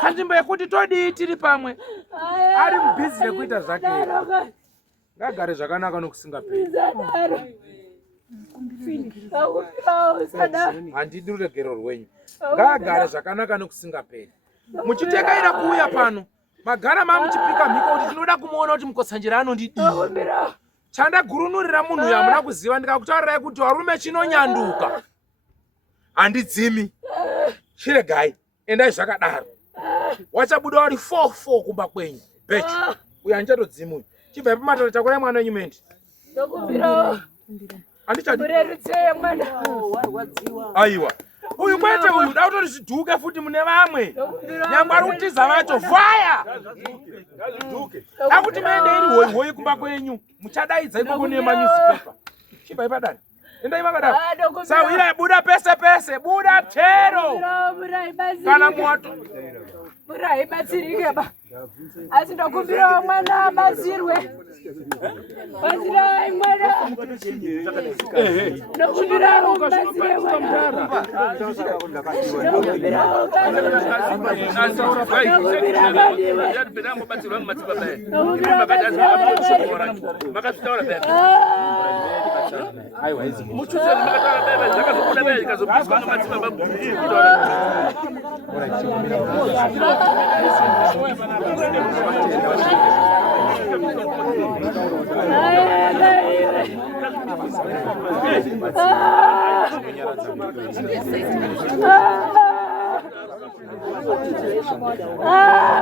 Panzvimbo yekuti todii tiri pamwe ari busy rekuita zvake. Ngagare zvakanaka nokusingaperi. Handidi ruregero rwenyu. Ngagare zvakanaka nokusingaperi. Muchitekaira kuuya pano magara mamuchipika mhiko kuti tinoda kumuona kuti mukotsanjira anondidii. Chandagurunurira munhu uyu hamuna kuziva ndikakutaurirai kuti warume chinonyanduka. Handidzimi. Chiregai. Endai zvakadaro. Wachabuda uri 4 kumba kwenyu. Bechi. Uyu handichatodzimi uyu. Chibva pamatare takurai mwana wenyu mendi. Handichadi. Aiwa. Uyu kwete uyu dautori zvidhuke futi mune vamwe. Nyangwa ari kutiza vacho vaya. Akuti maende iri hoi kumba kwenyu. Muchadaidza ikoko nemanewspaper. Chibva ipadani. Endai makadaro. Sawira buda pese. Buda tero. Kana mwato. Burai batsirike ba. Asi ndakumbira mwana abazirwe. Bazirai mwana. Ndakumbira abazirwe mwana.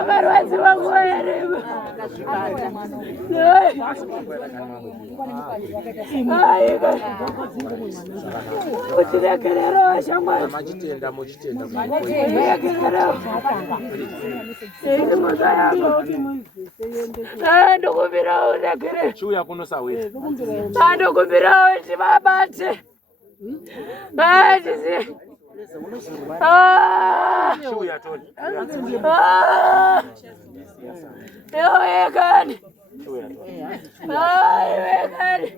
Barwazi wangu werevu. Uchirekerero shamba. Machitenda muchitenda. Ndokubira urekere. Chuya kuno sawe. Ndokubira uti babate. Bachizi. Chuya toni. Yekani. Yekani.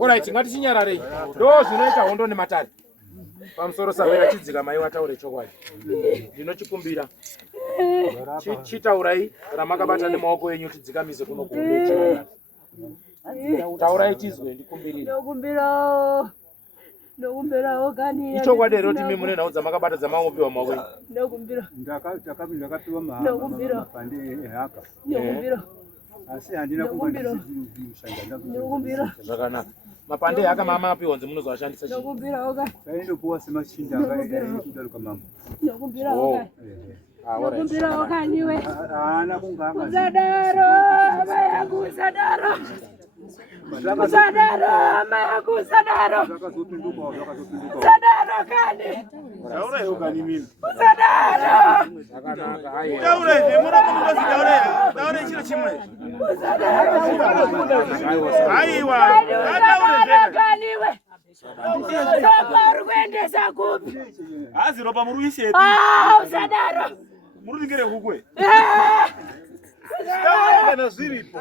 Alright, ngati chinyarare. Ndo zvinoita hondo nematari. Pamusoro sawera chidzika mai wataure chokwadi. Ndinochikumbira. Chitaurai ramakabata nemaoko enyu tidzikamize kuno kumecha. Taurai tizwe ndikumbirira. Ndokumbira okani. Ichokwadi ero timi mune nawo dzamakabata dzamaopiwa mawe. Ndokumbira. Ndakapiwa mapande ehaka. Ndokumbira. Asi handina kumbira. Zvakanaka. Mapande aka mama apiwa nze munozowashandisa chi? Ndokumbira okani. Kaindopuwa semachinda akakudaruka mama. Ndokumbira okani. Ndokumbira okani we. Ana kungaka. Usadaro, mayangu usadaro. Usadaro, mayangu usadaro. Usadaro kani. Daura yo kani mimi. Usadaro. Zvakanaka. Ayi. Daura ine mura kuno daura. Daura chiro chimwe. Aiwa. Usadaro kani we. Ropa rukuendesa kupi? Hazi ropa muruise. Usadaro. Murudingere hukwe. Kana zviripo.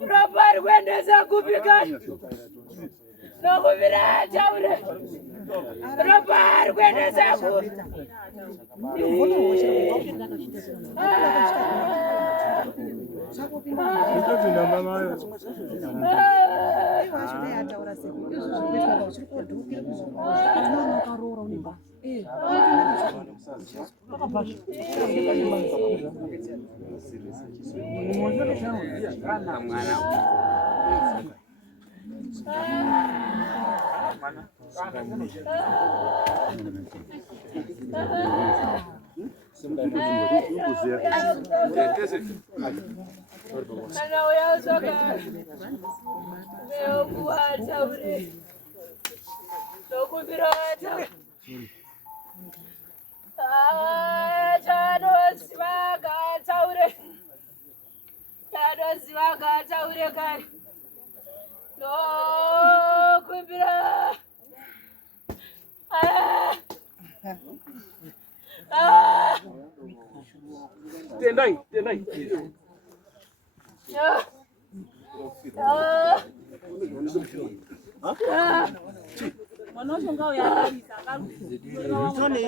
Ropa rukuendesa kupi kani? Nokubira taure. Ropa rukuendesa kupi? Ana uya soka. Meu buata ure. Dokubira ta. Chano sivaga taure. Chano sivaga taure kari. Dokubira. Tendai.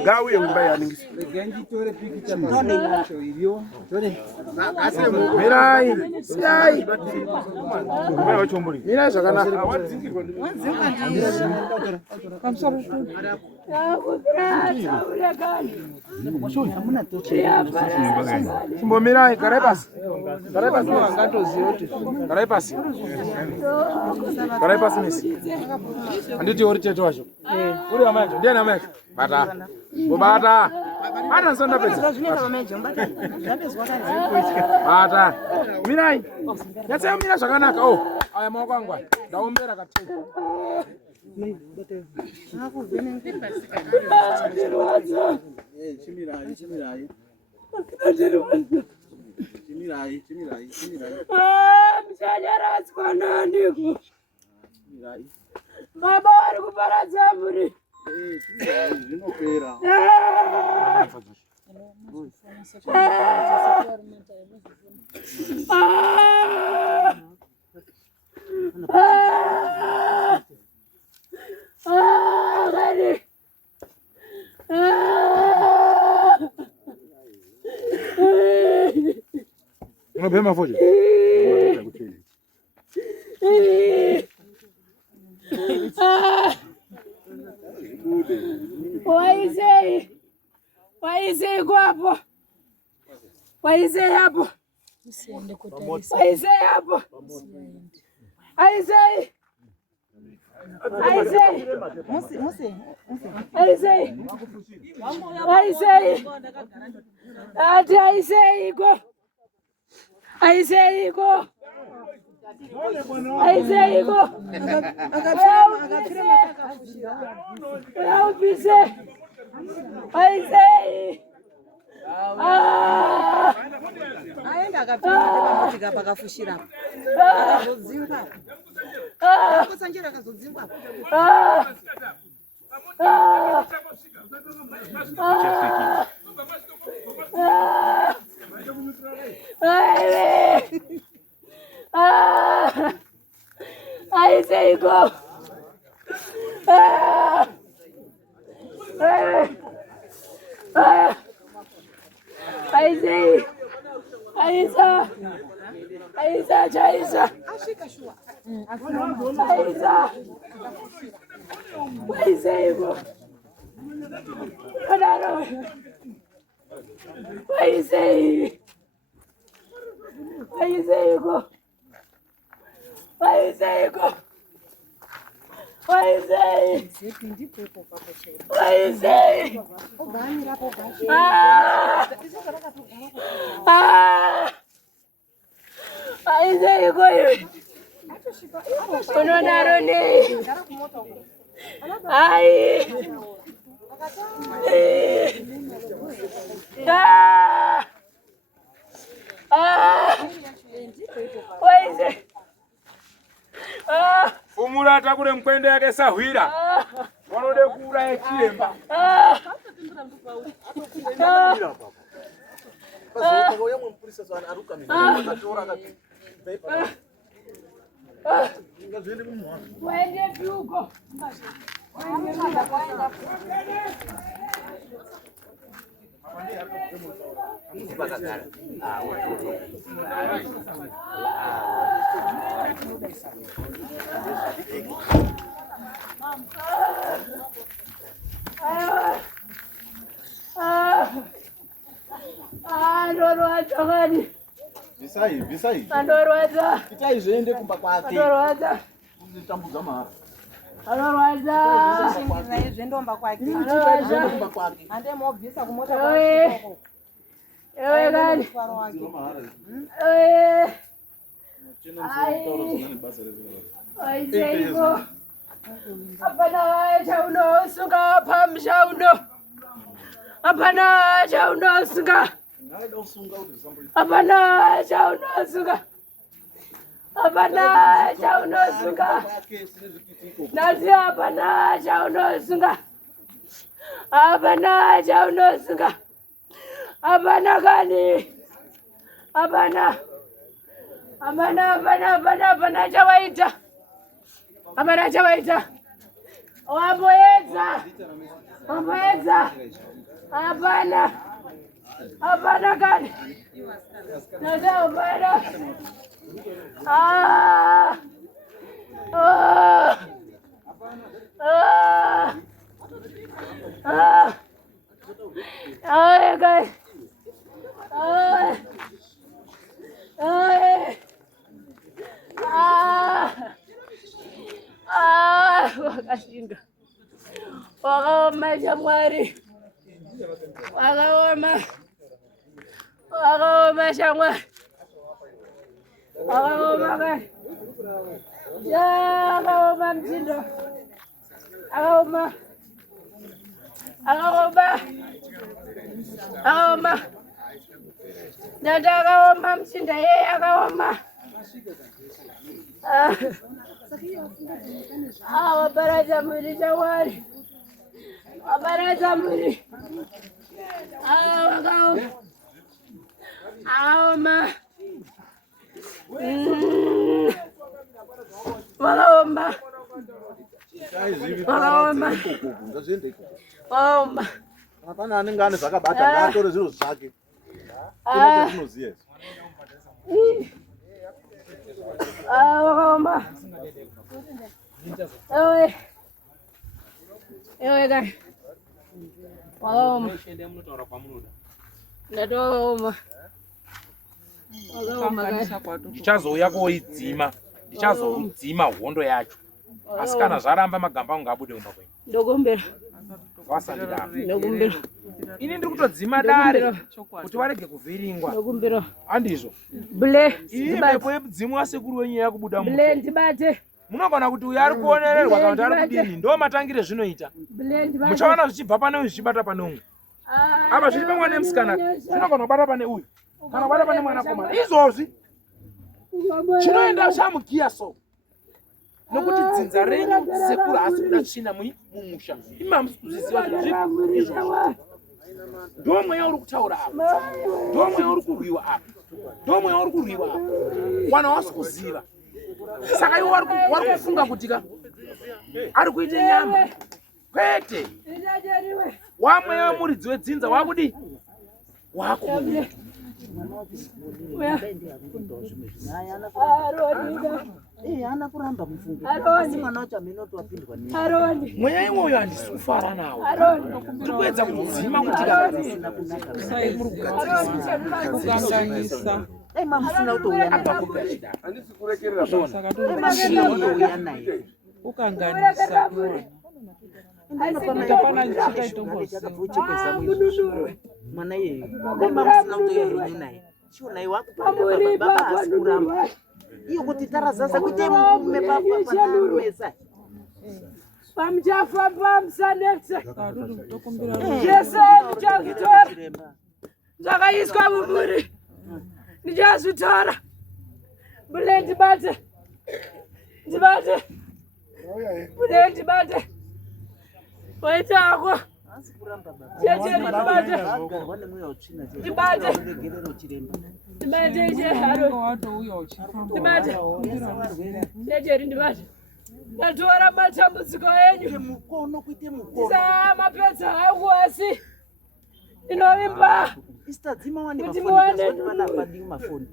Gawi yomba yaningisa. Mirai. Sai. Mera chomburi. Mirai zvakanaka. Kamsoro. Chimbomirai, garai pasi. Garai pasi. Garai pasi. Garai pasi misi. Anditi uri tete wacho. Uri amacho, ndiani amacho? Bata. Bobata. Bata nsonda pesa. Bata. Mirai. Yatsa mira zvakanaka. Oh, aya maoko angwa. Ndaombera katete. Baba ari kuparadza muri. Zvinopera. Unabema foje? Waizei kwapo. Waizei hapo. Waizei hapo. Aizei. Aizei. Aizei. Aizei. Ati aizei go. Aizei go. Aizei go. Aizei. Aizei. Aenda akapinda pamotika pakafushira. Akazodzingwa. Akasanjira akazodzingwa. Aizei go. Aizei. Aiza. Aiza chaisa. Ashika shua. Aiza. Aizei go. Kadaro. Aizei. Aizei go. Aizei go. Aizei. Aizei. Aizei go. Unonaro nei. Ai. Aizei. Fumula atakule mkwende yake sahwira. Wanode kura echiremba. Waende vyuko. Andorwadza kani. Visai. Andorwadza. Itai zviende kumba kwake. Andorwadza. Tambudza mahara. Andorwadza. Shingirira zvendomba kwake. Andorwadza. Kumba kwake. Ande mobvisa kumota kwake. Ewe kani. Aizeiko. Apana chaunosunga pamshauno. Apana chaunosunga. Apana chaunosunga. Apana chaunosunga. Nasi apana chaunosunga. Apana chaunosunga. Apana kani. Apana. Apana chawaita. Apana chawaita. Wamboedza. Wamboedza. Apana. Apana kani. Nasa apana. Guys. Wakashinga. Wakaoma shamwari. Wakaoma shamwari. Wakaoma gani? Ya, wakaoma mtindo. Wakaoma. Nanda wakaoma mtindo. Yeye wakaoma. Wabaraza mwili jawari. Wabaraza mwili. Wakao. Ma. Wakaomba. Hapana anenge ane zvakabata ngatore zviro zvake. Tinoziya. Wakaomba. Ewe kai. Wakaomba. Ndatooma. Ndichazouya koidzima. Ndichazodzima hondo yacho. Asi kana zvaramba magamba angu abude kumba kwenyu. Ndogombera. Wasandidaro. Ndogombera. Ini ndiri kutodzima dare kuti warege kuvhiringwa. Ndogombera. Handizvo. Ble. Imhepo yekudzimwa sekuru wenyu yakubуда mu. Ble ndibate. Munogona kuti uyu ari kuonererwa kana kuti ari kudini. Ndo matangire zvinoita. Ble ndibate. Muchaona zvichibva pane uyu zvichibata pane umwe. Apa zviri pamwe nemusikana zvinogona kubata pane uyu. Kana kubata pane mwanakomana. Izvozvi. Chinoenda chamugiya so. Nokuti dzinza renyu sekuru hasi kuda tsvina mumusha. Imamusi kuzviziva kuti izvozvo. Ndo mweya uri kutaura apa. Ndo mweya uri kurwiwa apa. Ndo mweya uri kurwiwa apa. Wana wasi kuziva. Saka iwo wari kufunga kuti ka ari kuite nyama. Kwete. Wamweya muridzi wedzinza wakudi. Wako. Hana kuramba mufungo. Asi mwana wacho amenoto wapindwa ni. Mweya iwoyo handisi kufara nawo. Tiri kuedza kudzima kuti kukanganisa. Mamufuna utouya naye. Handisi kurekerera Mamufuna utouya naye. Kukanganisa. Ndapana nchita itongoza. Mwana yeye. Mamufuna utouya naye. Sio naye wako baba asikuramba. Iyo kuti tarazasa kuti mume papa mesa. Pamjafa pamsanetsa. Yesu mchakitora. Zvakaiswa mumuri. Ndichazvitora. Bule ndibate. Ndibate. Bule ndibate. Waitako. Cheche ndibate. Ndibate. Ndibate iche haro. Ndibate. Cheche ndibate. Ndatora matambudziko enyu. Mukono kuite mukono. Mapedza hangu asi. Inovimba. Istadzima wani mafoni panapa ndi mafoni.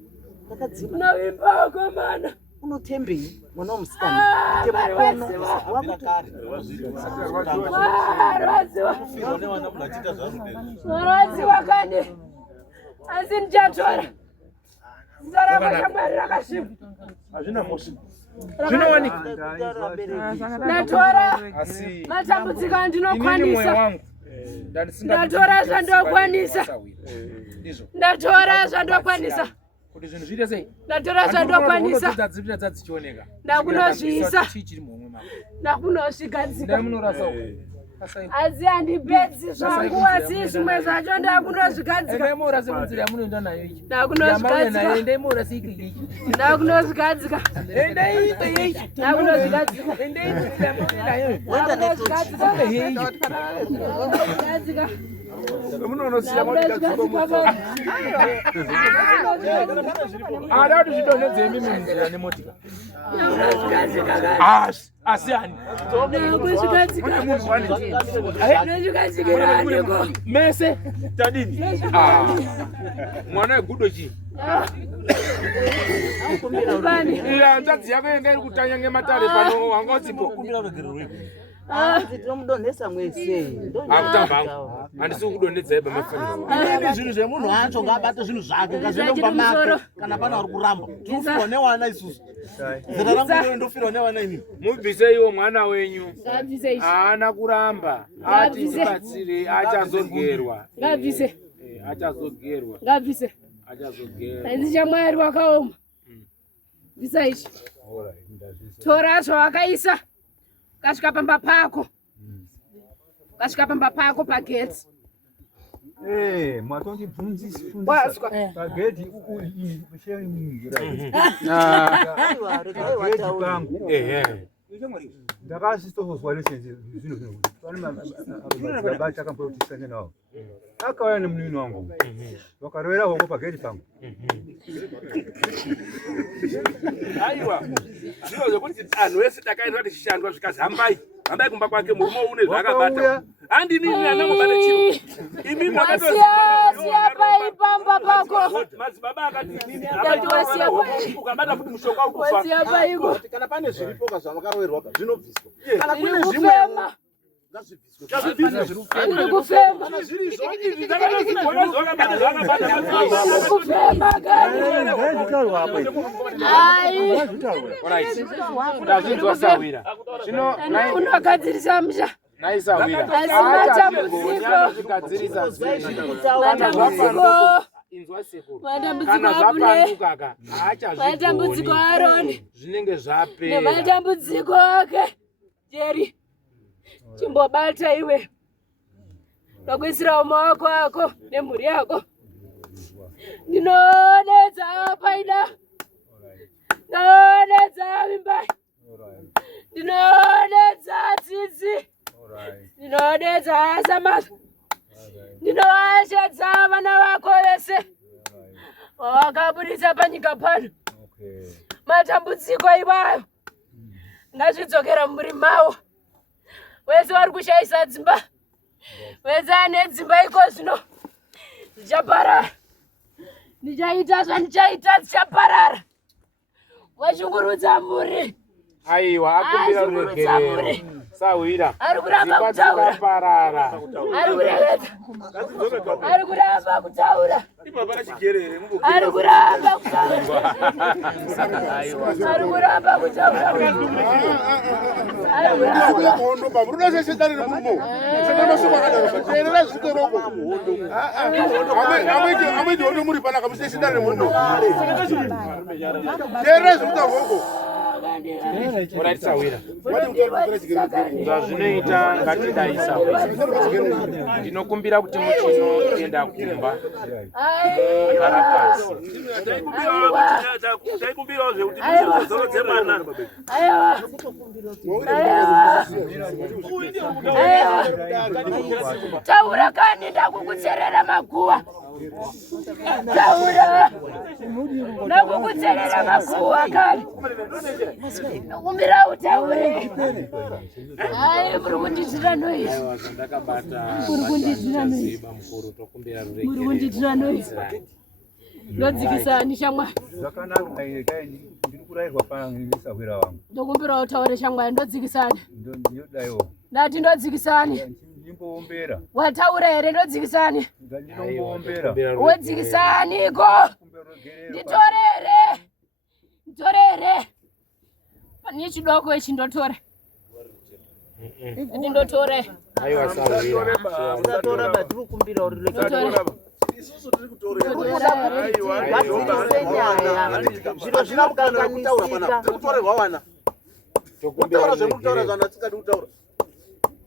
Takadzima. Inovimba komana. Unotembei mwana wamusikana. Temukono wakakare. Mwaradzi wakane. Asi ndichatora. Ndarama shamwari rakashiba. Hazvina mosi. Zvinowanika. Ndatora matambudziko andinokwanisa. Ndatora zvandokwanisa. Ndatora zvandokwanisa. Kuti zvinhu zviite sei? Ndatora zvandokwanisa. Dzichioneka. Ndakunozviisa. Ndakunozvigadzika. Ndamunorasa. Asi handipedzi zvangu asi zvimwe zvacho ndakunozvigadzika. Ndaimorasa munzira yamunoenda nayo ichi. Ndakunozvigadzika. Ndaimorasa iki. Ndakunozvigadzika. Ndakunozvigadzika. Ndakunozvigadzika. Munonoziya kuti zvidonhedzei mimi munzira nemotika. Asi hani mese tadini mwana wegudo chi nzadzi yako yanga iri kutanya ngematare pano wanga utsipo tinomudonhesa mwese akutambangu handisi kudonhedzai pamafoni zvinhu zvemunhu acho ngabate zvinhu zvake ngazvinomba make kana pana uri kuramba tinofirwa newana isusu zera rangu ndofirwa newana inini mubviseiwo mwana wenyu haana kuramba ati tibatsire achazogerwa achazogerwa handisi chamwari wakaoma bvisa ichi tora zvawakaisa kasvika pamba pako pagedzi Mwatonti funzi Waswa. Pageti sheri mwingira. kangu. Ndakasitozozwa lisenzi zvino. Bacha kambotisane nawo. Akauya nemunini wangu. Wakarovera hoko pageti pangu. Aiwa. Zvino zvekuti anhu ese takaenda kuti shishandwa zvikazambai. Hambai kumba kwake murumo une zvakabata. Handi nini anamubata chiro. Imi Wasiya paipamba pako. Madzibaba akati nini Ndati wasiya ukabata kuti mushonga ukufa. Wasiya paiko. Kana pane zviripo zvamakaroverwa zvinobviswa. Kana kune zvimwe Ndikufema. Unogadzirisa musha. Matambudziko Aroni zvinenge zvapera. Nematambudziko ake Jerry. Chimbobata iwe. Ndakuisira maoko ako nemhuri yako. Ndinodedza paida. Ndinodedza mimbai. Ndinodedza tsitsi. Ndinodedza Samantha. Ndinoashedza vana vako vese. Wakabudisa panyika pano. Matambudziko iwayo ngazvidzokera muri mawo. Wese vari kushaisa dzimba. Wese ane dzimba iko zvino dzichaparara. Ndichaita zvandichaita dzichaparara. Washungurudza muri. Aiwa akumbira ruregerero. Sawira. Ari kuramba kutaura. Parara. Ari kuramba. Ari kuramba kutaura. Ari kuramba kutaura. Ari kuramba kutaura. Ari kuramba. Muhondo baburuda sese dali mumo. Sese masuka kana. Terera zvitoroko. Amwe ndo muri pana kabusese dali muhondo. Terera zvitoroko. Ora Sawira. Zvazvinoita ngatidaisa. Ndinokumbira kuti muchino enda kumba. Karapasi. Taikumbira zvekuti muchizodze mana. Taura kani ndakukutserera maguwa. Taura. Ndakukutserera maguwa kani. Kumbira utaure. Ai muri kunditira noise. Ndakabata. Muri kunditira noise. Mukuru tokumbira ruregerero. Muri kunditira noise. Ndodzikisani shamwa. Zvakanaka ndiri kurayirwa panisawira wangu. Ndokumbira utaure shamwa ndodzikisani. Ndodaiwo. Ndati ndodzikisani. Ndimboombera. Wataura here ndodzikisani. Ndinomboombera. Wodzikisani ko. Nditorere. Nditorere. Pani chidoko ichi ndotore. Ndindotore. Aiwa Sawira. Ndatora batiri kumbira ruregerero. Isusu tiri kutorera. Zviro zvinokanganisika kutaura pana. Kutorerwa wana. Tokumbira zvemutaura zvana tikadi kutaura.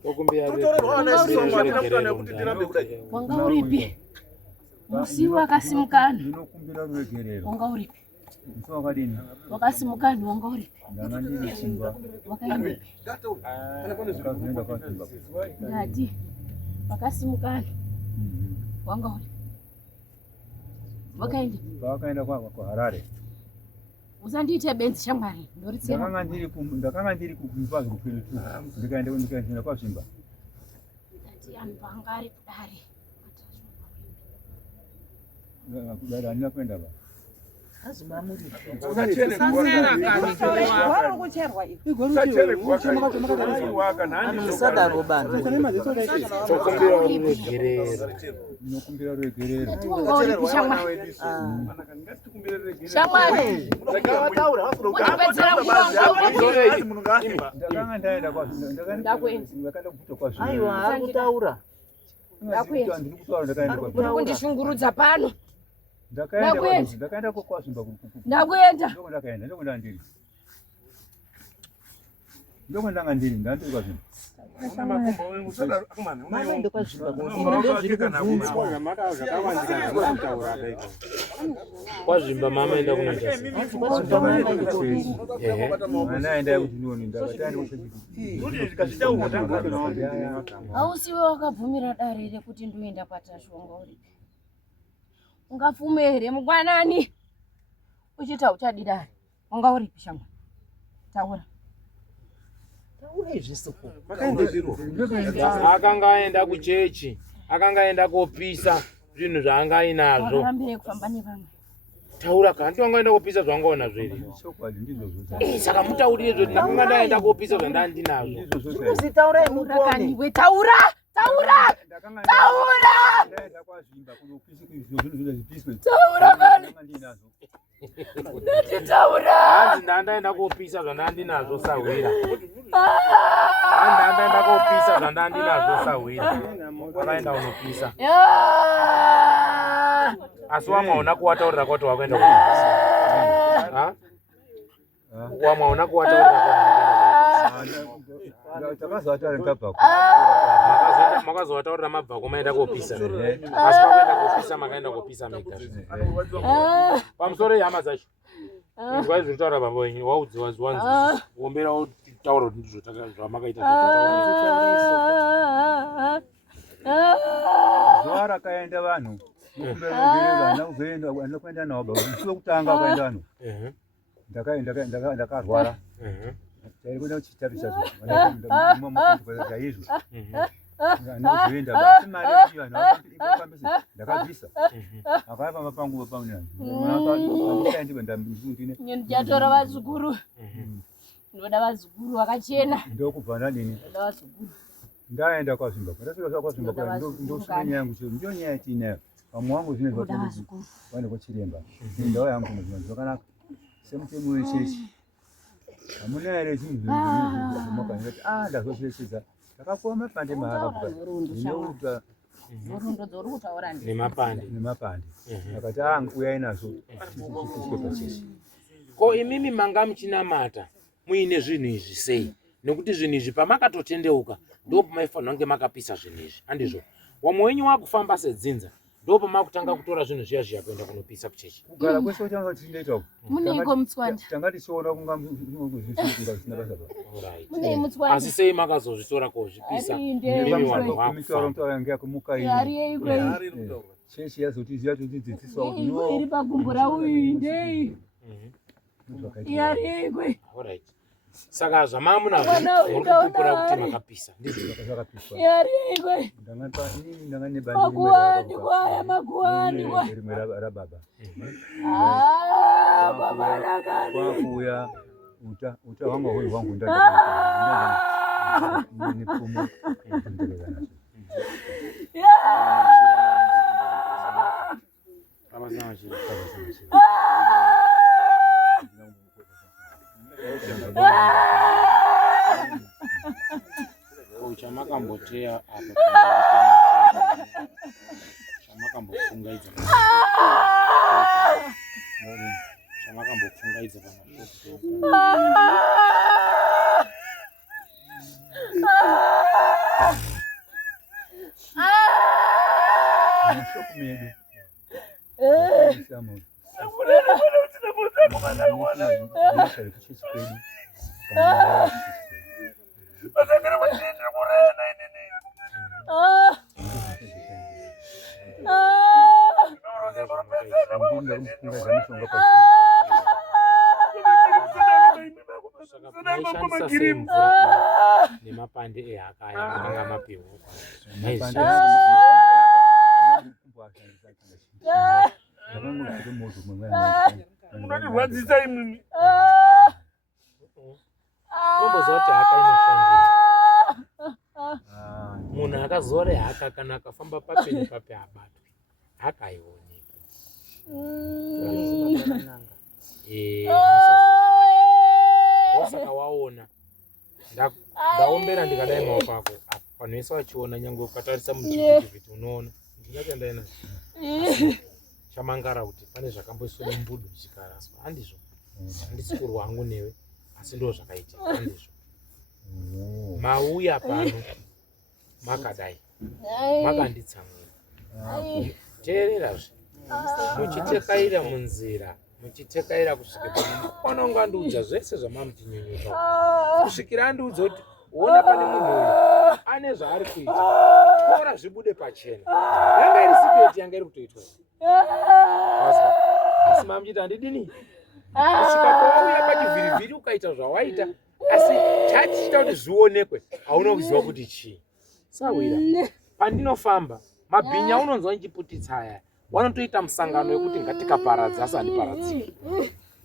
Tokumbira kutorerwa wana isomwa tinafana kuti tirambe kudai. Wanga uripi? Musi wakasimukana. Ndinokumbira ruregerero. Wanga uripi? Musi wakadini? Wakasimukana wanga uripi? Ndanga ndine simba. Wakaenda. Ndakazoenda kwasimba. Ndati. Wakasimukana. Wanga uripi? Wakaenda. Wakaenda kwa Harare. Usandiite benzi shamwari. Ndoritsema. Ndakanga ndiri kumba kukwini tu. Ndikaenda kwasimba. Ndati anbangari kudare. Kudare andina kuenda ba. Ndinokumbira ruregerero. Ndakanga ndaenda kwazvino. Aiwa akutaura. Kundishungurudza pano. Ndakaenda kwasimba. Ndakuenda. Ndoko ndiri. Ndoko ndanga ndiri ndandiri kwazvino. Kwazvimba mama enda kunoita hausiwe wakabvumira dare rekuti ndoenda kwatashu wanga uripi ungapfume here mungwanani uchita uchadi dare wanga uripi shamwa taura akanga aenda kuchechi akanga aenda kopisa zvinhu zvaanga ainazvo wakarambire kufamba nevamwe taura kanti wanga aenda kopisa zvangaona zviri saka mutaurire zvoti ndakanga ndaenda kopisa zvandandinazvo uzitaurai mukaniwe taura taura taura taura kani ndataura hanzi ndandaenda kopisa zvandandinazvo sahwira ndandaenda kopisa zvandandinazvo sahwira wakaenda unopisa asi wamwe hauna kuwataurira kuti wakaenda kupisa wamwe hauna kuwataurira makazovataurira mabvako maenda kopisa asi pakaenda kopisa makaenda kopisa mega pamusoro yehama dzacho izwai zviri kutaura baba wenyu waudziwa zwanzi wombera wotaura kuti zvamakaita zuva rakaenda vanhu kuenda navo baba musi wekutanga wakaenda vanhu ndakarwara taikuenda kuchitatu chacho chaizvo anozoenda basi mari yekuti vanhu vafambisa ndakabvisa akavafamba panguva pamunani ndichatora vazukuru ndoda vazukuru vakachena ndokubva ndadini ndaenda kwazvimba ndasvika kwazvimba ndosvika nyaya yangu chero ndiyo nyaya yatiinayo vamwe vangu zvine vaende kwachiremba ndau yangu zvakanaka semutemo wechechi hamuna here zvinhu zvimakati ndazozvirechedza ndakapuwa mapande maakauta nemapande akati uyai nazvo tiswe pachechi ko imimi manga muchinamata muine zvinhu izvi sei nekuti zvinhu izvi pamakatotendeuka ndo pamaifanira kunge makapisa zvinhu izvi handizvo wamwe wenyu wakufamba sedzinza ndo pamakutanga kutora zvinhu zviya zviya kuenda kunopisa kuchechi kugara kwese tanga tichinoitawo muneiko mutswanda tanga tichiona kunga zvisina basa munei mutswanda asi sei makazozvitora kozvipisa mimi vanhu vakufamba chechi yazotiziva totidzidziswa kuti iri pagumbo rauyu ndei yarikwe saka zvamamunazvo muri kupupura kuti makapisa yarikwe makuwani kwaya makuwani rimwe rababa kwakuya uta hwanga huri hwangu ndapfumo chamakamboteya apa chamakambopfungaidza mashopu medu nemapande ehakaya anga mapiwa munondirwadzisa imimi nomboziva kuti haka inoshandei munhu akazore haka kana akafamba pape nepape abatwe haka haioneki saka waona ndaombera ndikadai maoko ako vanhu vese vachiona nyange ukatarisa muchivhitivhiti unoona ndinachandaina chamangara kuti pane zvakamboswera mbudu chikaraswa handizvo handisi kurwa hangu newe asi ndo zvakaitika handizvo mauya pano makadai makanditsamura teererazve muchitekaira munzira muchitekaira kusvika pano panonga ndiudza zvese zvamamutinyenyuka kusvikira andiudza kuti uona pane munhu uyu ane zvaari kuita tora zvibude pachena yanga iri siketi yanga iri kutoitwa asi mamuchiti handidini kusvika kwauya pachivhirivhiri ukaita zvawaita asi chatichita kuti zvionekwe hauna kuziva kuti chii sawira pandinofamba mabhinya unonzwa nchiputitsa aya wanotoita musangano wekuti ngatikaparadza asi handiparadziki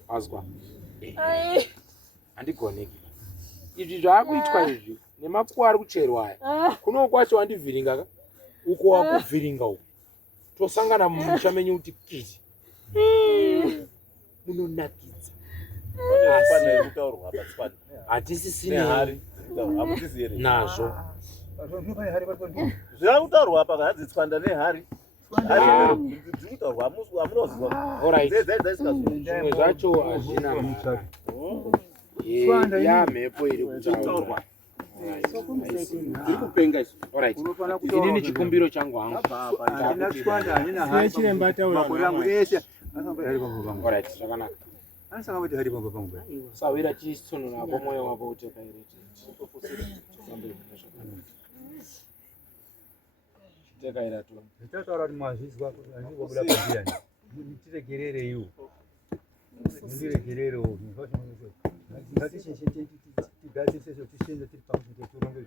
azwa handigoneki izvi zvaakuitwa izvi nemakuwa ari kucherwa aya kuno kwacho wandivhiringa uko wakuvhiringa uko tosangana mumusha menyu kuti kiti munonakidza hatisisine nazvo zvakutaurwa apa kahadzitswanda nehari zvimwe zvacho hazvina yamhepo iri kutaurwa inini chikumbiro changu hangu zvakanaka sawira chisonona apo mwoyo wako utekairete tekaira tu nditaura kuti mazvizwa kubuda pabiyani nditiregerere iwo ndiregerere uwo ngatisese tishende tiri pamwe tironge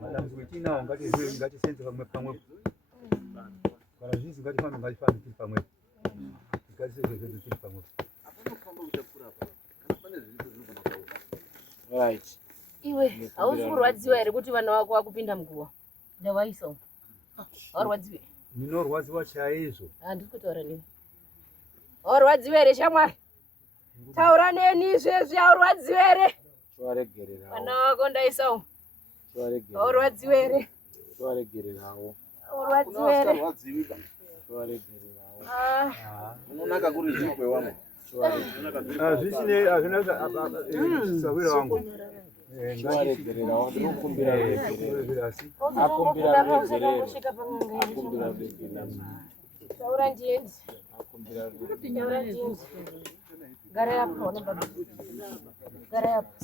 madambudziko etinawo ngatisenze pamwe kana zvizi ngatifambe tiri pamwe ngatisese tiri pamwe. Right. Iwe hausi kurwadziwa here kuti vana vako vakupinda muguwa ndawaiso haurwadziwe ndinorwadziwa chaizvo handisi kutaura neni haurwadziwe here shamwari taura neni izvezvi haurwadziwe here vana vako ndaisawo haurwadziwe here towaregererawo haurwadziwe here unonaka kuri zvipwe wamwe hazvisine hazvina sawira wangu towaregererawo ndinokumbira taura ndienzi taura ndienzi gara yapo ona baba gara yapo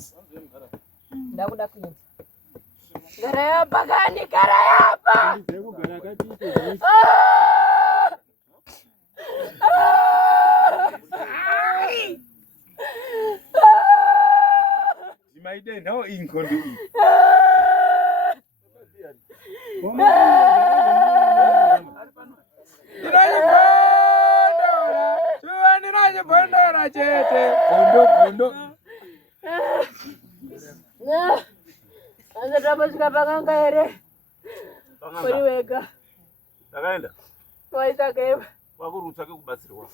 ndakuda kuenza gara yapa kani gara yapa Maide no inkondi. Ndinachipondora chete gondo anzatabasvika pakanga here uri wega takaenda waitsvakeiva kwakurutsvake kubatsirwa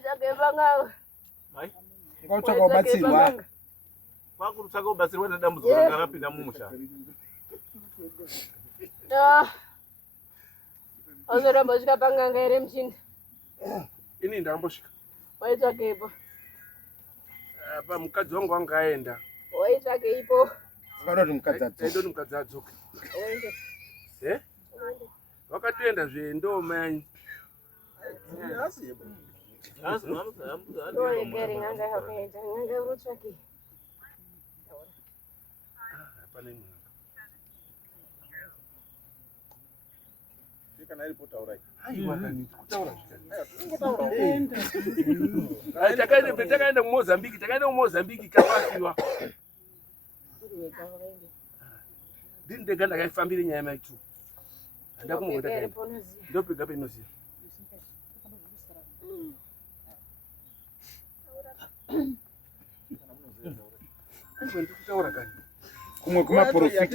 tsvakeiva ngautsvaka kubatsirwa kwakurutsvake kubatsirwa nedambudziko ranga rapinda mumusha auzotombosvika panganga here muchinda ini ndakambosvika waitsvakeipo apa mukadzi wangu anga aenda waitsvakeipo vadoti mukadzi adzoke wakatoenda zvendoma yanyu ndoregere nganga yakaita nganga urotsvakei kana iri potaura takaenda kumozambiki kapafiwa ndini ndega ndakaifambire nyaya maitu ndopega peinoziva ndikutaura kani kumwe kumaprofita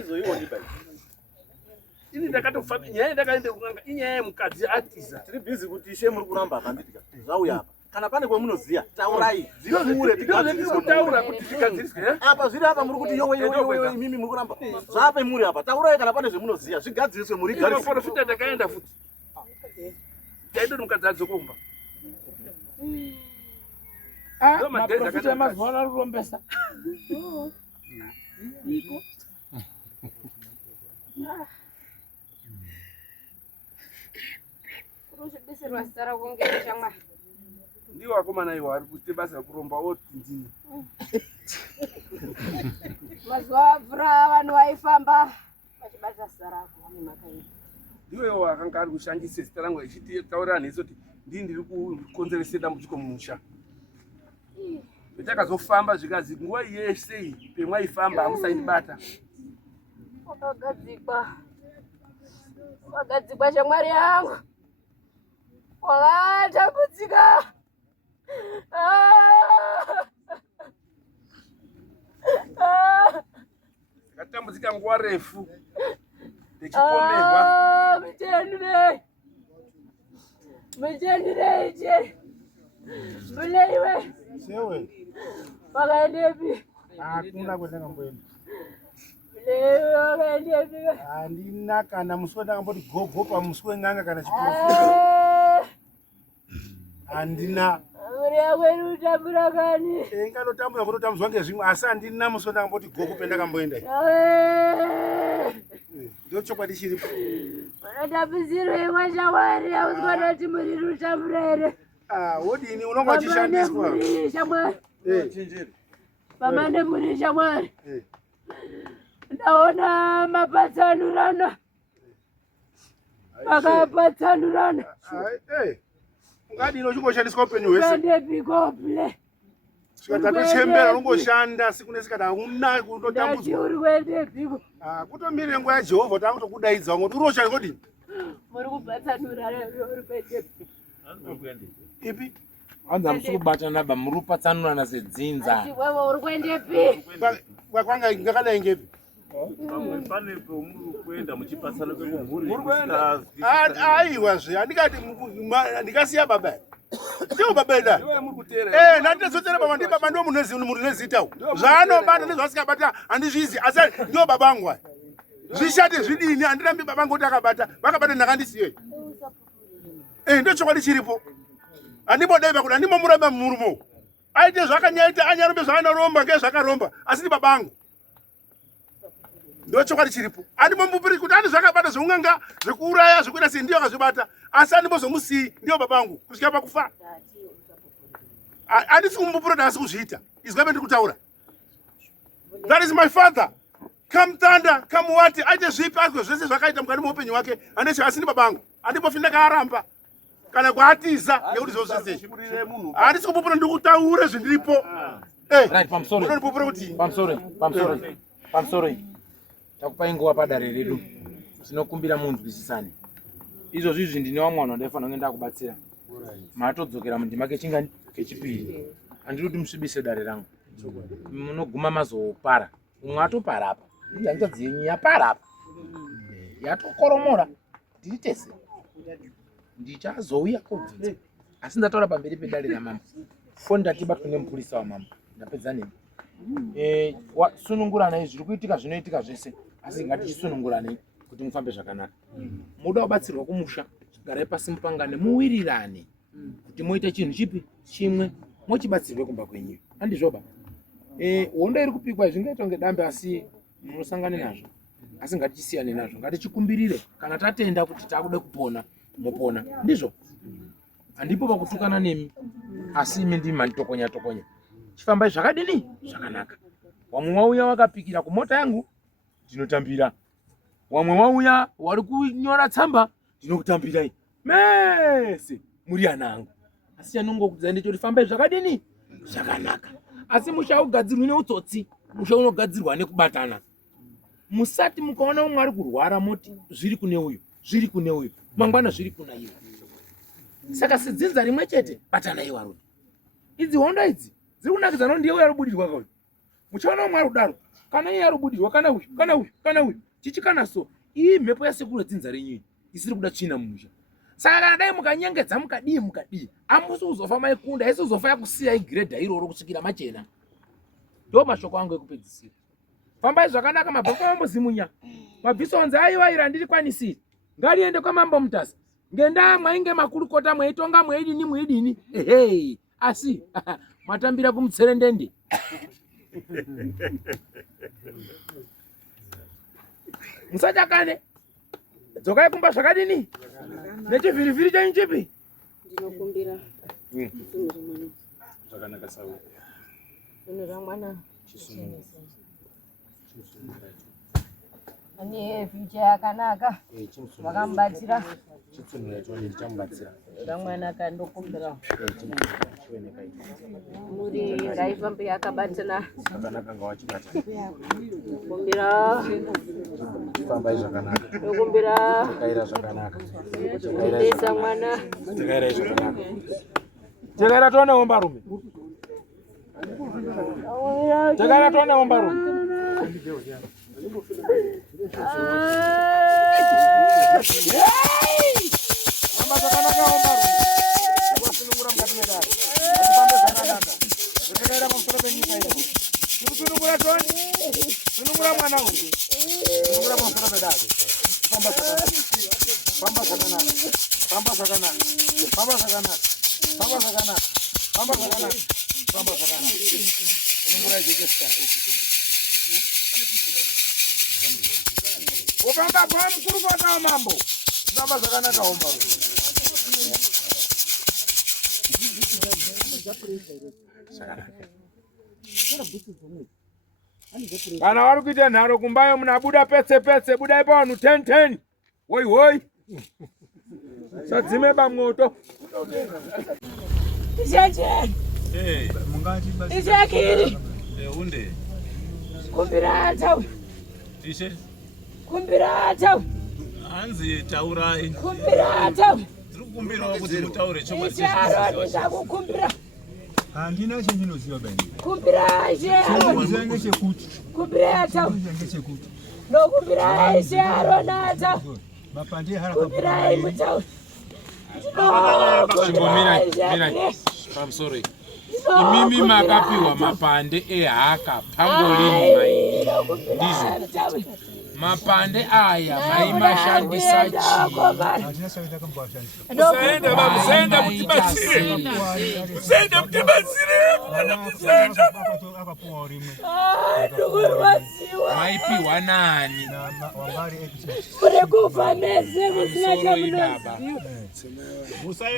ini ndakatofamba nyaya ndakaenda kunanga inyaya yemukadzi atiza tiri busy kuti ishe muri kuramba apa nditika zvauya apa kana pane kwamunoziya taurai dzikure tikataura kuti zvigadziriswe apa zviri apa muri kuti yowe imimi muri kuramba zvape muri apa taurai kana pane zvemunoziya zvigadziriswe muri gariswe profita ndakaenda futi taidoti mukadzi adzokumba maprofita emazuva ano ari kurombesa mukomana iwo ari kuite basa kuromba oti ndini. Mazuva avhura vanhu vaifamba vachibata zita rako nemakaita. Ndiwewo akanga ari kushandise zita rangu echitaurira nesu kuti ndini ndiri kukonzerese dambudziko mumusha. Petakazofamba zvikazi nguva yese iyi pemwaifamba hamusaindibata. Wakadzikwa shamwari yangu. Wakatambudzika. Ndakatambudzika nguva refu. Ndichipomerwa. Muchendure ichi. Muleiwe. Sewe. Wakaendepi? Hakuna kwenda kamboenda. Muleiwe wakaendepi? Handina kana musi wandakamboti gogo pamusi weng'anga kana chiprofita. Handina. Muri yakwenu utambura kani? Inganotambura kutotambudzwa ngezvimwe asi handina musi wandakamboti gogo pendakamboenda. Ndio chokwadi chiripo. Manatambudzirwe mwashamwari hausikuona kuti muri rutambura ere? Wodini unonga wachishandiswa. Shamwari. Chinjiri. Pamane muri shamwari. Ndaona mapatsanurana. Makapatsanurana. Ungadini uchingoshandiswa upenyu hwese. Kandepikople. Sikatatochembera unongoshanda siku nesikati hauna kundotambudzwa. Uri kuendepiko? Kutomire nguva yaJehovha takutokudaidza ngoti uri oshandiswa kodini? Muri kupatsanurana uri kuendepiko? Ipi? Anza musukubata naba muri kupatsanurana sedzinza. Wewe uri kuendepi? Kwanga ngakadai ngepi? Pane pomuri kuenda muchipatsana kwemhuri. Muri kuenda? Aiwa zve andikati ndikasiya baba. Ndiwo baba eda. Ndatizotera baba ndi baba ndo munhu nezita. Zvaanobata nezvasikabata handizvizi asi ndiwo baba angu. Zvishati zvidini handirambi baba angu kuti akabata vakabata ndakandisiye. Ndo chokwadi chiripo. Handimodaiva kuti handimomuramba murumo. Aite zvakanyaita anyarombe zvaanaromba ngezvakaromba asi ndi baba angu. Ndo chokwadi chiripo. Handimombupiri kuti ane zvakabata zvounganga zvekuuraya zvekuita sei ndiyo akazvibata asi handimbozomusii ndiyo baba angu kusvika pakufa. Handisi kumbupira kuti asi kuzviita. Izwa bendiri kutaura. That is my father. Kamutanda kamuwati aite zvipi azwe zvese zvakaita mukati muupenyu hwake handisi asi ndi baba angu. Handimbofinda kaaramba. Kana kuatiza nekuti zvozvese. Handisi kumbupira ndiri kutaura zvindiripo. Right, pamsore. Takupai nguva padare redu. Tinokumbira munzwisisane. Izvozvi ndine wamwana wandaifana kunge ndakubatsira. Matodzokera mundima kechipiri. Handiri kuti musvibise dare rangu. Munoguma mazopara. Umwe atopara apa. Hanzvadzi yenyu yapara apa. Yatokoromora. Ndiri tese. Ndichazouya kubvunza. Asi ndataura pamberi pedare ramambo. Foni ndatibatwa nemupurisa wamambo. Ndapedza nemi. Sununguranai zviri kuitika zvinoitika zvese. Asi ngatichisununguranai kuti mufambe zvakanaka. Muda kubatsirwa kumusha. Garai pasi mupangane muwirirane. Kuti muite chinhu chipi chimwe mochibatsirwe kumba kwenyu. Handizvoba. Hondo iri kupikwa zvingaita ngedambe asi munosangane nazvo. Asi ngatichisiyane nazvo. Ngatichikumbirire kana tatenda kuti takude kupona mopona. Ndizvo. Handipo pakutukana nemi. Asi imi ndimi manditokonya. Chifambai zvakadini? Zvakanaka. Wamwe wauya wakapikira kumota yangu ndinotambira. Wamwe wauya wari kunyora tsamba ndinokutambirai. Mese muri ana angu. Asi anongokudzai ndechoti fambai zvakadini? Zvakanaka. Asi musha ugadzirwa neutsotsi, musha unogadzirwa nekubatana. Musati mukaona umwe ari kurwara moti zviri kune uyu, mangwana zviri kuna iwe. Saka sedzinza rimwe chete batana iwarume. Idzi hondo idzi dziri kunakidza ndiye uya rubudirwa kauyu. Muchaona umwe ari kudaro, kana iye ari rubudirwa kana uyu. Chichikana so, iyi mhepo yasekuru dzinza renyu isiri kuda tsvina mumusha. Saka kana dai mukanyengedza mukadii, amusi uzofa maikunda, esi uzofa yakusiya igredha iroro kusvikira machena. Ndo mashoko angu ekupedzisira. Fambai zvakanaka mabhuku amuzimunya. Mabhisonzi aiwaira ndiri kwanisiri. Ngariende kwamambo mutasi. Ngenda mwainge makurukota mwaitonga mwaidini. Ehei, asi matambira kumutserendende. Musachakane. Dzokai kumba zvakadini? Nechivhirivhiri chenyu chipi? Ndinokumbira. zvakanaka sawe. Unira mwana. Ani ficha yakanaka. Vakambatsira. Chitsunura chone chichamubatsira. Ramwana kandokumbira. Muri raifambe yakabatana. Zvakanaka ngawachibata. Kumbira. Fambai zvakanaka. Kumbira. Takaira zvakanaka. Tesa mwana. Takaira zvakanaka. Takaira tone omba rume. Takaira tone omba rume. Amba zvakanaka omba rume. Wasunungura mukati medare. Achipamba zvakanaka. Takaira pamusoro penyika ino. Tikusunungura tone. Sunungura mwana uyu. Sunungura pamusoro pedare. Famba zvakanaka. Famba zvakanaka. Famba zvakanaka. Famba zvakanaka. Famba zvakanaka. Famba zvakanaka. Famba zvakanaka. Sunungura jekesika. Upamba kwa mkuru kwa mambo. Famba zvakanaka omba. Kana wari kuita nharo kumbayo munabuda petse petse budai pa 10 woi woi sadzime bamwoto Ishaje Ishakiri unde kumbirata ishe kumbirata hanzi taurai kumbirata tiri kukumbirawo kuti mutaure chokwadi kukumbira handina chendinoziva bani kumbira chekuziva ngechekuti kumbirata ngechekuti nokumbira ishe aronata mapande kumbira mutaure I'm sorry. Imimi makapiwa mapande ehaka pangolini mai. Ndizvo. Mapande aya mai mashandisa chi. Musaenda baba, musaenda mutibatsire. Musaenda mutibatsire. Musaenda. Maipiwa nani? Kure kufa meze musina chamunoziva.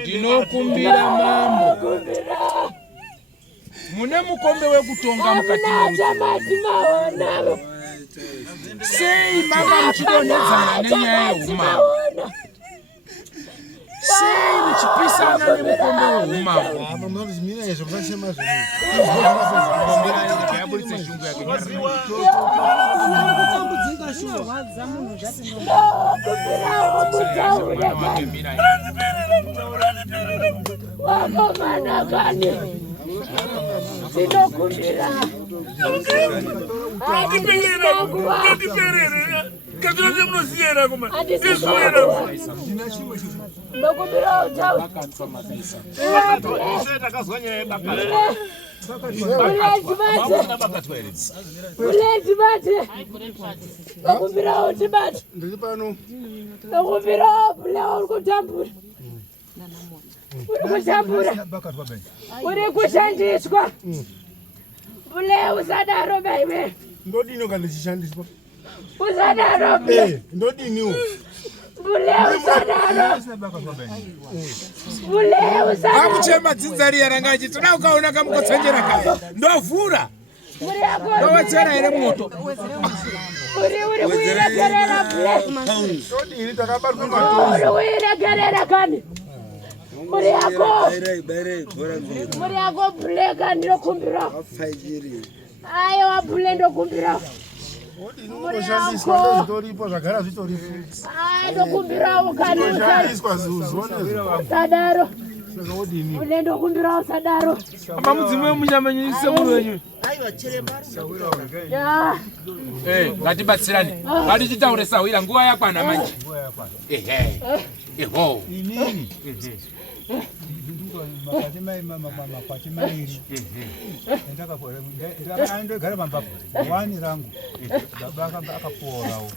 Ndinokumbira mambo. Mune mukombe wekutonga mukati maona. Sei mama muchidonedzana nenyaya yehuma. Sei muchipisana nemukombe wehuma. Apa munozimira izvo mukachema zvino. Yaburitse shungu yake nyarira. Kutambudzika shuwa wadza munhu zvati wakomana kani tinokumbira ndokumbira utawe Uleti bate. Ndokumbira utibate. Ndiri pano. Ndokumbira bula urikutambura. Urikutambura. Uri kushandiswa. Bule usadaro baby. Ndodini kana chishandiswa. Usadaro bule. Ndodini. Bule usadaro. Bule usadaro. Akuchema dzinzari yarangaji tuna ukaona kamukotsonjera kaya. Ndovhura. Ndowetsera ere moto. Uri kuiregerera bule. Ndodini takabatwa matonzi. Uri kuiregerera kani. Muri yako. Muri yako bule kani ndokumbira. Ayo wabule ndokumbira. Unoshandiswa ndozvitoripo zvagara zvitoripo. Ndokumbirawo kani unoshandiswa zuzvone sadaro. Ule ndokumbirawo sadaro. Mamudzimwe munyamenyise munhu wenyu. Ngatibatsirane. Ngatichitaure sawira nguva yakwana manje. Ehe. Eho. Inini. Makwati mairi ndakandogara pambapo wani rangu akaporawo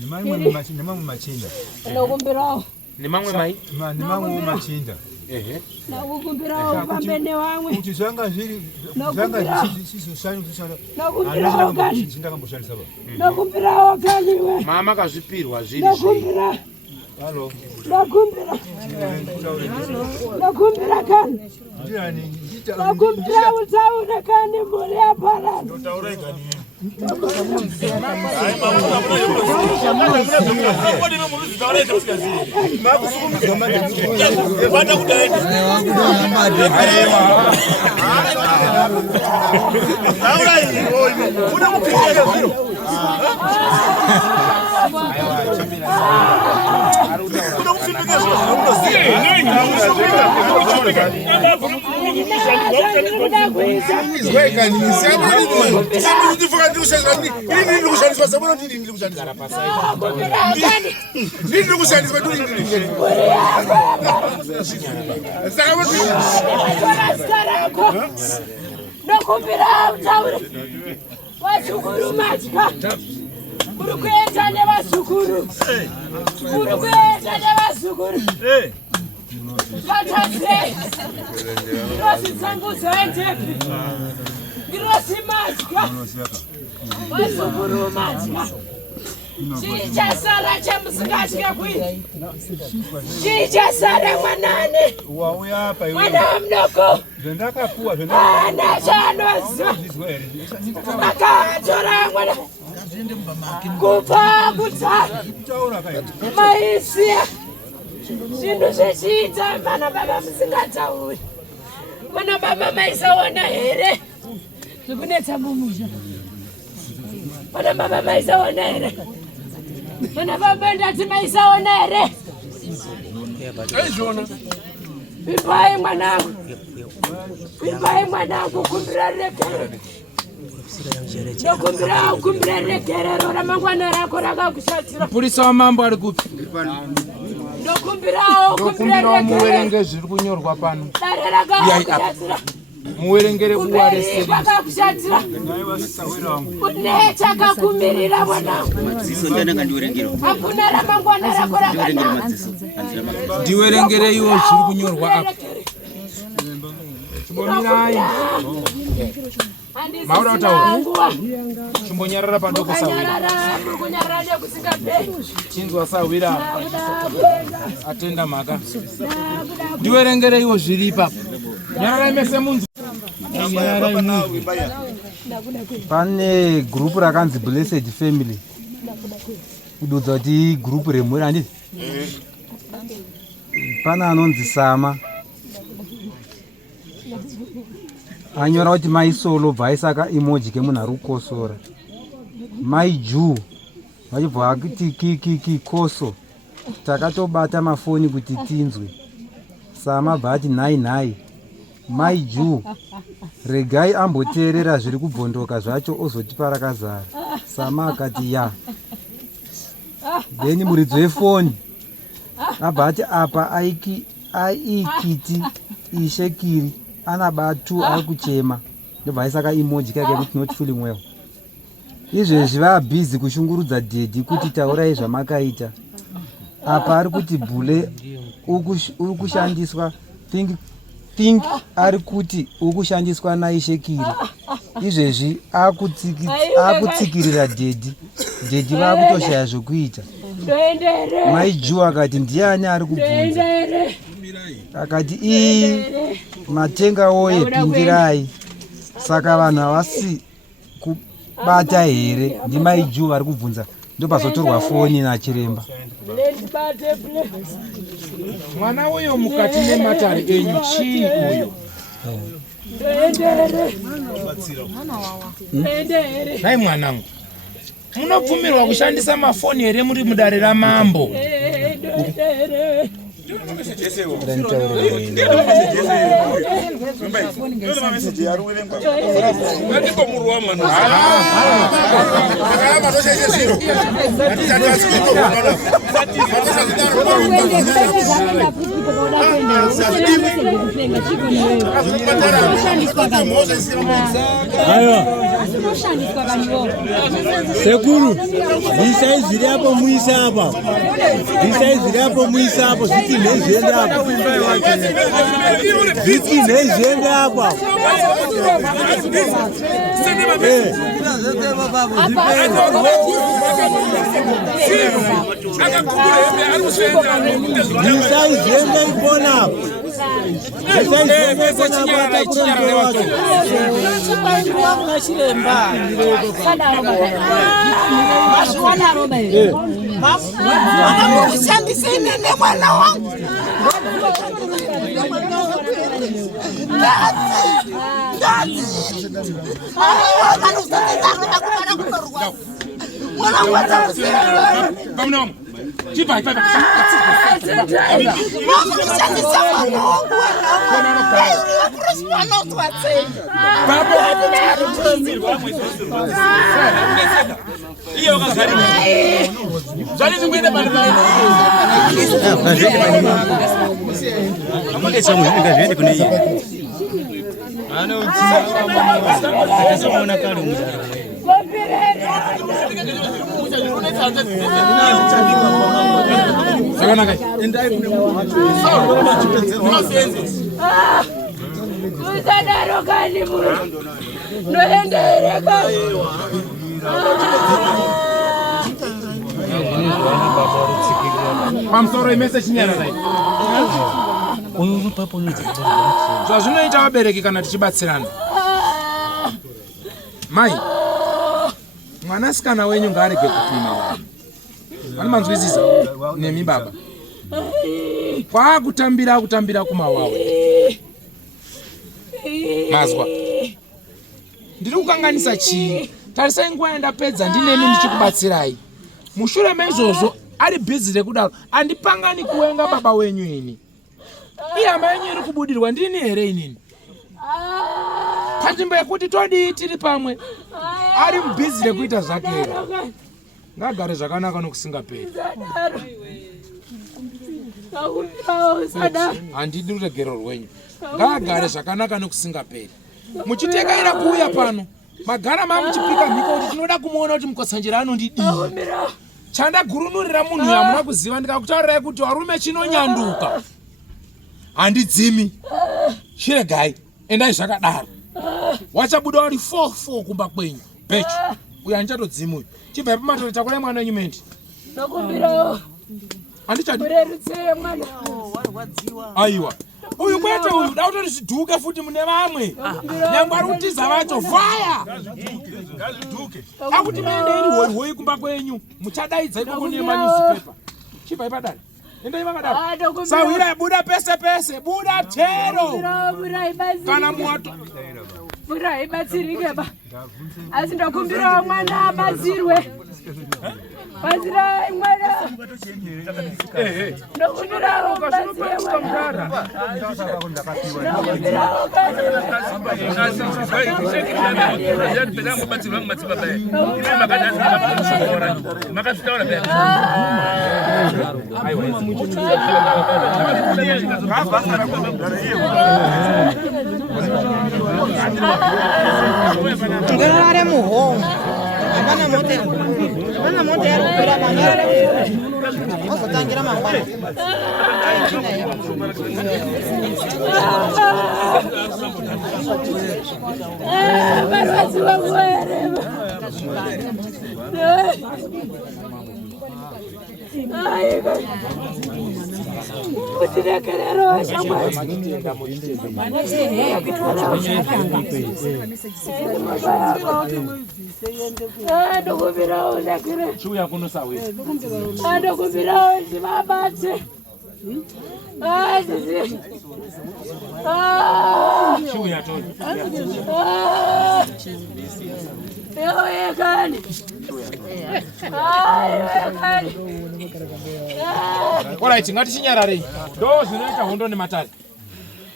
nemamwe machinda nemamwe machinda nakukumbirawo pambe nevamwe kuti zvanga zviri ndokumbirawo kaniwe mama kazvipirwa zviri Ndakumbira kani. Ndakumbira utaure kani mbole ya parani. Ndakumbira utaure wachukuru matka kurukuenda nevazukuru kurukuenda nevazukuru vatase ngirosi dzangu dzaendepi ngirosi matka vazukuru matka chii chasara chemusingatye kwini chii chasara mwanane mwana wamnoko ana chanoziva akatora mwana kupa kutara maisiya zvinhu zvechiita mana baba musingatauri mana baba maisaona here zvikunetsa mumusha mana baba maisaona here mana baba ndati maisaona here vimbai mwanangu vimbai mwanangu kumbira regerero ndokumbira ukumbira regerero ramangwana rako rakakushatira Purisa wa mambo ari kupi? Ndokumbira muwerenge zviri kunyorwa pano. Muwerengere uwarese. Vakakushatira. Nechakakumirira mwanangu. Hakuna ramangwana rako rakanaka. Ndiwerengere iwo zviri kunyorwa apa. Chimbonirai. Maura utaura. Chimbonyarara padoko sawira. Kunyarara nekusingaperi. Chinzwa sawira. Atenda maka. Ndiwerengere iwo zviri ipapo. Nyarara mese munzu. Pane group rakanzi Blessed Family. Kududza kuti group remuri handiti? Pane anonzi Sama. Anyora kuti mai Solo bvaisaka emoji kemunhu ari kukosora. Mai Juu vachibva kuti kiki koso. Takatobata mafoni kuti tinzwe. Sama bvati nhai. Mai Juu regai amboteerera zviri kubhondoka zvacho ozotipa rakazara. Sama akati ya. Then muridzi wefoni abati apa aikiti ishekiri anabatu ari kuchema ndobvaisaka emoji kake kuti not feeling well. Izvezvi vaabhizi kushungurudza dhedhi kuti taurai zvamakaita. Apa ari kuti Bhule uri kushandiswa think ari kuti ukushandiswa naishekiri. Izvezvi akutsikirira dhedhi vakutoshaya zvokuita. Mai Juu akati ndiani ari kubvunza. Akati matenga oye pindirai. Saka vanhu havasi kubata here. Ndimai Juu vari kubvunza. Ndopazotorwa foni nachiremba. Mwana uyo mukati nematare enyu chii uyo? Hai mwanangu, munobvumirwa kushandisa mafoni here muri mudare ramambo? Sekuru, visai zviri apo muisa apa. Visai zviri apo muisa apo zviti nezviende apa. Zviti nezviende apa. Zvisaizenda ipona. mwana wangu. Pamsoro imese chinyara dai. Zvazvinoita vabereki kana tichibatsirana. Mai, mwanasikana wenyu ngaarege kupima. Vana manzwisisa nemi baba. Kutambira kumawawe. Mazwa. Ndiri kukanganisa chii? Tarisai nguva yandapedza ndinemi ndichikubatsirai. Mushure mezvozvo ari busy rekudaro andipangani kuwenga baba wenyu ini. Ihama yenyu iri kubudirwa ndini here inini. Panzvimbo yekuti todi tiri pamwe ari busy rekuita zvake. Ngagare zvakanaka nokusingaperi. Handidi ruregero rwenyu. Ngagare zvakanaka nokusingaperi. Muchitekaira kuuya pano magara mamuchipika mhiko kuti tinoda kumuona kuti mukotsanjira anondidii. Chandagurunurira munhu yamuna kuziva ndikakutaurirai kuti warume chinonyanduka. Handidzimi. Chiregai. Endai zvakadaro. Wachabuda uri 4 kumba kwenyu. Becho. Uyu handichatodzimi uyu. Chibva pamatoro chakurai mwana wenyu mendi. Nokumbirawo. Handichadi. Murerutsire mwana. Aiwa. Uyu kwete uyu da kuti zvidhuke futi mune vamwe. Nyangwa ari kutiza vacho fire. Ngazvidhuke. Akuti maende iri hoi kumba kwenyu. Muchadaidza ikoko newspaper. Chibva ipadari. Endai vakadaro. Sawira buda pese. Buda tero. Kana moto. Buda ibatsirike ba. Asi ndakumbira mwana abatsirwe. Batsira mwana. Ndakumbira batsirwe mwana. Ngerare muhongo. Abana mote kupira bangara. Ozotangira mangwana. Barwazi wa mwere. Ai. Utirekerero shamwa. Ndokubirawo ndakire. Chuya kunosawe. Ndokubirawo ndibabate. Sisi. Chuya toni. Yekani. Yekani. Alright, ngatichinyararei. Ndo zvinoita hondo nematare.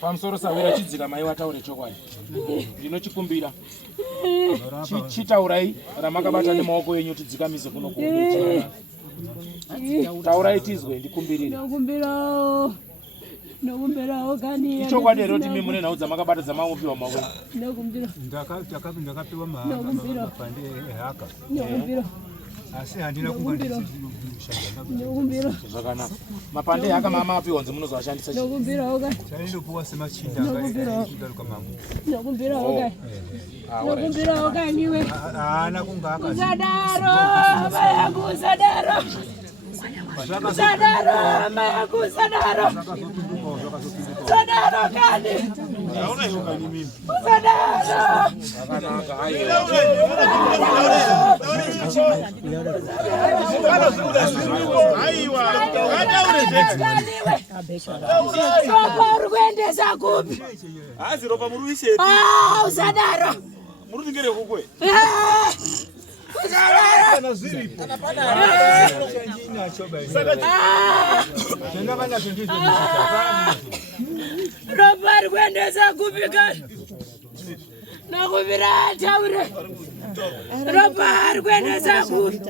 Pamusoro Sawira chidzika mai wataure chokwadi. Ndinochikumbira. Chitaurai ramakabata nemaoko enyu tidzikamize kuno kuona. Taurai tizwe ndikumbirire. Nokumbirawo kani. Chokwadi roti mimi mune nhau dzamakabata dzamamupiwa mawe. Nokumbira. Ndakapiwa mapande ehaka. Nokumbira. asi handina kunga zvakanaka. Mapande akamama api wanzi munozoshandisa chaindopuwa semachinda akaruka mambo nokumbirawo kandiwe haana kunga usadaro mayangu usadaro usadaro mayangu usadaro usadaro kandi usadaro sokori kuendesa kupi aziropa muruise usadaro murutingere kukwe usadaro ziripo ropari kuendesa kupi kani nakuvira taure ropari kuendesa kupi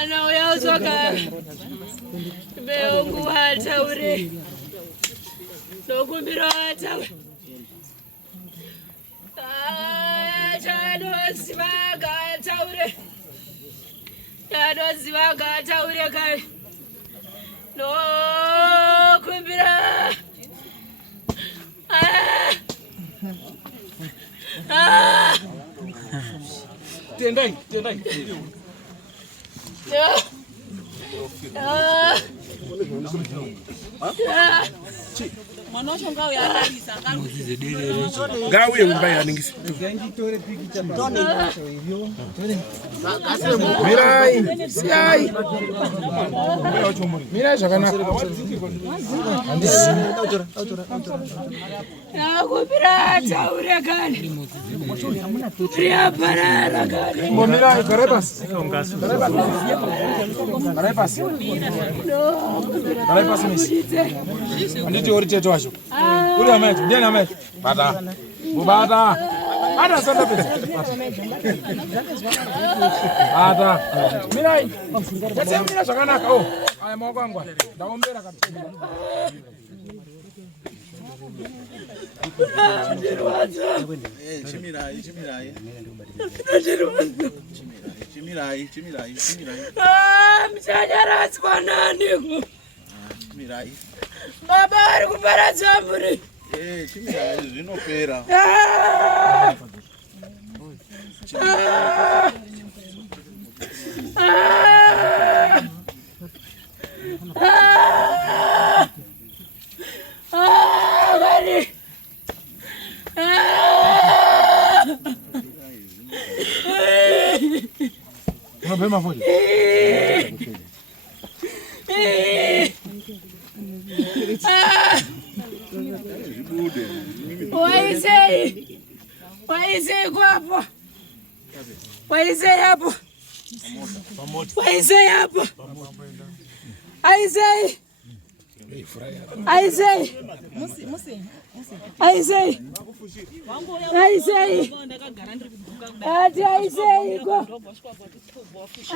Ana uyazoka beungu wataure nokumbira wataure chadoziva gataure kare nokumbira tendai ngauye umbayaningisa mirai siyai mirai zvakanaka nakupira taure kani riaparara kani mirai garai pasi misi anditi uri tete wacho uri amaiti ndiani amaiti bata mubata bata sanda pesa bata mirai yasemira zvakanaka aya maoko angu ndaombera kabisa mchanyaradzwa naniku baba ari kuparadza mburi chimirai zvinopera unobhema futi waisei kwapo waisei hapo waisei hapo aisei aisei aisei aisei ati aisei ko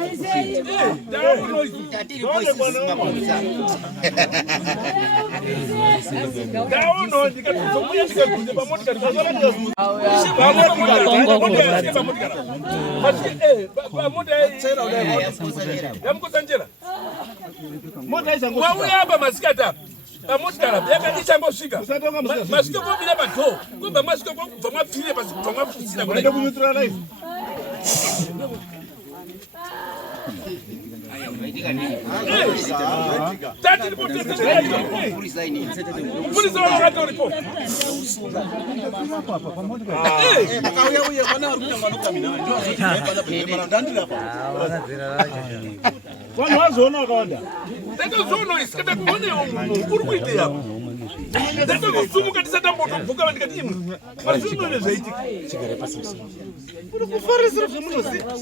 aisei Amotikara yaka ichangosvika masvika mobira padhoo kubva masvika kubva mapfire pasi kubva mapfusira kuda kunyutura live vanhu vazoona vakawanda ndatozoona isikata kuonewo munhu uri kuiteyapo Ndakazosumuka tisatambotovuka ndikati imwe. Mazvino zvaitika. Chigare pasi musi. Uri kufarisira zvemunoziva.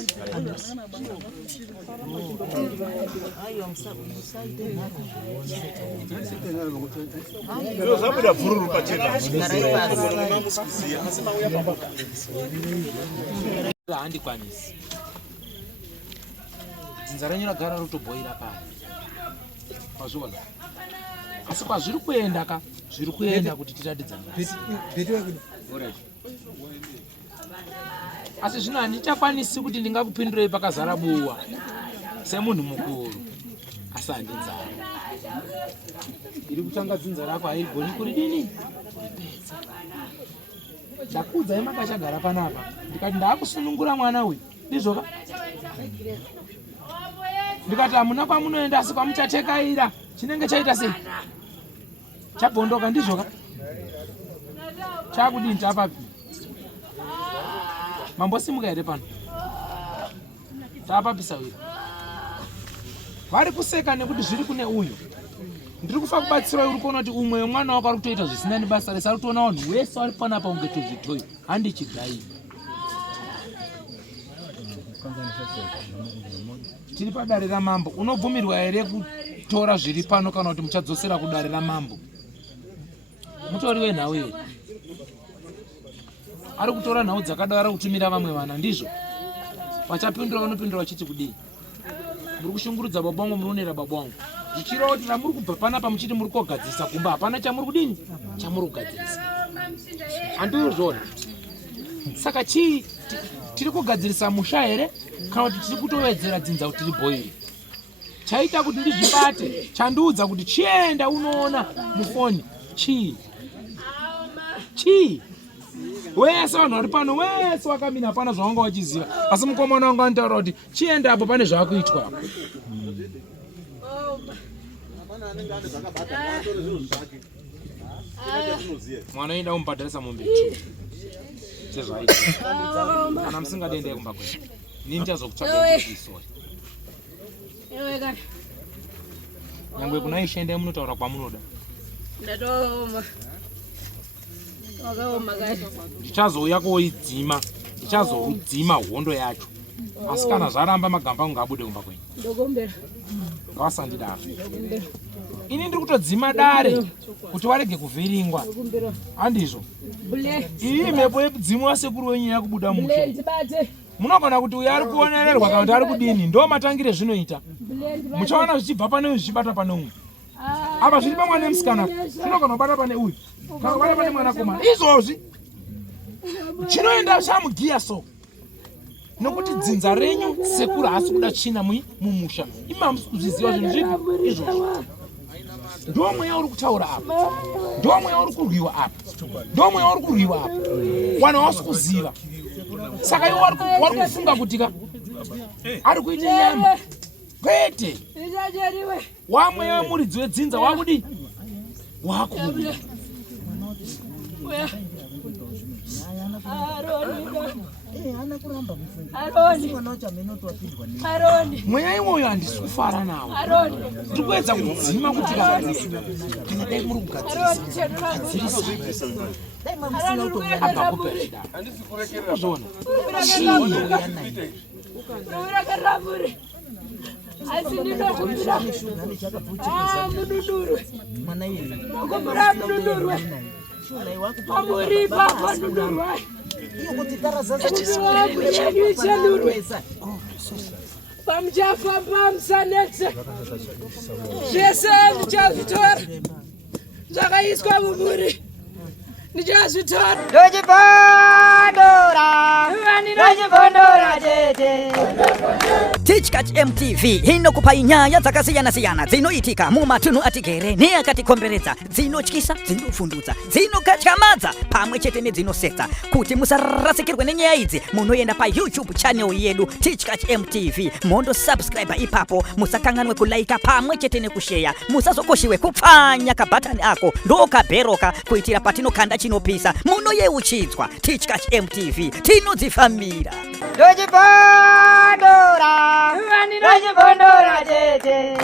Zviro zvabuda vhururu pachena. Handikwanisi. Dzinza renyu ragara rotobhoira pano. Pazviona. Asi kwazviri kuenda ka, zviri kuenda kuti tiratidzane. Asi zvino handichakwanisi kuti ndingakupindurei pakazara buwa semunhu mukuru. Asi handinzara. Iri kutanga dzinza rako haigoni kuridini? Kuripedza. Ndakuudzai makachagara panapa. Ndikati ndaakusunungura mwana uyu. Ndizvoka? Ndikati hamuna kwamunoenda asi kwamuchatekaira. Chinenge chaita sei? Chabhondoka ndizvoka? Chakudini chapapi? Mambosimuka here pano? Tapapisa uyu. Vari kuseka nekuti zviri kune uyu. Ndiri kufa kubatsira uri kuona kuti umwe mwana wako ari kutoita zvisina nebasa rese ari kutoona vanhu vese vari panapa unge tuzvitoyi. Handichidai. Tiri padare ramambo. Unobvumirwa here kutora zviri pano kana kuti muchadzosera kudare ramambo? Mutori wenhau here. Ari kutora nhau dzakadaro kutumira vamwe vana ndizvo. Vachapindura vanopindura vachiti kudii? Muri kushungurudza baba vangu, munoonera baba vangu. Zvichireva kuti muri kubva panapa muchiti muri kugadzirisa kumba, hapana chamuri kudini? Chamuri kugadzirisa. Handizvona. Saka chii tiri kugadzirisa musha here kana kuti tiri kutovedzera dzinza kuti ribhoire? Chaita kuti ndizvibate, chandiudza kuti chienda unoona mufoni. Chii? Chii? Wese vanhu vari pano wese wakamira hapana zvawanga wachiziva. Asi mukomana wangu anotaura kuti chienda apo pane zvaakuitwa. Mwana enda umubhadharisa mombe. Sezvaita. Kana musingadendei kumba kwenyu. Nini ndichazokutsvakai kuisori. Nyangwe kuna ishende munotaura kwamunoda. Ndatoma. Wakaoma kati. Ndichazouya koidzima. Ndichazoudzima hondo yacho. Asi kana zvaramba magamba ungabude kumba kwenyu. Ndogombera. Ngavasandidaro. Ini ndiri kutodzima dare kuti warege kuvhiringwa. Handizvo. Iyi mhepo yedzimu wasekuru wenyu yakubuda musha. Munogona kuti uyo ari kuonererwa kana kuti ari kudini. Ndo matangire zvinoita. Muchaona zvichibva pane uyu zvichibata pane umwe. Apa zviri pamwana nemusikana zvinogona kubata pane uyu. Kana kubata pane mwanakomana. Izvozvi chinoenda chamugiya so. Nokuti dzinza renyu sekuru haasi kuda china mumusha. Imi hamusi kuzviziva zvinhu zvipi izvozvo. Ndo mweya uri kutaura apa. Ndo mweya uri kurwiwa apa. Ndo mweya uri kurwiwa apa. Wana wasi kuziva. Saka iwe wari kufunga kuti ka ari kuita nyama. Kwete. Wamweya wemuridzi wedzinza wakudi. Wakudi. Mweya iwoyo handisi kufara nawo. Tiri kuedza kudzima kuti kana dai muri kugadzirisa. Abva kupera. Uzvona. Asi ndinokumbira. Mududurwe. Mududurwe. Pamuripa padudurwe. Pamuchafamba musanetse. Zvese ndichazvitora. Zvakaiswa mumuri. Ndichazvitora. Ndochipondora tete. Teachcat MTV inokupa nyaya dzakasiyana-siyana dzinoitika mumatunhu atigere neakatikomberedza, dzinotyisa, dzinofundutsa, dzinokatyamadza pamwe chete nedzinosetsa. Kuti musarasikirwe nenyaya idzi, munoenda pa YouTube channel yedu Teachcat MTV, mondo subscribe ipapo, musakanganwe kulaika pamwe chete nekushare, musazokoshiwe kupfanya kabhatani ako ndokabheroka kuitira patinokanda chinopisa. Munoyeuchidzwa Teachcat MTV, tinodzifambira. Ndochipondora tete.